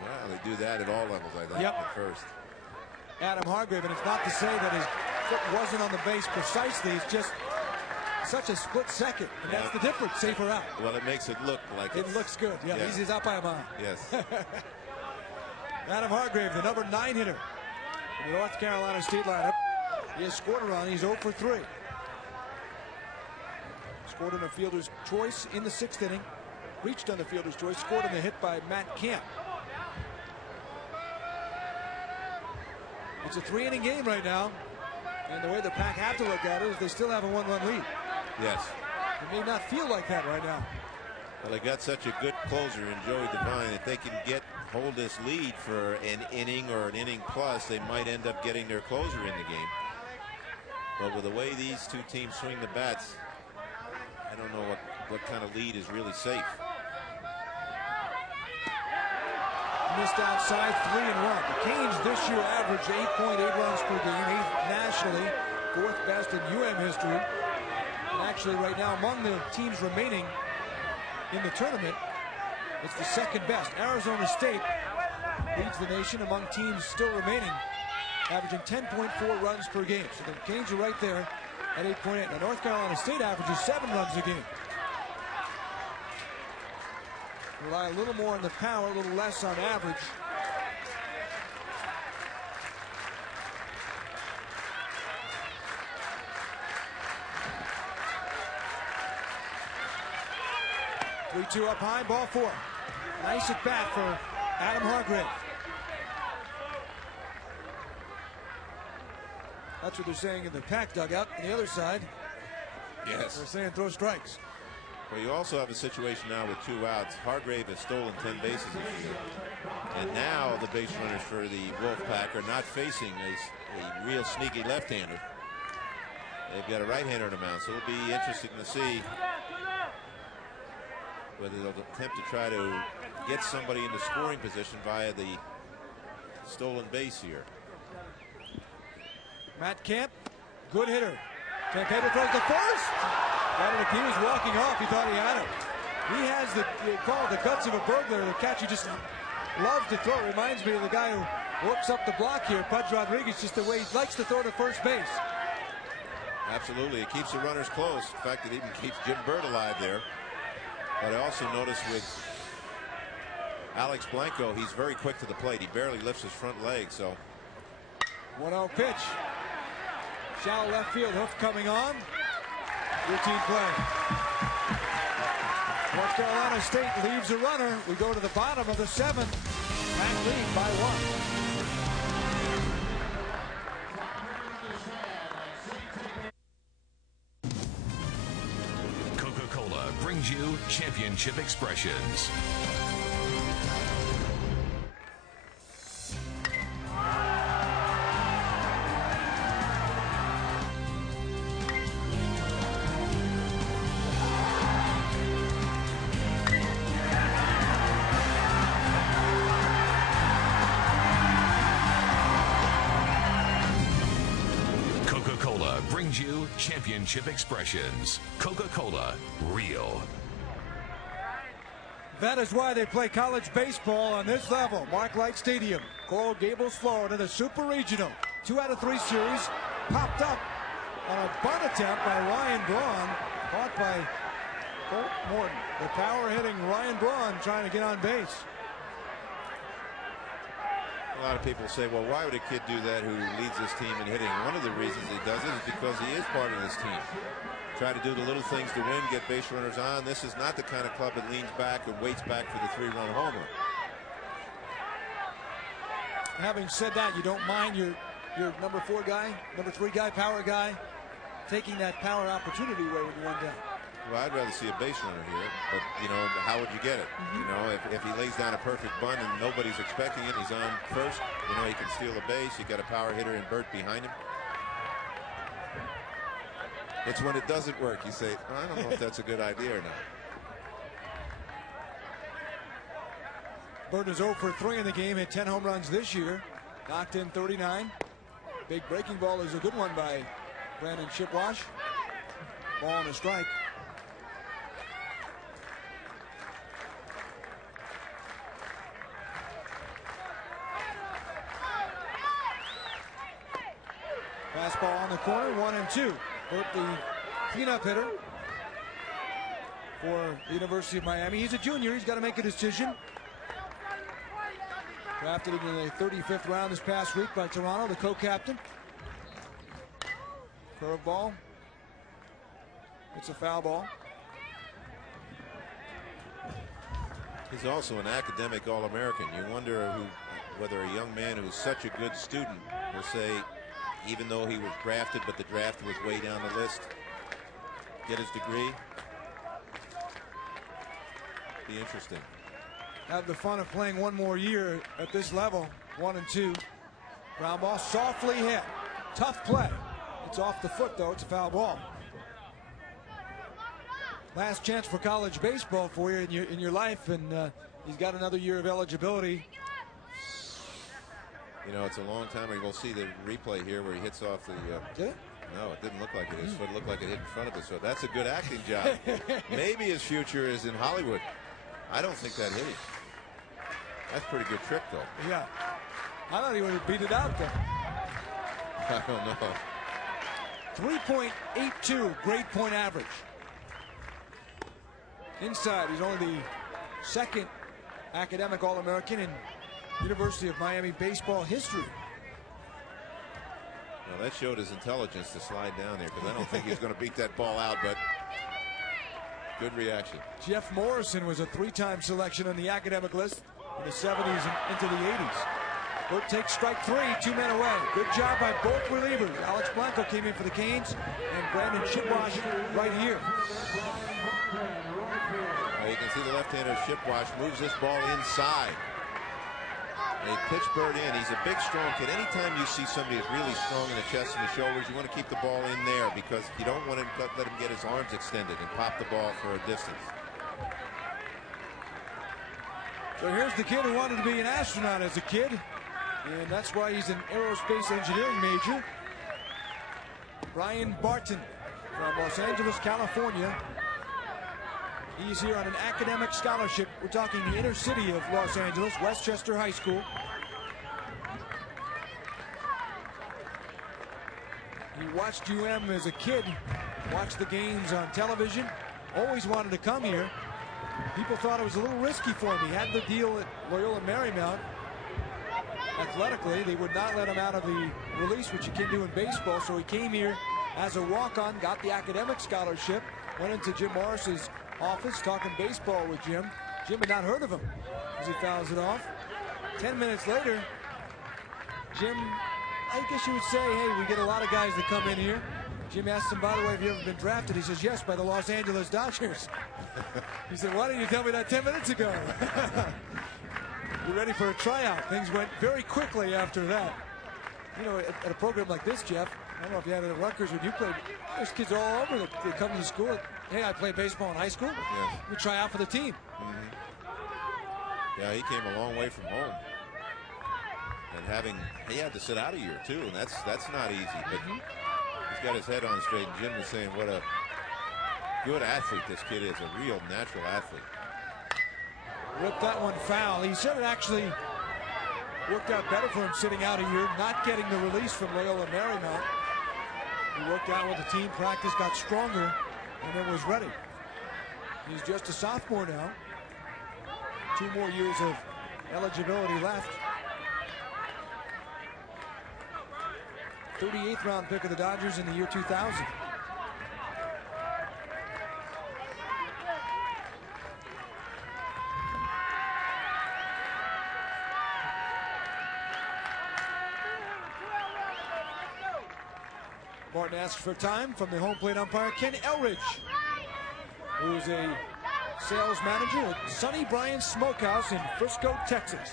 Well, they do that at all levels, I think, at first. Adam Hargrave, and it's not to say that his foot wasn't on the base precisely. It's just such a split second, and that's the difference, safe or out. Well, it makes it look like it looks good. Yeah, he's up by a mile. Yes. Adam Hargrave, the number 9 hitter in the North Carolina State lineup. He has scored a run. He's 0 for 3. Scored on a fielder's choice in the 6th inning. Reached on the fielder's choice. Scored on the hit by Matt Kemp. It's a 3-inning game right now. And the way the Pack have to look at it is they still have a 1-run lead. Yes. It may not feel like that right now. Well, they got such a good closer in Joey Devine. If they can hold this lead for an inning or an inning plus, they might end up getting their closer in the game. But with the way these two teams swing the bats, I don't know what kind of lead is really safe. Missed outside, 3-1. The Canes this year average 8.8 runs per game, 8th nationally, 4th best in UM history. And actually right now among the teams remaining in the tournament, it's the 2nd best. Arizona State leads the nation among teams still remaining, averaging 10.4 runs per game. So the Canes are right there at 8.8. Now North Carolina State averages 7 runs a game. Rely a little more on the power, a little less on average. Three-two up high, ball 4. Nice at bat for Adam Hargrave. That's what they're saying in the Pack dugout. On the other side, yes, they're saying throw strikes. Well, you also have a situation now with 2 outs. Hargrave has stolen 10 bases this year. And now the base runners for the Wolfpack are not facing a real sneaky left-hander. They've got a right-hander in the mound, so it'll be interesting to see whether they'll attempt to try to get somebody into scoring position via the stolen base here. Matt Kemp, good hitter. Campbell throws the first. He was walking off. He thought he had it. He has the guts of a burglar. The catch he just loves to throw. Reminds me of the guy who works up the block here, Pudge Rodriguez, just the way he likes to throw to first base. Absolutely. It keeps the runners close. In fact, it even keeps Jim Burt alive there. But I also noticed with Alex Blanco, he's very quick to the plate. He barely lifts his front leg, so. 1-0 pitch. Shallow left field, hoof coming on. Routine play. North Carolina State leaves a runner. We go to the bottom of the 7th. Pack lead by 1. Coca-Cola brings you Championship Expressions. Championship Expressions. Coca-Cola, real. That is why they play college baseball on this level. Mark Light Stadium, Coral Gables, Florida, the Super Regional. 2 out of 3 series popped up on a bunt attempt by Ryan Braun, caught by Colt Morton. The power hitting Ryan Braun trying to get on base. A lot of people say, well, why would a kid do that who leads this team in hitting? One of the reasons he does it is because he is part of this team. Try to do the little things to win, get base runners on. This is not the kind of club that leans back and waits back for the 3-run homer. Having said that, you don't mind your number 4 guy, number 3 guy, power guy, taking that power opportunity away with 1 down. Well, I'd rather see a base runner here, but, you know, how would you get it? You know, if he lays down a perfect bunt and nobody's expecting it, he's on first, you know, he can steal a base. You got a power hitter in Burt behind him. It's when it doesn't work, you say, I don't know if that's a good idea or not. Burton is 0 for 3 in the game, hit 10 home runs this year, knocked in 39. Big breaking ball is a good one by Brandon Chipwash. Ball and a strike. Fastball on the corner, 1-2. Burt, the cleanup hitter for the University of Miami. He's a junior. He's got to make a decision. Drafted in the 35th round this past week by Toronto, the co-captain. Curveball. It's a foul ball. He's also an academic All-American. You wonder whether a young man who's such a good student will say, even though he was drafted, but the draft was way down the list, get his degree. Be interesting. Have the fun of playing one more year at this level. 1-2. Ground ball softly hit. Tough play. It's off the foot, though. It's a foul ball. Last chance for college baseball for you in your life, and he's got another year of eligibility. You know, it's a long time. We'll see the replay here where he hits off the. Did it? No, it didn't look like it. His foot looked like it hit in front of his foot. That's a good acting job. Maybe his future is in Hollywood. I don't think that hit him. That's a pretty good trick, though. Yeah. I thought he would have beat it out, though. I don't know. 3.82 grade point average. Inside, he's only the second academic All-American in University of Miami baseball history. Well, that showed his intelligence to slide down there, because I don't think he's going to beat that ball out, but good reaction. Jeff Morrison was a 3-time selection on the academic list in the 70s and into the 80s. Burt takes strike 3, 2 men away. Good job by both relievers. Alex Blanco came in for the Canes, and Brandon Chipwash right here. You can see the left-hander Chipwash moves this ball inside. They pitch Burt in. He's a big, strong kid. Anytime you see somebody that's really strong in the chest and the shoulders, you want to keep the ball in there, because you don't want to let him get his arms extended and pop the ball for a distance. So here's the kid who wanted to be an astronaut as a kid, and that's why he's an aerospace engineering major. Brian Barton from Los Angeles, California. He's here on an academic scholarship. We're talking the inner city of Los Angeles, Westchester High School. He watched UM as a kid, watched the games on television, always wanted to come here. People thought it was a little risky for him. He had the deal at Loyola Marymount. Athletically, they would not let him out of the release, which you can do in baseball, so he came here as a walk-on, got the academic scholarship, went into Jim Morris's office talking baseball with Jim. Jim had not heard of him as he fouls it off. 10 minutes later, Jim, I guess you would say, hey, we get a lot of guys that come in here. Jim asked him, by the way, have you ever been drafted? He says, yes, by the Los Angeles Dodgers. He said, why didn't you tell me that 10 minutes ago? You're ready for a tryout. Things went very quickly after that. You know, at a program like this, Jeff, I don't know if you had it at Rutgers when you played. There's kids all over that they come to the school. Hey, I played baseball in high school. Yes. We try out for the team. Yeah, he came a long way from home. And he had to sit out a year too, and that's not easy. But he's got his head on straight. And Jim was saying what a good athlete this kid is, a real natural athlete. Ripped that one foul. He said it actually worked out better for him sitting out a year, not getting the release from Loyola Marymount. He worked out with the team, practice, got stronger, and then was ready. He's just a sophomore now. 2 more years of eligibility left. 38th round pick of the Dodgers in the year 2000. Martin asks for time from the home plate umpire, Ken Elridge, who's a sales manager at Sonny Bryan's Smokehouse in Frisco, Texas.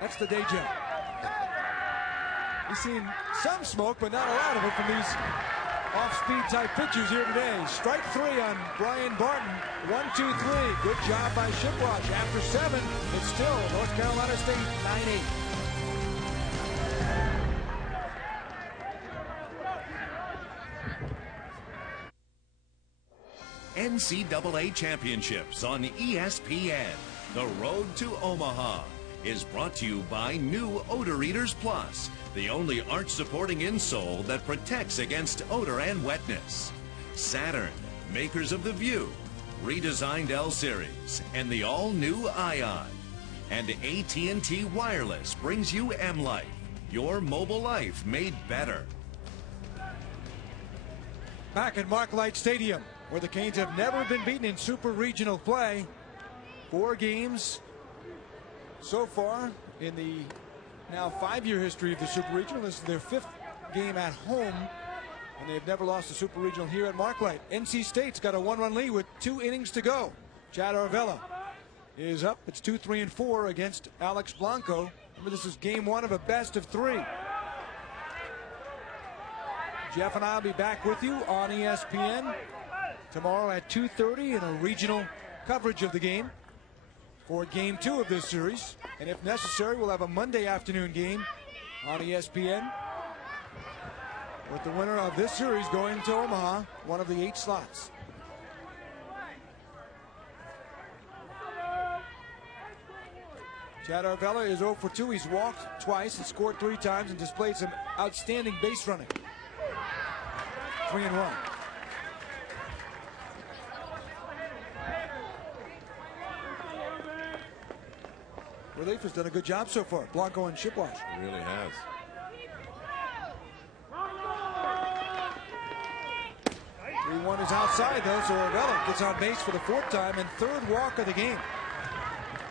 That's the day job. He's seen some smoke, but not a lot of it from these off-speed type pitchers here today. Strike 3 on Brian Barton. 1, 2, 3. Good job by Shipwatch. After 7, it's still North Carolina State 9-8. NCAA Championships on ESPN. The Road to Omaha is brought to you by New Odor Eaters Plus, the only arch-supporting insole that protects against odor and wetness. Saturn, makers of the View, redesigned L-Series, and the all-new Ion. And AT&T Wireless brings you M-Life, your mobile life made better. Back at Marklight Stadium, where the Canes have never been beaten in Super Regional play. 4 games so far in the now 5-year history of the Super Regional. This is their 5th game at home, and they've never lost a Super Regional here at Marklight. NC State's got a 1-run lead with 2 innings to go. Chad Arvella is up. It's 2-3-4 against Alex Blanco. Remember, this is game 1 of a best of 3. Jeff and I will be back with you on ESPN tomorrow at 2:30 in a regional coverage of the game for game 2 of this series. And if necessary, we'll have a Monday afternoon game on ESPN with the winner of this series going to Omaha, one of the 8 slots. Chad Arvella is 0 for 2. He's walked twice and scored 3 times and displayed some outstanding base running. 3-1. Relief has done a good job so far. Blanco and Shipwatch. It really has. One is outside though, so Arvella gets on base for the 4th time and 3rd walk of the game.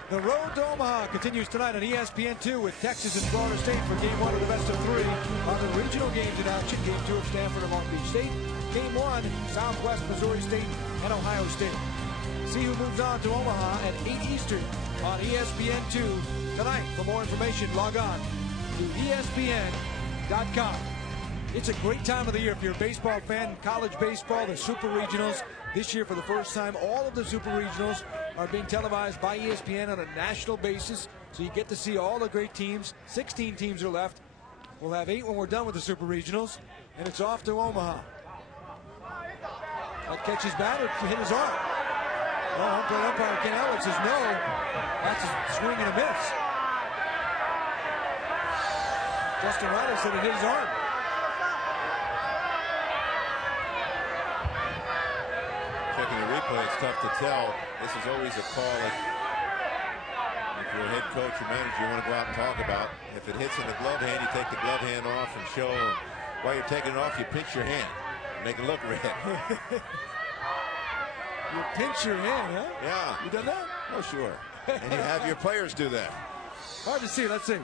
The road to Omaha continues tonight on ESPN2 with Texas and Florida State for game 1 of the best of 3. On the regional games in action, game 2 of Stanford and Long Beach State. Game 1, Southwest Missouri State and Ohio State. See who moves on to Omaha at 8 Eastern on ESPN2 tonight. For more information, log on to ESPN.com. It's a great time of the year if you're a baseball fan. College baseball, the Super Regionals. This year, for the first time, all of the Super Regionals are being televised by ESPN on a national basis. So you get to see all the great teams. 16 teams are left. We'll have 8 when we're done with the Super Regionals. And it's off to Omaha. That catches batter, hit his arm. Oh, home plate umpire Ken Elliott says no. That's a swing and a miss. Justin Riley said it hit his arm. Checking the replay, it's tough to tell. This is always a call if you're a head coach or manager, you want to go out and talk about. If it hits in the glove hand, you take the glove hand off and show. While you're taking it off, you pinch your hand. Make it look red. You pinch your hand, huh? Yeah. You done that? Oh, sure. And you have your players do that. Hard to see. Let's see.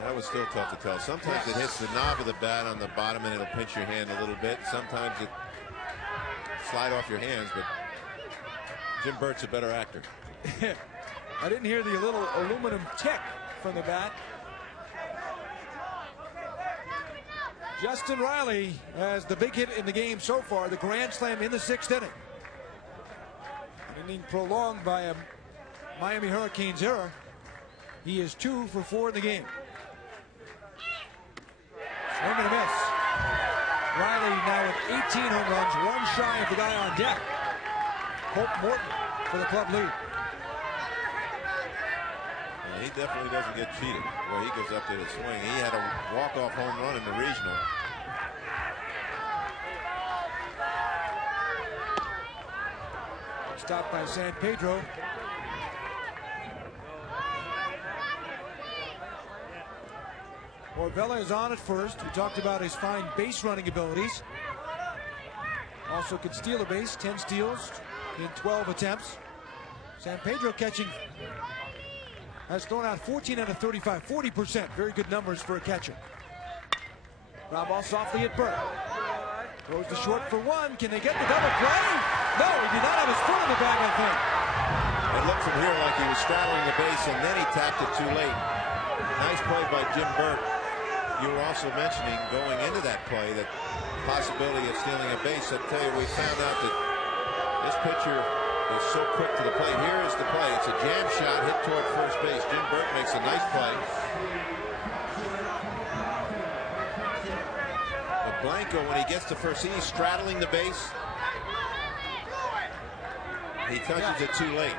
That was still tough to tell. Sometimes it hits the knob of the bat on the bottom and it'll pinch your hand a little bit. Sometimes it slide off your hands, but Jim Burt's a better actor. I didn't hear the little aluminum tick from the bat. Justin Riley has the big hit in the game so far, the grand slam in the 6th inning. An inning prolonged by a Miami Hurricanes error. He is 2 for 4 in the game. Swing and a miss. Riley now with 18 home runs, 1 shy of the guy on deck. Hope Morton for the club lead. He definitely doesn't get cheated. Well, he goes up to the swing. He had a walk-off home run in the regional. Stopped by San Pedro. Arvella is on at first. We talked about his fine base running abilities. Also could steal a base, 10 steals in 12 attempts. San Pedro catching has thrown out 14 out of 35, 40%. Very good numbers for a catcher. Ground ball softly at Burke. Throws the short for 1. Can they get the double play? No, he did not have his foot in the bag, I think. It looked from here like he was straddling the base, and then he tapped it too late. Nice play by Jim Burt. You were also mentioning going into that play that possibility of stealing a base. I tell you, we found out that this pitcher is so quick to the plate. Here is the play. It's a jam shot hit toward first base. Jim Burt makes a nice play. But Blanco, when he gets to first, he's straddling the base. He touches it too late.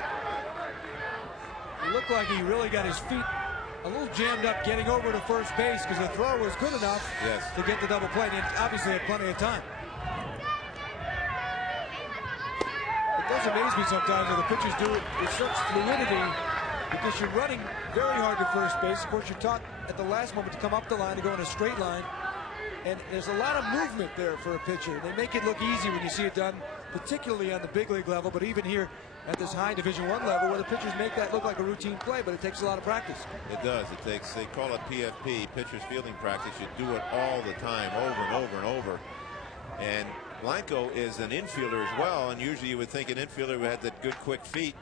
It looked like he really got his feet a little jammed up getting over to first base because the throw was good enough to get the double play. And obviously had plenty of time. It does amaze me sometimes when the pitchers do it with such fluidity because you're running very hard to first base. Of course, you're taught at the last moment to come up the line to go in a straight line. And there's a lot of movement there for a pitcher. They make it look easy when you see it done, particularly on the big league level, but even here at this high Division I level where the pitchers make that look like a routine play, but it takes a lot of practice. It does. It takes, they call it PFP, pitcher's fielding practice. You do it all the time, over and over and over. And Blanco is an infielder as well, and usually you would think an infielder who had that good quick feet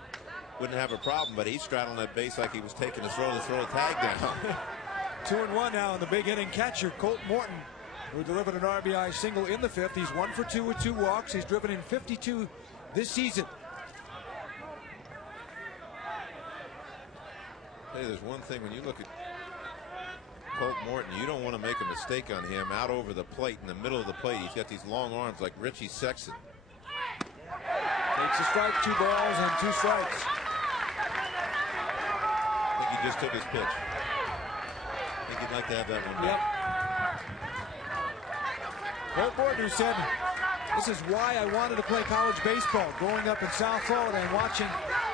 wouldn't have a problem, but he's straddling that base like he was taking a throw to throw a tag down. 2-1 now in the big inning catcher, Colt Morton, who delivered an RBI single in the fifth. He's 1 for 2 with 2 walks. He's driven in 52 this season. Hey, there's one thing when you look at Colt Morton, you don't want to make a mistake on him out over the plate, in the middle of the plate. He's got these long arms like Richie Sexton. Takes a strike, 2 balls and 2 strikes. I think he just took his pitch. I think he'd like to have that one back. Colt Morton, who said, "This is why I wanted to play college baseball, growing up in South Florida and watching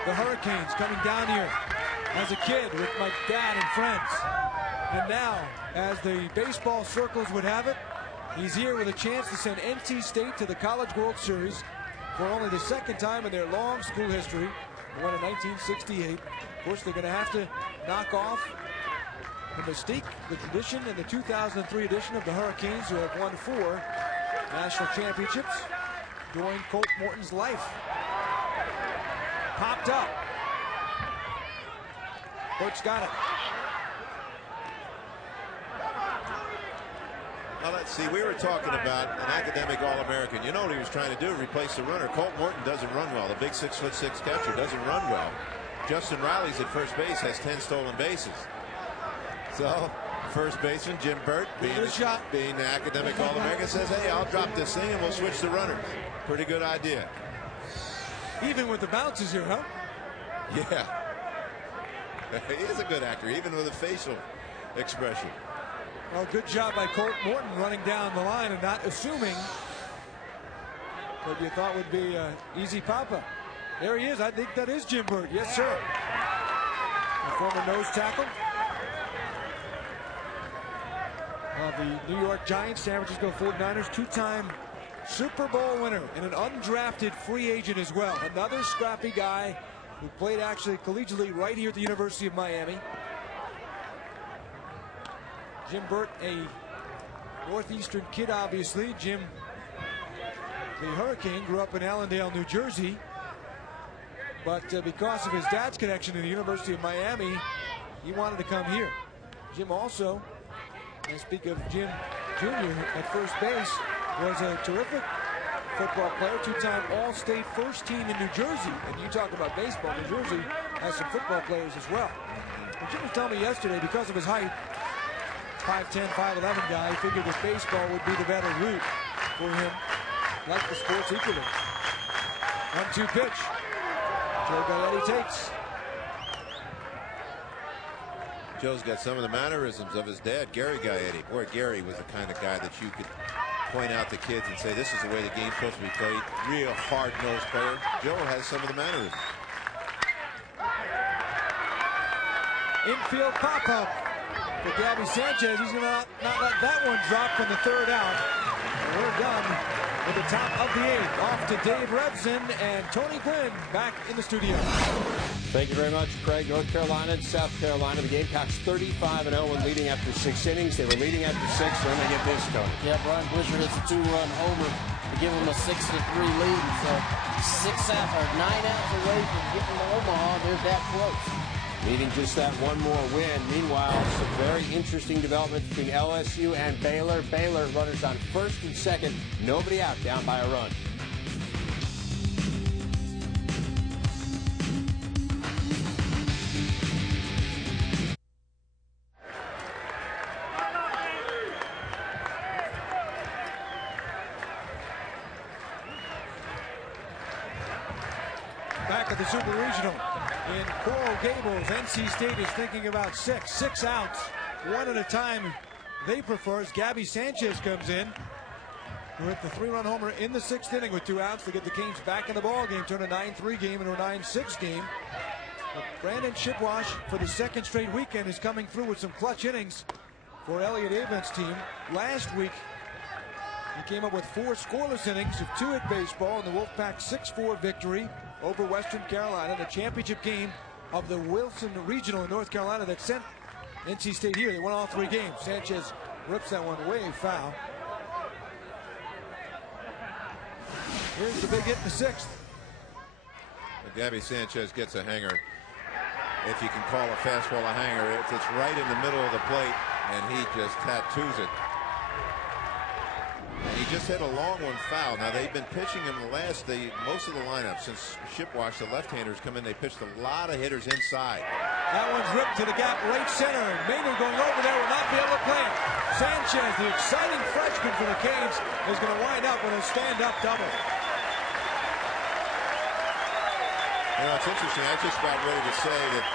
the Hurricanes coming down here as a kid with my dad and friends. And now, as the baseball circles would have it, he's here with a chance to send NC State to the College World Series for only the 2nd time in their long school history. They won in 1968. Of course, they're going to have to knock off the mystique, the tradition, and the 2003 edition of the Hurricanes, who have won 4 national championships during Colt Morton's life. Popped up. Burt's got it. Well, let's see. We were talking about an academic All-American. You know what he was trying to do? Replace the runner. Colt Morton doesn't run well. The big 6'6" catcher doesn't run well. Justin Riley's at first base, has 10 stolen bases. So, first baseman Jim Burt, being the academic All-American, says, "Hey, I'll drop this thing and we'll switch the runners." Pretty good idea. Even with the bounces here, huh? Yeah. He is a good actor, even with a facial expression. Well, good job by Colt Morton running down the line and not assuming what you thought would be an easy pop-up. There he is. I think that is Jim Burt. Yes, sir. A former nose tackle of the New York Giants, San Francisco 49ers, 2-time Super Bowl winner and an undrafted free agent as well. Another scrappy guy who played actually collegiately right here at the University of Miami. Jim Burt, a Northeastern kid, obviously. Jim, the Hurricane, grew up in Allendale, New Jersey. But because of his dad's connection to the University of Miami, he wanted to come here. Jim also, and speak of Jim Jr. at first base, was a terrific football player, 2-time All-State first team in New Jersey. And you talk about baseball, New Jersey has some football players as well. And Jim was telling me yesterday, because of his height, 5'10", 5'11" guy, he figured that baseball would be the better route for him, like the sports equally. 1-2 pitch. Joe Gaetti takes. Joe's got some of the mannerisms of his dad, Gary Gaetti. Boy, Gary was the kind of guy that you could point out to kids and say, this is the way the game's supposed to be played. Real hard-nosed player. Joe has some of the mannerisms. Infield pop-up for Gabby Sanchez. He's going to not let that one drop from the 3rd out. And we're done with the top of the 8th. Off to Dave Revson and Tony Gwynn back in the studio. Thank you very much, Craig. North Carolina and South Carolina. The Gamecocks 35-0 and leading after 6 innings. They were leading after 6, and then they get this, Tony. Yeah, Brian Blisher hits a 2-run homer to give them a 6-3 lead. So 9 outs away from getting to Omaha. They're that close. Needing just that one more win. Meanwhile, some very interesting developments between LSU and Baylor. Baylor runners on first and second. Nobody out, down by a run. Back at the Super Regional in Coral Gables, NC State is thinking about six outs, one at a time. They prefer as Gabby Sanchez comes in with the 3-run homer in the 6th inning with 2 outs to get the Canes back in the ball game, turn a 9-3 game into a 9-6 game. But Brandon Chipwash for the 2nd straight weekend is coming through with some clutch innings for Elliott Avent's team. Last week he came up with 4 scoreless innings of 2-hit baseball in the Wolfpack 6-4 victory over Western Carolina, the championship game of the Wilson Regional in North Carolina that sent NC State here. They won all 3 games. Sanchez rips that one way foul. Here's the big hit in the 6th. Gabby Sanchez gets a hanger. If you can call a fastball a hanger, it's right in the middle of the plate, and he just tattoos it. And he just hit a long one foul. Now they've been pitching him most of the lineup since Chipwash, the left-handers, come in. They pitched a lot of hitters inside. That one's ripped to the gap right center. Maynard going over there will not be able to play it. Sanchez, the exciting freshman for the Canes, is going to wind up with a stand-up double. You know, it's interesting. I just got ready to say that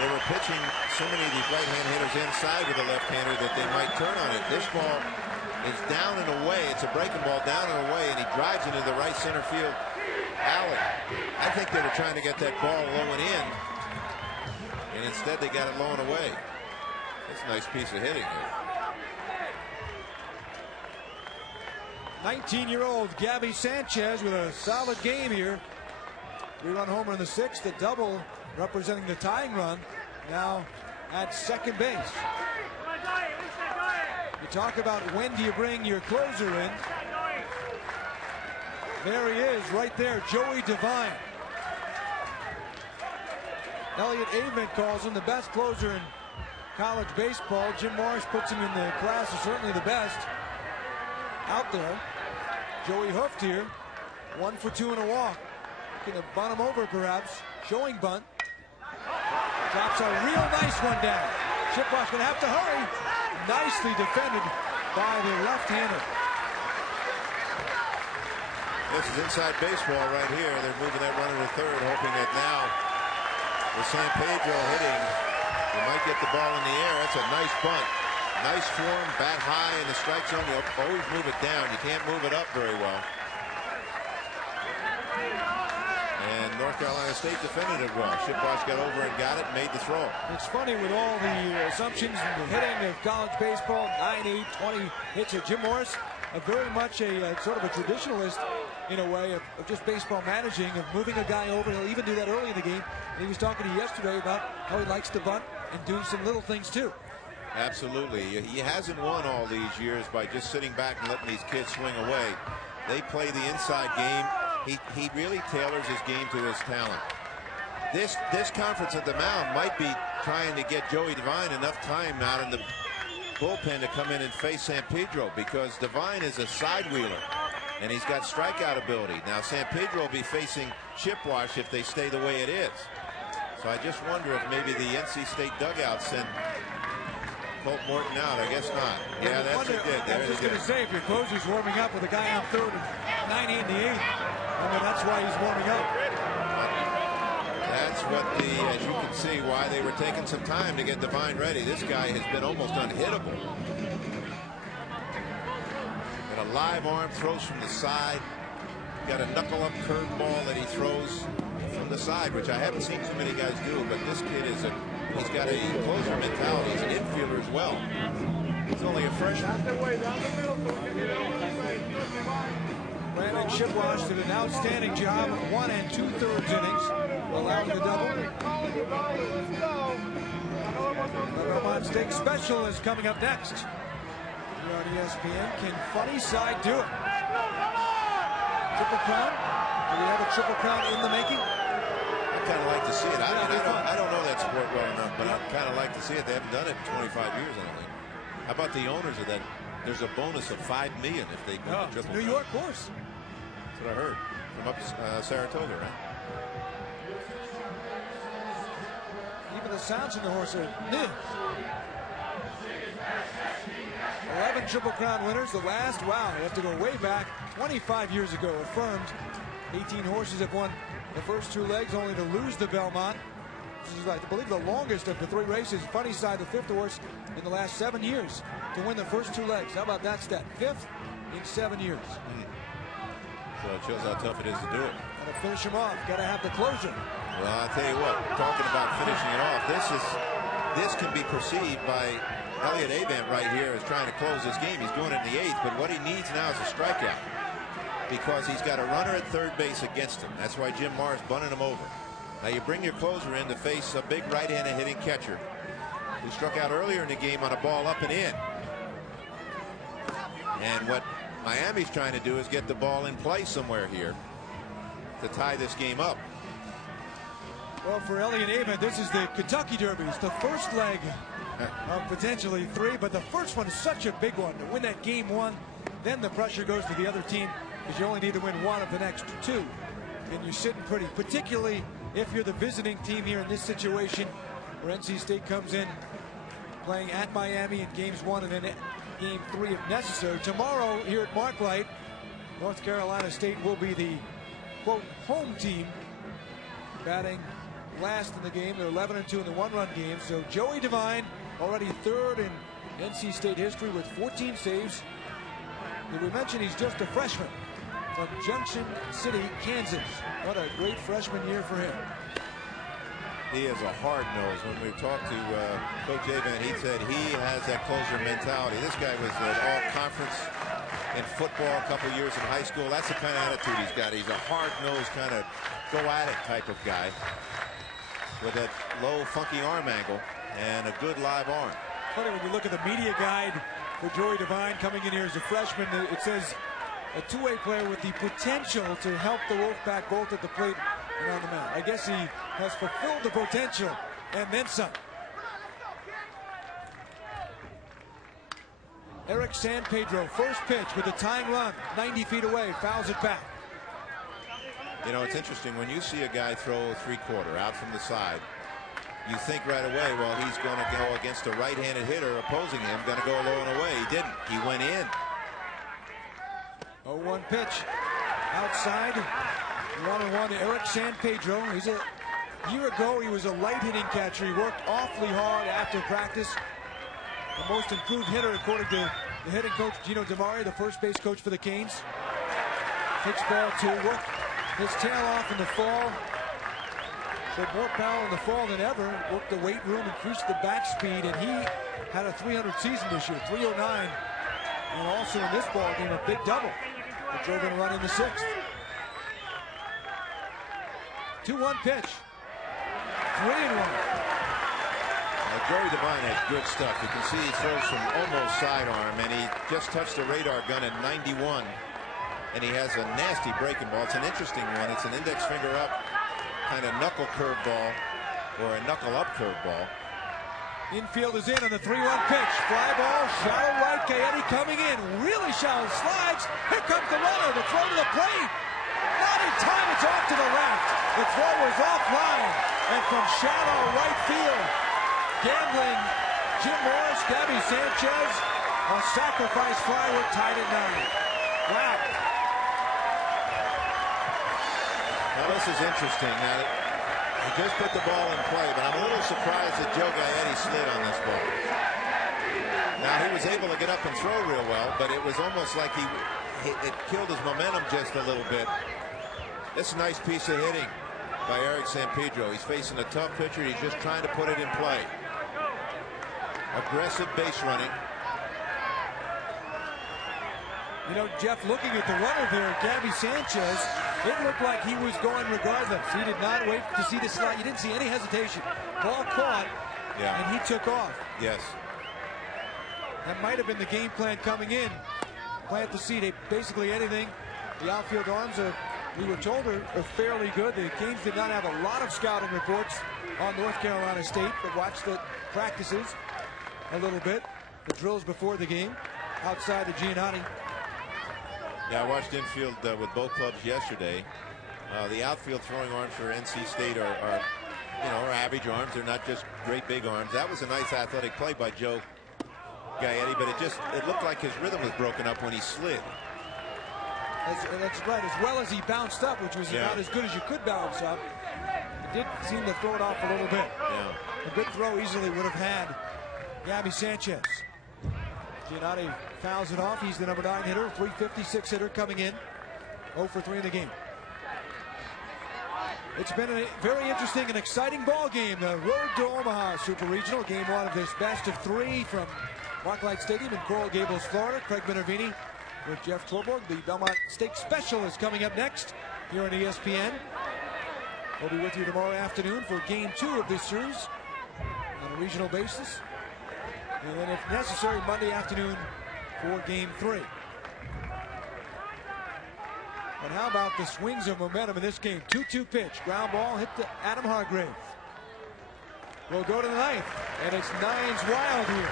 they were pitching so many of these right-hand hitters inside with a left-hander that they might turn on it. This ball is down and away. It's a breaking ball down and away, and he drives into the right center field alley. I think they were trying to get that ball low and in, and instead they got it low and away. That's a nice piece of hitting here. 19-year-old Gabby Sanchez with a solid game here. 3-run homer in the 6th, the double representing the tying run now at second base. You talk about when do you bring your closer in. There he is right there, Joey Devine. Elliott Avent calls him the best closer in college baseball. Jim Morris puts him in the class of certainly the best out there. Joey hoofed here, 1 for 2 and a walk. Going to bunt him over perhaps, showing bunt. Drops a real nice one down. Chipwash going to have to hurry. Nicely defended by the left-hander. This is inside baseball right here. They're moving that runner to third, hoping that now with San Pedro hitting, they might get the ball in the air. That's a nice bunt. Nice form, bat high in the strike zone. You always move it down. You can't move it up very well. And North Carolina State defended it well. Chipwash got over and got it, made the throw. It's funny with all the assumptions and the hitting of college baseball, 9, 8, 20 hits at Jim Morris, very much a sort of a traditionalist in a way of just baseball managing, of moving a guy over. He'll even do that early in the game. And he was talking to you yesterday about how he likes to bunt and do some little things too. Absolutely. He hasn't won all these years by just sitting back and letting these kids swing away. They play the inside game. He really tailors his game to his talent. This conference at the mound might be trying to get Joey Devine enough time out in the bullpen to come in and face San Pedro, because Devine is a side wheeler and he's got strikeout ability. Now San Pedro will be facing Chipwash if they stay the way it is. So I just wonder if maybe the NC State dugout sent Colt Morton out. I guess not. Yeah, that's what it did. I was just going to say, if your closer's warming up with a guy on third and 9 in the 8th, I mean, that's why he's warming up. That's what as you can see, why they were taking some time to get Devine ready. This guy has been almost unhittable. And a live arm, throws from the side. Got a knuckle-up curveball that he throws from the side, which I haven't seen too many guys do, but this kid is he's got a closer mentality. He's an infielder as well. He's only a freshman. Brandon Chipwash did an outstanding job, 1 2/3 innings, allowing the double. The Vermont State Special is coming up next. Here on ESPN, can Funny Side do it? Triple Crown? Do we have a Triple Crown in the making? I kind of like to see it. I don't know that sport well enough, but I'd kind of like to see it. They haven't done it in 25 years, I don't think. How about the owners of that? There's a bonus of $5 million if they win the Triple Crown. New York horse. That's what I heard from up Saratoga, right? Even the sounds in the horse are new. 11 Triple Crown winners. The last, wow, you have to go way back, 25 years ago, affirmed. 18 horses have won the first 2 legs, only to lose the Belmont. This is, I believe, the longest of the 3 races. Funny side, the 5th horse in the last 7 years to win the first 2 legs. How about that stat? 5th in 7 years. So it shows how tough it is to do it. Got to finish him off. Got to have the closure. Well, I'll tell you what, talking about finishing it off, this can be perceived by Elliott Avent right here as trying to close this game. He's doing it in the 8th, but what he needs now is a strikeout because he's got a runner at third base against him. That's why Jim Morris bunting him over. Now you bring your closer in to face a big right-handed hitting catcher who struck out earlier in the game on a ball up and in. And what Miami's trying to do is get the ball in play somewhere here to tie this game up. Well, for Elliott Avent, this is the Kentucky Derby. It's the first leg of potentially 3, but the first one is such a big one. To win that game 1, then the pressure goes to the other team because you only need to win 1 of the next 2. And you're sitting pretty, particularly if you're the visiting team here in this situation where NC State comes in playing at Miami in games 1 and then game 3 if necessary. Tomorrow here at Marklight, North Carolina State will be the, quote, home team, batting last in the game. They're 11-2 in the 1-run game. So Joey Devine already 3rd in NC State history with 14 saves. Did we mention he's just a freshman from Junction City, Kansas? What a great freshman year for him. He is a hard nose. When we talked to Coach Avent, he said he has that closer mentality. This guy was at all-conference in football a couple years in high school. That's the kind of attitude he's got. He's a hard-nosed kind of go-at-it type of guy with that low, funky arm angle and a good live arm. Funny when you look at the media guide for Joey Devine coming in here as a freshman, it says a two-way player with the potential to help the Wolfpack both at the plate and on the mound. I guess he has fulfilled the potential and then some. Eric San Pedro, first pitch with a tying run, 90 feet away, fouls it back. You know, it's interesting when you see a guy throw 3-quarter out from the side, you think right away, well, he's going to go against a right-handed hitter opposing him, going to go low and away. He didn't. He went in. 0-1 pitch outside. 1-1 to Eric San Pedro. He's a year ago, he was a light hitting catcher. He worked awfully hard after practice. The most improved hitter, according to the hitting coach, Gino DeMaria, the first base coach for the Canes. Takes ball 2, worked his tail off in the fall. Showed more power in the fall than ever. Worked the weight room, increased the bat speed, and he had a 300 season this year, 309. And also in this ball game, a big double. The drove in a run in the 6th. 2-1 pitch. 3-1. Joey Devine has good stuff. You can see he throws from almost sidearm, and he just touched the radar gun at 91. And he has a nasty breaking ball. It's an interesting one. It's an index finger up, kind of knuckle curve ball, or a knuckle up curve ball. Infield is in on the 3-1 pitch. Fly ball, shallow right. Coyote coming in. Really shallow, slides. Here comes the runner. The throw to the plate. Not in time. It's off to the left. The throw was offline. And from shallow right field, gambling Jim Morris, Gabby Sanchez, a sacrifice fly. We're tied at 9. Wow. Now this is interesting. Now he just put the ball in play, but I'm a little surprised that Joe Gaetti slid on this ball. Now he was able to get up and throw real well, but it was almost like it killed his momentum just a little bit. This is a nice piece of hitting by Eric San Pedro. He's facing a tough pitcher. He's just trying to put it in play. Aggressive base running. You know, Jeff, looking at the runner there, Gabby Sanchez, it looked like he was going regardless. He did not wait to see the slide. You didn't see any hesitation. Ball caught, and he took off. Yes. That might have been the game plan coming in. Plant the seed, basically anything The outfield arms, we were told, are fairly good. The Canes did not have a lot of scouting reports on North Carolina State, but watched the practices a little bit, the drills before the game, outside the Giannotti. Yeah, I watched infield with both clubs yesterday. The outfield throwing arms for NC State are average arms. They're not just great big arms. That was a nice athletic play by Joe Gaetti, but it looked like his rhythm was broken up when he slid. That's right. As well as he bounced up, which was about as good as you could bounce up, it did seem to throw it off a little bit. Yeah. A good throw easily would have had Gabby Sanchez. Giannotti fouls it off. He's the number 9 hitter, 356 hitter coming in. 0 for 3 in the game. It's been a very interesting and exciting ball game. The Road to Omaha Super Regional, game 1 of this best of 3 from Marklight Stadium in Coral Gables, Florida. Craig Minervini with Jeff Torborg. The Belmont State Special is coming up next here on ESPN. We'll be with you tomorrow afternoon for game 2 of this series on a regional basis. And then, if necessary, Monday afternoon for game 3. And how about the swings of momentum in this game? 2-2 pitch. Ground ball hit to Adam Hargrave. We'll go to the 9th, and it's 9's wild here.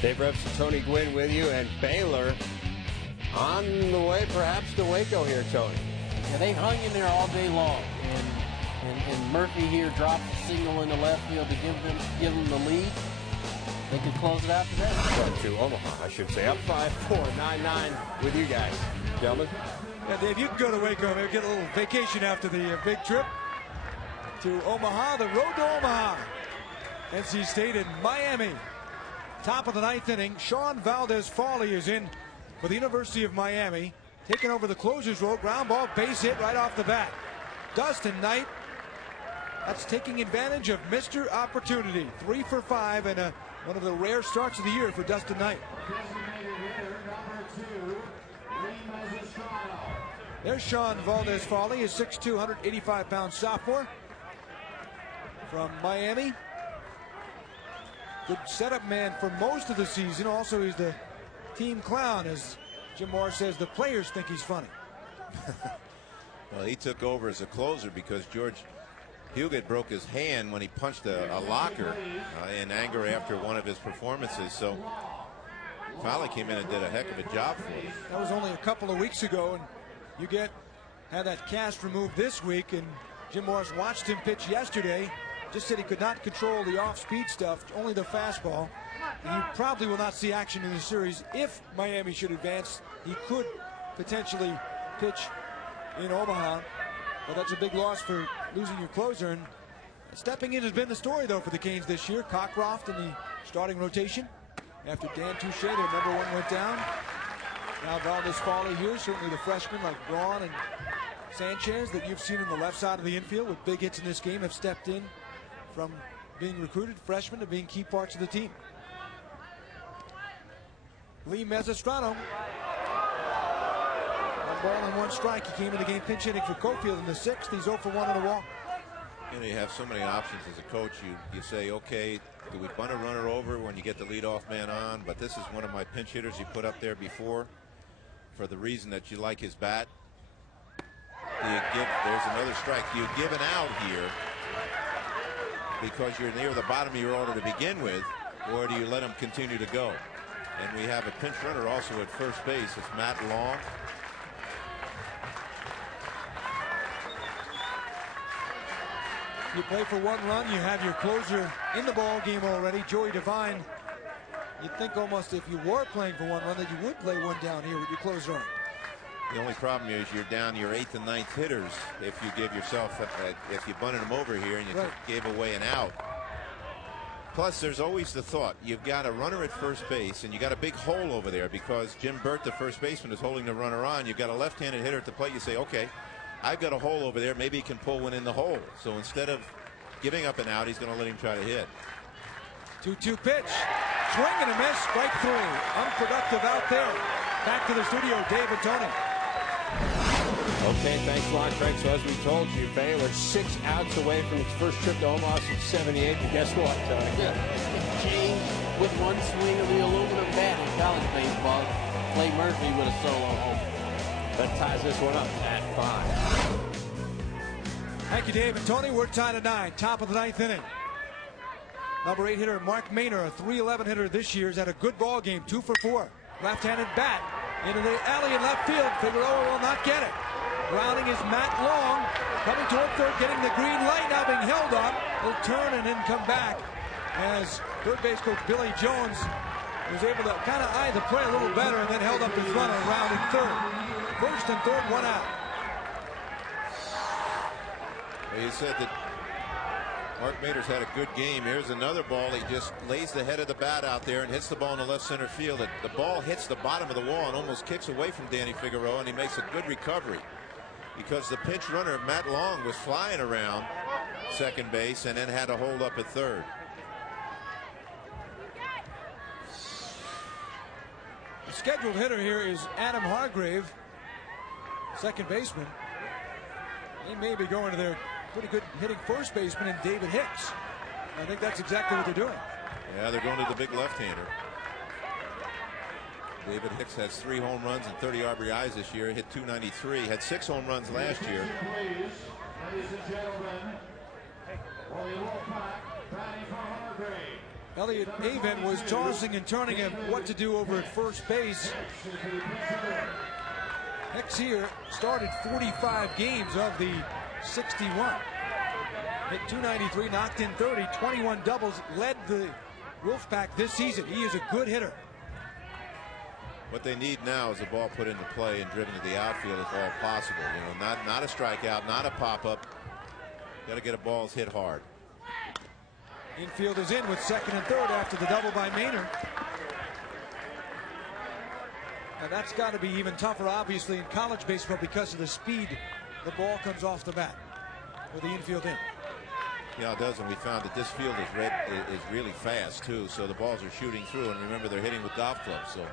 Dave Reps and Tony Gwynn with you, and Baylor on the way perhaps to Waco here, Tony. Yeah, they hung in there all day long, and Murphy here dropped a single into left field to give them the lead. They could close it out today. To Omaha, I should say. Up 5-4, 9-9 with you guys. Gentlemen? Yeah, Dave, you can go to Waco, maybe get a little vacation after the big trip to Omaha. The Road to Omaha. NC State and Miami. Top of the 9th inning. Sean Valdez-Fawley is in for the University of Miami. Taking over the closer's role. Ground ball, base hit right off the bat. Dustin Knight. That's taking advantage of Mr. Opportunity. 3 for 5 and one of the rare starts of the year for Dustin Knight. There's Sean Valdez-Fawley, a 6'2", 185-pound sophomore from Miami. Good setup man for most of the season. Also, he's the team clown, as Jim Moore says. The players think he's funny. Well, he took over as a closer because George Huguet broke his hand when he punched a locker in anger after one of his performances. So Fowler came in and did a heck of a job for him. That was only a couple of weeks ago, and Huguet had that cast removed this week, and Jim Morris watched him pitch yesterday. Just said he could not control the off-speed stuff, only the fastball. And you probably will not see action in the series. If Miami should advance, he could potentially pitch in Omaha. But that's a big loss for losing your closer. And stepping in has been the story, though, for the Canes this year. Cockcroft in the starting rotation. After Dan Touche, their number 1 went down. Now Valdez-Fawley here, certainly the freshmen like Braun and Sanchez that you've seen in the left side of the infield with big hits in this game have stepped in from being recruited freshmen to being key parts of the team. Lee Mezzastrano. 1 ball and 1 strike. He came in the game pinch hitting for Cofield in the 6th. He's 0 for 1 on a walk. You know, you have so many options as a coach. You say, okay, do we bunt a runner over when you get the leadoff man on? But this is one of my pinch hitters you put up there before for the reason that you like his bat. Do you give, there's another strike. Do you give an out here because you're near the bottom of your order to begin with, or do you let him continue to go? And we have a pinch runner also at first base. It's Matt Long. You play for 1 run, you have your closer in the ball game already, Joey Devine. You'd think almost if you were playing for 1 run that you would lay 1 down here with your closer on. The only problem is you're down your 8th and 9th hitters if you give yourself, if you bunted them over here and you gave away an out. Plus, there's always the thought, you've got a runner at first base and you got a big hole over there because Jim Burt, the first baseman, is holding the runner on. You've got a left-handed hitter at the plate. You say, okay, I've got a hole over there. Maybe he can pull one in the hole. So instead of giving up an out, he's going to let him try to hit. 2-2 pitch. Swing and a miss. Strike 3. Unproductive out there. Back to the studio, Dave and Tony. Okay, thanks a lot, Craig. So as we told you, Baylor 6 outs away from its first trip to Omaha since '78. But guess what, Tony? Yeah, changed with one swing of the aluminum bat in college baseball. Clay Murphy with a solo home. That ties this one up at 5. Thank you, Dave and Tony. We're tied at 9. Top of the 9th inning. Number 8 hitter Mark Maynor, a .311 hitter this year, has had a good ball game, 2 for 4. Left-handed bat into the alley in left field. Figueroa will not get it. Grounding is Matt Long, coming toward third, getting the green light, now being held up. He'll turn and then come back as third base coach Billy Jones was able to kind of eye the play a little better and then held up his runner around in third. First and third, 1 out. Well, you said that Mark Maynard's had a good game. Here's another ball. He just lays the head of the bat out there and hits the ball in the left center field. The ball hits the bottom of the wall and almost kicks away from Danny Figueroa, and he makes a good recovery because the pinch runner, Matt Long, was flying around second base and then had to hold up at third. The scheduled hitter here is Adam Hargrave, second baseman. They may be going to their pretty good hitting first baseman and David Hicks. I think that's exactly what they're doing. Yeah, they're going to the big left-hander. David Hicks has 3 home runs and 30 RBIs this year. Hit .293. Had 6 home runs last year. Ladies and gentlemen, Wally Wolfpack batting for Hargrave. Elliot Avon was tossing and turning him what to do over at first base. Hicks here started 45 games of the 61. Hit .293, knocked in 30, 21 doubles, led the Wolfpack this season. He is a good hitter. What they need now is a ball put into play and driven to the outfield if all possible. You know, not a strikeout, not a pop-up. Got to get a ball hit hard. Infield is in with second and third after the double by Maynard. And that's got to be even tougher, obviously, in college baseball because of the speed the ball comes off the bat with the infield in. Yeah, it does, and we found that this field is really fast, too, so the balls are shooting through, and remember, they're hitting with golf clubs, so.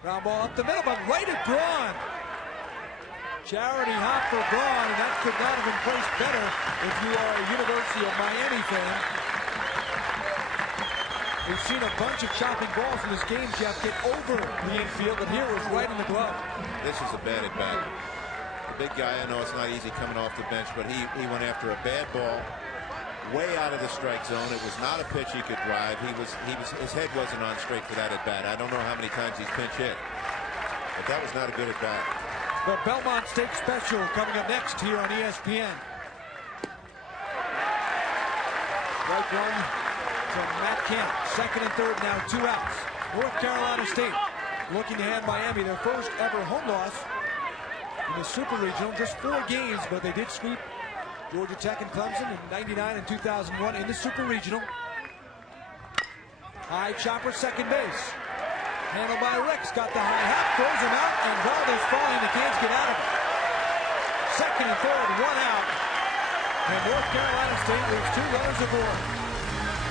Ground ball up the middle, but right at Braun. Charity hop for Braun, and that could not have been placed better if you are a University of Miami fan. We've seen a bunch of chopping balls in this game, Jeff, get over the infield, but here was right in the glove. This is a bad at bat. The big guy, I know it's not easy coming off the bench, but he went after a bad ball way out of the strike zone. It was not a pitch he could drive. His head wasn't on straight for that at bat. I don't know how many times he's pinch hit, but that was not a good at bat. The Belmont State Special coming up next here on ESPN. Right one to Matt Kemp. Second and third now, 2 outs. North Carolina State looking to hand Miami their first ever home loss in the Super Regional. Just 4 games, but they did sweep Georgia Tech and Clemson in '99 and 2001 in the Super Regional. High chopper, second base. Handled by Ricks, got the high hop, throws him out, and Valdez falling, the Canes get out of it. Second and third, 1 out. And North Carolina State leaves 2 runners aboard.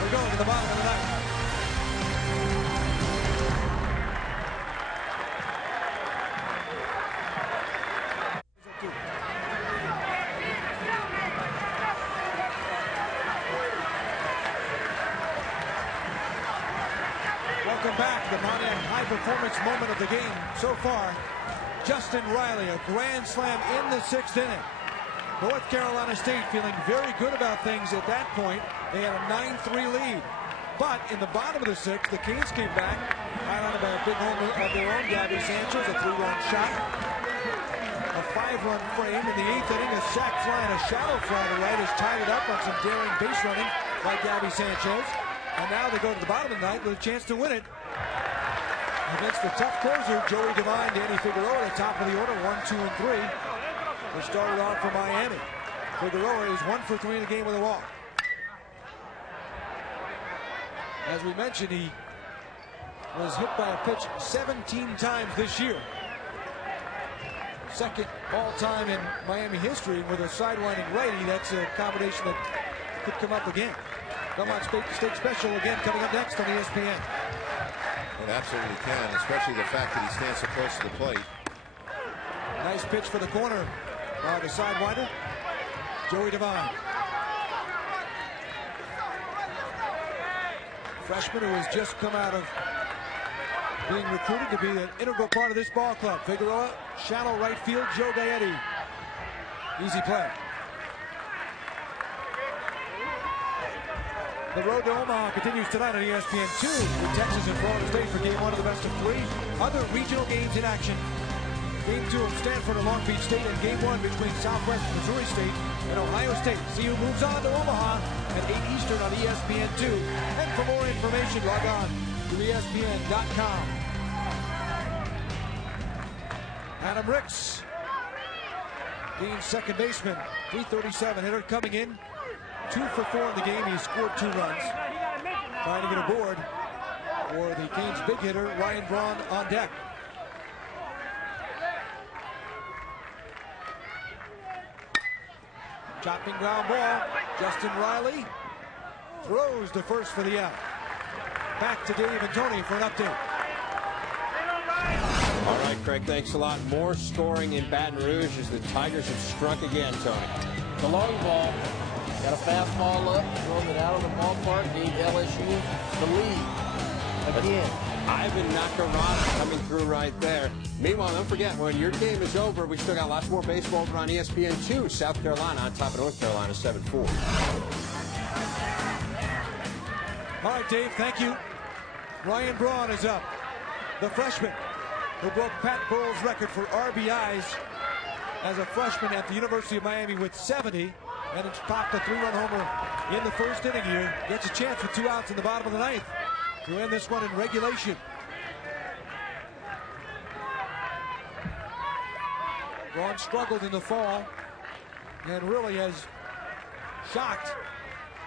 We're going to the bottom of the 9th. Welcome back. The Monahan high-performance moment of the game so far. Justin Riley, a grand slam in the 6th inning. North Carolina State feeling very good about things at that point. They had a 9-3 lead. But in the bottom of the 6th, the Canes came back, highlighted by a big home of their own, Gabby Sanchez, a 3-run shot. A 5-run frame in the 8th inning, a sac fly and a shallow fly to right has tied it up on some daring base running by Gabby Sanchez. And now they go to the bottom of the 9th with a chance to win it against the tough closer, Joey Devine, Danny Figueroa at the top of the order, 1, 2, and 3. They started off for Miami. Figueroa is 1 for 3 in the game with a walk. As we mentioned, he was hit by a pitch 17 times this year. Second all-time in Miami history with a sidewinding righty. That's a combination that could come up again. Belmont State Special again coming up next on ESPN. It absolutely can, especially the fact that he stands so close to the plate. Nice pitch for the corner by the sidewinder, Joey Devine. Freshman who has just come out of being recruited to be an integral part of this ball club. Figueroa, shallow right field, Joe Gaetti. Easy play. The road to Omaha continues tonight on ESPN2 with Texas and Florida State for game 1 of the best of 3. Other regional games in action. Game 2 of Stanford and Long Beach State, and game 1 between Southwest Missouri State and Ohio State. See who moves on to Omaha at 8 Eastern on ESPN2. And for more information, log on to ESPN.com. Adam Ricks, Dean's second baseman, 337 hitter, coming in 2 for 4 in the game. He scored 2 runs. Trying to get a board for the Canes' big hitter, Ryan Braun, on deck. Chopping ground ball. Justin Riley throws to first for the out. Back to Dave and Tony for an update. All right, Craig, thanks a lot. More scoring in Baton Rouge as the Tigers have struck again, Tony. The long ball. Got a fastball up, thrown it out of the ballpark, gave LSU the lead again. Ivan Nakarada coming through right there. Meanwhile, don't forget, when your game is over, we still got lots more baseball over on ESPN2. South Carolina on top of North Carolina, 7-4. All right, Dave, thank you. Ryan Braun is up. The freshman who broke Pat Burrell's record for RBIs as a freshman at the University of Miami with 70. And it's popped a 3-run homer in the first inning here. Gets a chance with 2 outs in the bottom of the 9th to end this one in regulation. Braun struggled in the fall and really has shocked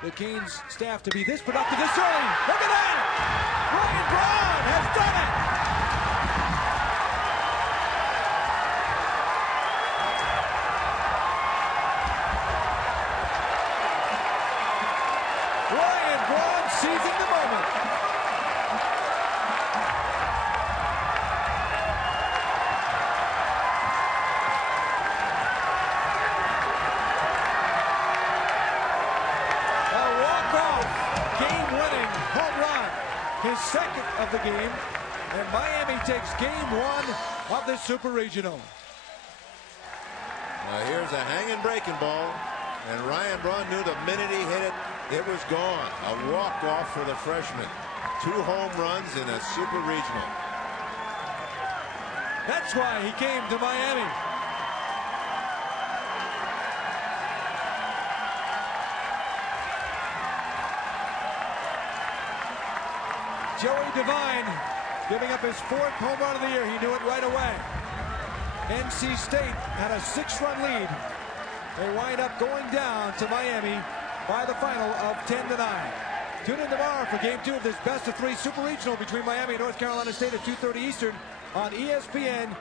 the Canes staff to be this productive this early. Look at that! Ryan Braun has done it! Ryan Braun seizing the moment. A walk-off, game-winning home run. His second of the game. And Miami takes game 1 of this Super Regional. Here's a hanging breaking ball. And Ryan Braun knew the minute he hit it, it was gone. A walk-off for the freshman. 2 home runs in a Super Regional. That's why he came to Miami. Joey Devine giving up his 4th home run of the year. He knew it right away. NC State had a 6-run lead. They wind up going down to Miami by the final of 10-9. Tune in tomorrow for game 2 of this best of 3 Super Regional between Miami and North Carolina State at 2:30 Eastern on ESPN.